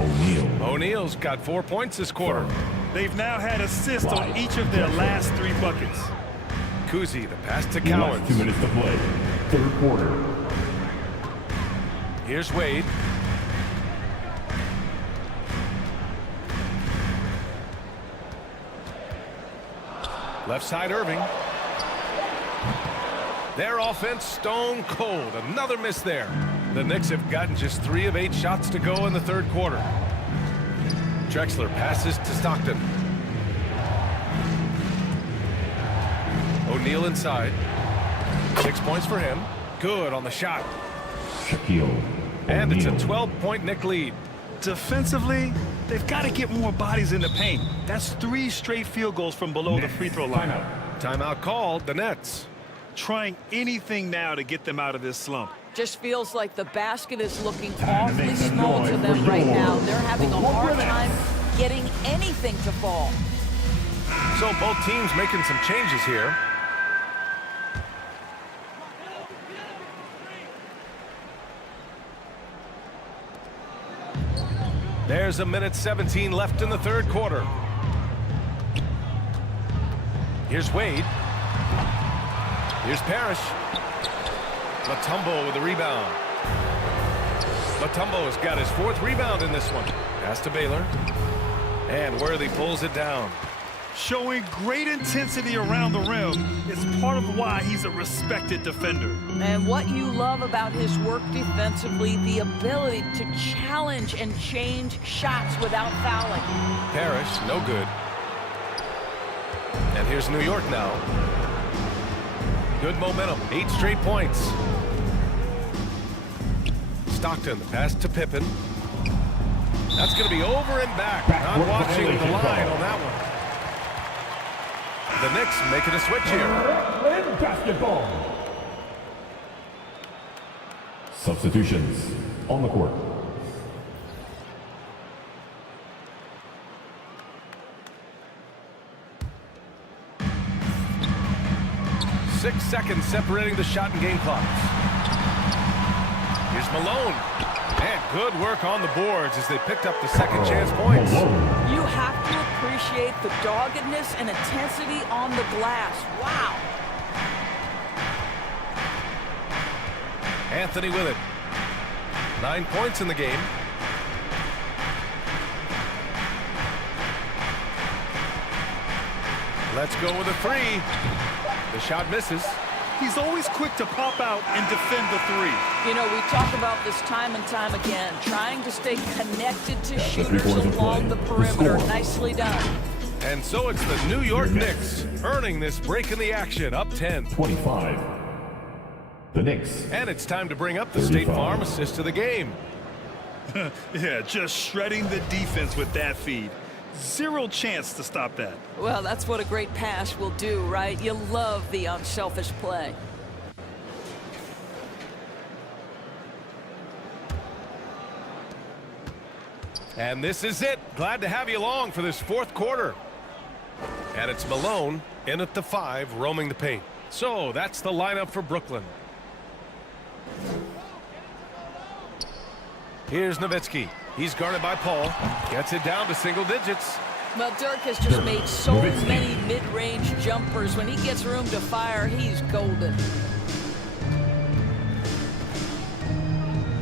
O'Neal. O'Neal's got 4 points this quarter. They've now had assists on each of their last 3 buckets. Kuzi, the pass to Cowens. 2 minutes to play. Third quarter. Here's Wade. Left side Irving. Their offense stone cold. Another miss there. The Knicks have gotten just 3 of 8 shots to go in the third quarter. Drexler passes to Stockton. O'Neal inside. 6 points for him. Good on the shot. Shaquille And it's a O'Neal. 12-point Knick lead. Defensively, they've got to get more bodies in the paint. That's 3 straight field goals from below the free throw line. Timeout called, the Nets. Trying anything now to get them out of this slump. Just feels like the basket is looking awfully small to them right now. They're having a hard time getting anything to fall. So both teams making some changes here. There's a minute 17 left in the third quarter. Here's Wade. Here's Parrish. Mutombo with the rebound. Mutombo's got his 4th rebound in this one. Pass to Baylor. And Worthy pulls it down. Showing great intensity around the rim is part of why he's a respected defender. And what you love about his work defensively, the ability to challenge and change shots without fouling. Parrish, no good. Here's New York now. Good momentum, 8 straight points. Stockton, the pass to Pippen. That's going to be over and back. Not watching the line on that one. The Knicks making a switch here. Brooklyn basketball. Substitutions on the court. Six seconds separating the shot and game clocks. Here's Malone. And good work on the boards as they picked up the second chance points. You have to appreciate the doggedness and intensity on the glass. Wow. Anthony with it. 9 points in the game. Let's go with a three. The shot misses. He's always quick to pop out and defend the three. You know, we talk about this time and time again, trying to stay connected to shooters along the perimeter. Nicely done. And so it's the New York Knicks earning this break in the action, up 10. 25. The Knicks. And it's time to bring up the State Farm assist to the game. Yeah, just shredding the defense with that feed. Zero chance to stop that. Well, that's what a great pass will do, right? You love the unselfish play. And this is it. Glad to have you along for this fourth quarter. And it's Malone in at the 5, roaming the paint. So that's the lineup for Brooklyn. Here's Nowitzki. He's guarded by Paul. Gets it down to single digits. Well, Dirk has just made so many mid-range jumpers. When he gets room to fire, he's golden.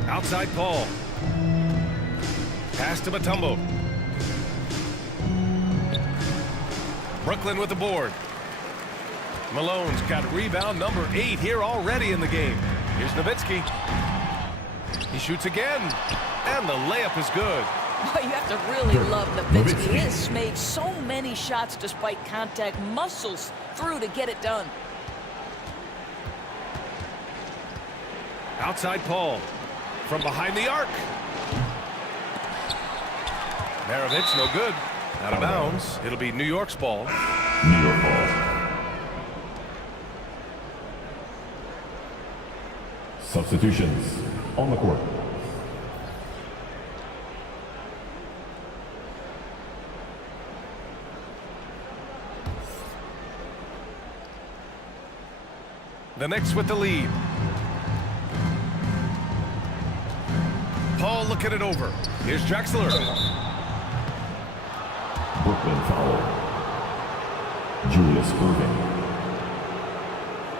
Outside Paul. Pass to Mutombo. Brooklyn with the board. Malone's got rebound number 8 here already in the game. Here's Nowitzki. He shoots again. And the layup is good. Oh, you have to really love Nowitzki. He has made so many shots despite contact, muscles through to get it done. Outside Paul. From behind the arc. Maravich, no good. Out of bounds. It'll be New York's ball. New York ball. Substitutions on the court. The Knicks with the lead. Paul looking it over. Here's Drexler. Brooklyn foul. Julius Irving.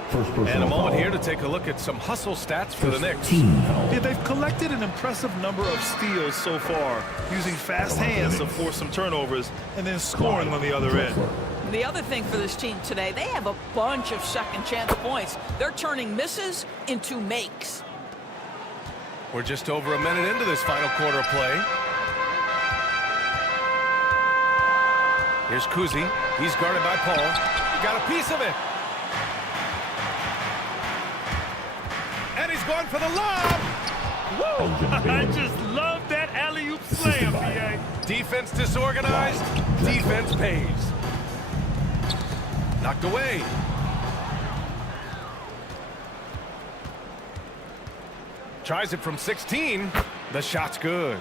First personal And a moment foul. here to take a look at some hustle stats for the Knicks. Yeah, they've collected an impressive number of steals so far, using fast hands to force some turnovers and then scoring on the other end. The other thing for this team today, they have a bunch of second chance points. They're turning misses into makes. We're just over a minute into this final quarter of play. Here's Kuzi. He's guarded by Paul. He got a piece of it. And he's going for the lob. Woo! I just love that alley-oop slam, PA. Defense disorganized. Defense pays. Knocked away. Tries it from 16. The shot's good.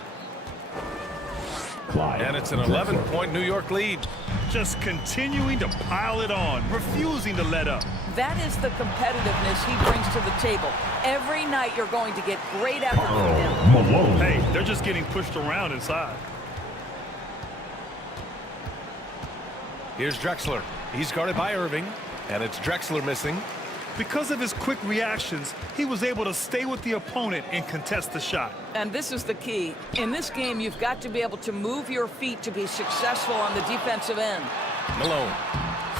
And it's an 11-point New York lead. Just continuing to pile it on, refusing to let up. That is the competitiveness he brings to the table. Every night you're going to get great effort from him. Hey, they're just getting pushed around inside. Here's Drexler. He's guarded by Irving, and it's Drexler missing. Because of his quick reactions, he was able to stay with the opponent and contest the shot. And this is the key. In this game, you've got to be able to move your feet to be successful on the defensive end. Malone.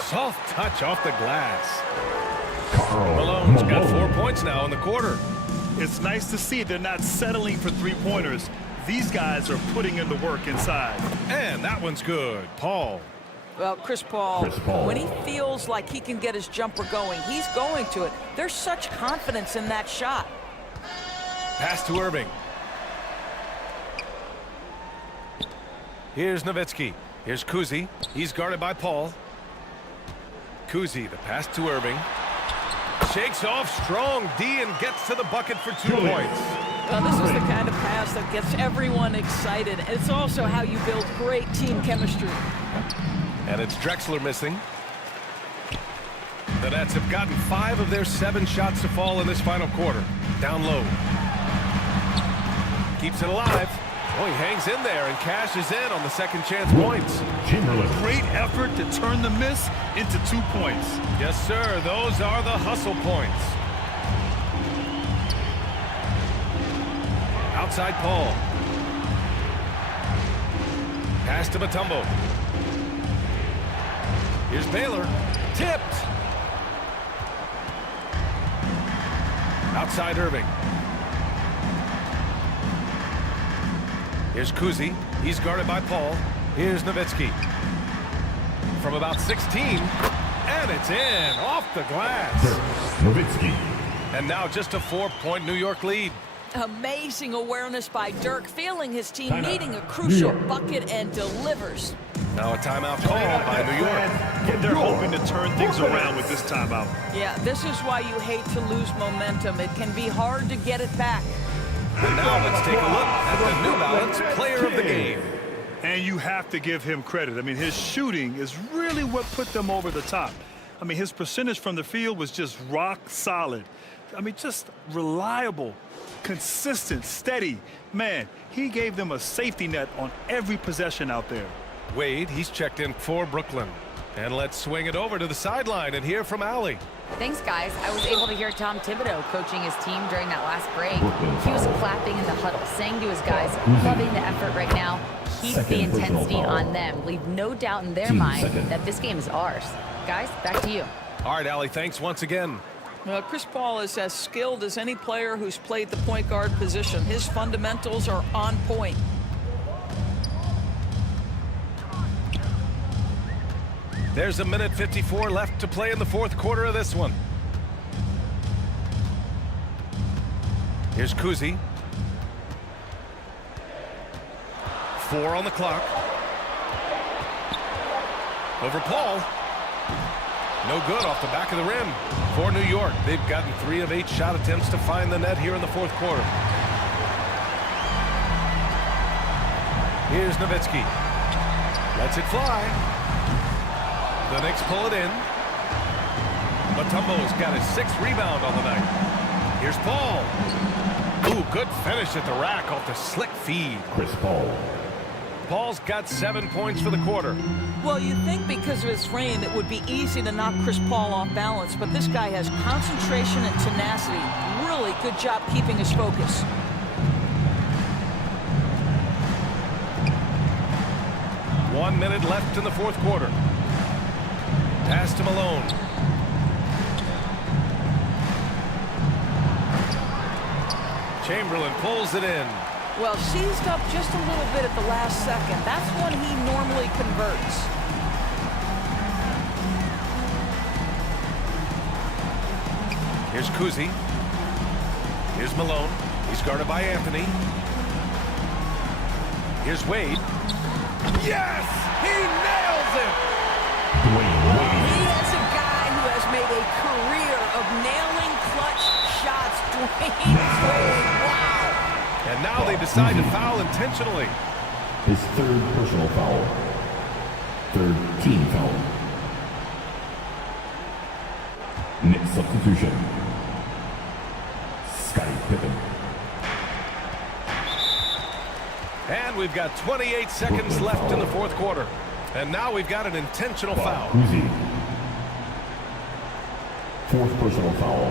Soft touch off the glass. Malone's got 4 points now in the quarter. It's nice to see they're not settling for three-pointers. These guys are putting in the work inside. And that one's good. Paul. Well, Chris Paul, when he feels like he can get his jumper going, he's going to it. There's such confidence in that shot. Pass to Irving. Here's Nowitzki. Here's Kuzi. He's guarded by Paul. Kuzi, the pass to Irving. Shakes off strong D and gets to the bucket for 2 points. Well, this is the kind of pass that gets everyone excited. It's also how you build great team chemistry. And it's Drexler missing. The Nets have gotten 5 of their 7 shots to fall in this final quarter. Down low. Keeps it alive. Oh, he hangs in there and cashes in on the second chance points. Great effort to turn the miss into 2 points. Yes, sir. Those are the hustle points. Outside Paul. Pass to Mutombo. Here's Baylor. Tipped. Outside Irving. Here's Kuzi. He's guarded by Paul. Here's Nowitzki. From about 16. And it's in. Off the glass. Nowitzki. And now just a 4-point New York lead. Amazing awareness by Dirk, feeling his team needing a crucial bucket and delivers. Now a timeout called by New York. They're hoping to turn things around with this timeout. Yeah, this is why you hate to lose momentum. It can be hard to get it back. And now let's take a look at the New Balance player of the game. And you have to give him credit. I mean, his shooting is really what put them over the top. I mean, his percentage from the field was just rock solid. I mean, just reliable, consistent, steady. Man, he gave them a safety net on every possession out there. Wade, he's checked in for Brooklyn. And let's swing it over to the sideline and hear from Allie. Thanks, guys. I was able to hear Tom Thibodeau coaching his team during that last break. He was clapping in the huddle, saying to his guys, loving the effort right now. Keep the intensity on them. Leave no doubt in their mind that this game is ours. Guys, back to you. All right, Allie, thanks once again. Well, Chris Paul is as skilled as any player who's played the point guard position. His fundamentals are on point. There's a minute 54 left to play in the fourth quarter of this one. Here's Kuzi. 4 on the clock. Over Paul. No good off the back of the rim for New York. They've gotten 3 of 8 shot attempts to find the net here in the fourth quarter. Here's Nowitzki. Lets it fly. The Knicks pull it in. Mutombo's got his 6th rebound on the night. Here's Paul. Ooh, good finish at the rack off the slick feed. Chris Paul. Paul's got 7 points for the quarter. Well, you'd think because of his frame it would be easy to knock Chris Paul off balance, but this guy has concentration and tenacity. Really good job keeping his focus. One minute left in the fourth quarter. Pass to Malone. Chamberlain pulls it in. Well, seized up just a little bit at the last second. That's when he normally converts. Here's Kuzi. Here's Malone. He's guarded by Anthony. Here's Wade. Yes! He nails it! He is a guy who has made a career of nailing clutch shots. Dwayne Wade, wow! And now they decide to foul intentionally. His 3rd personal foul. 3rd team foul. Knicks substitution. Scottie Pippen. And we've got 28 seconds left in the fourth quarter. And now we've got an intentional foul. Kuzi. 4th personal foul.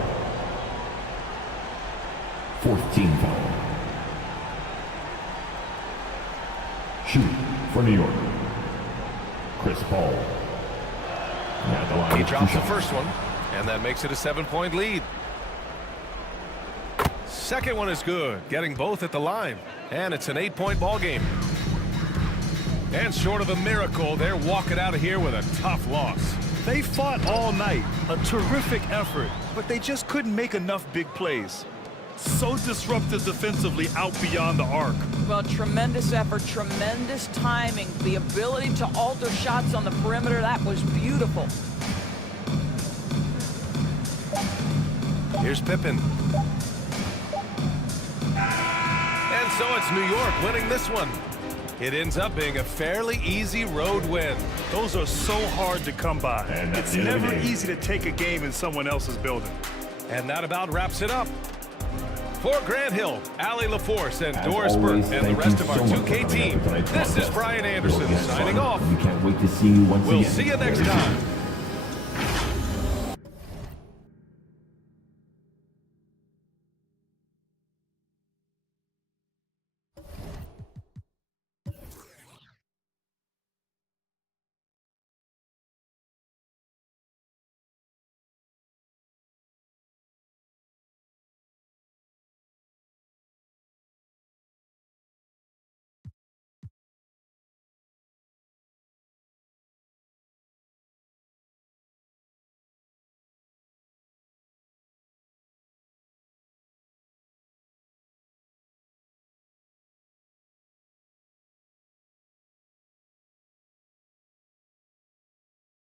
4th team foul. Shoot for New York. Chris Paul. At the line. He drops the first one, and that makes it a 7-point lead. Second one is good, getting both at the line. And it's an 8-point ball game. And short of a miracle, they're walking out of here with a tough loss. They fought all night, a terrific effort, but they just couldn't make enough big plays. So disruptive defensively out beyond the arc. Well, tremendous effort, tremendous timing. The ability to alter shots on the perimeter, that was beautiful. Here's Pippen. And so it's New York winning this one. It ends up being a fairly easy road win. Those are so hard to come by. It's never easy to take a game in someone else's building. And that about wraps it up. For Grant Hill, Allie LaForce, and Doris Burke, and the rest of our 2K team, this is Brian Anderson signing off. We can't wait to see you once again. We'll see you next time.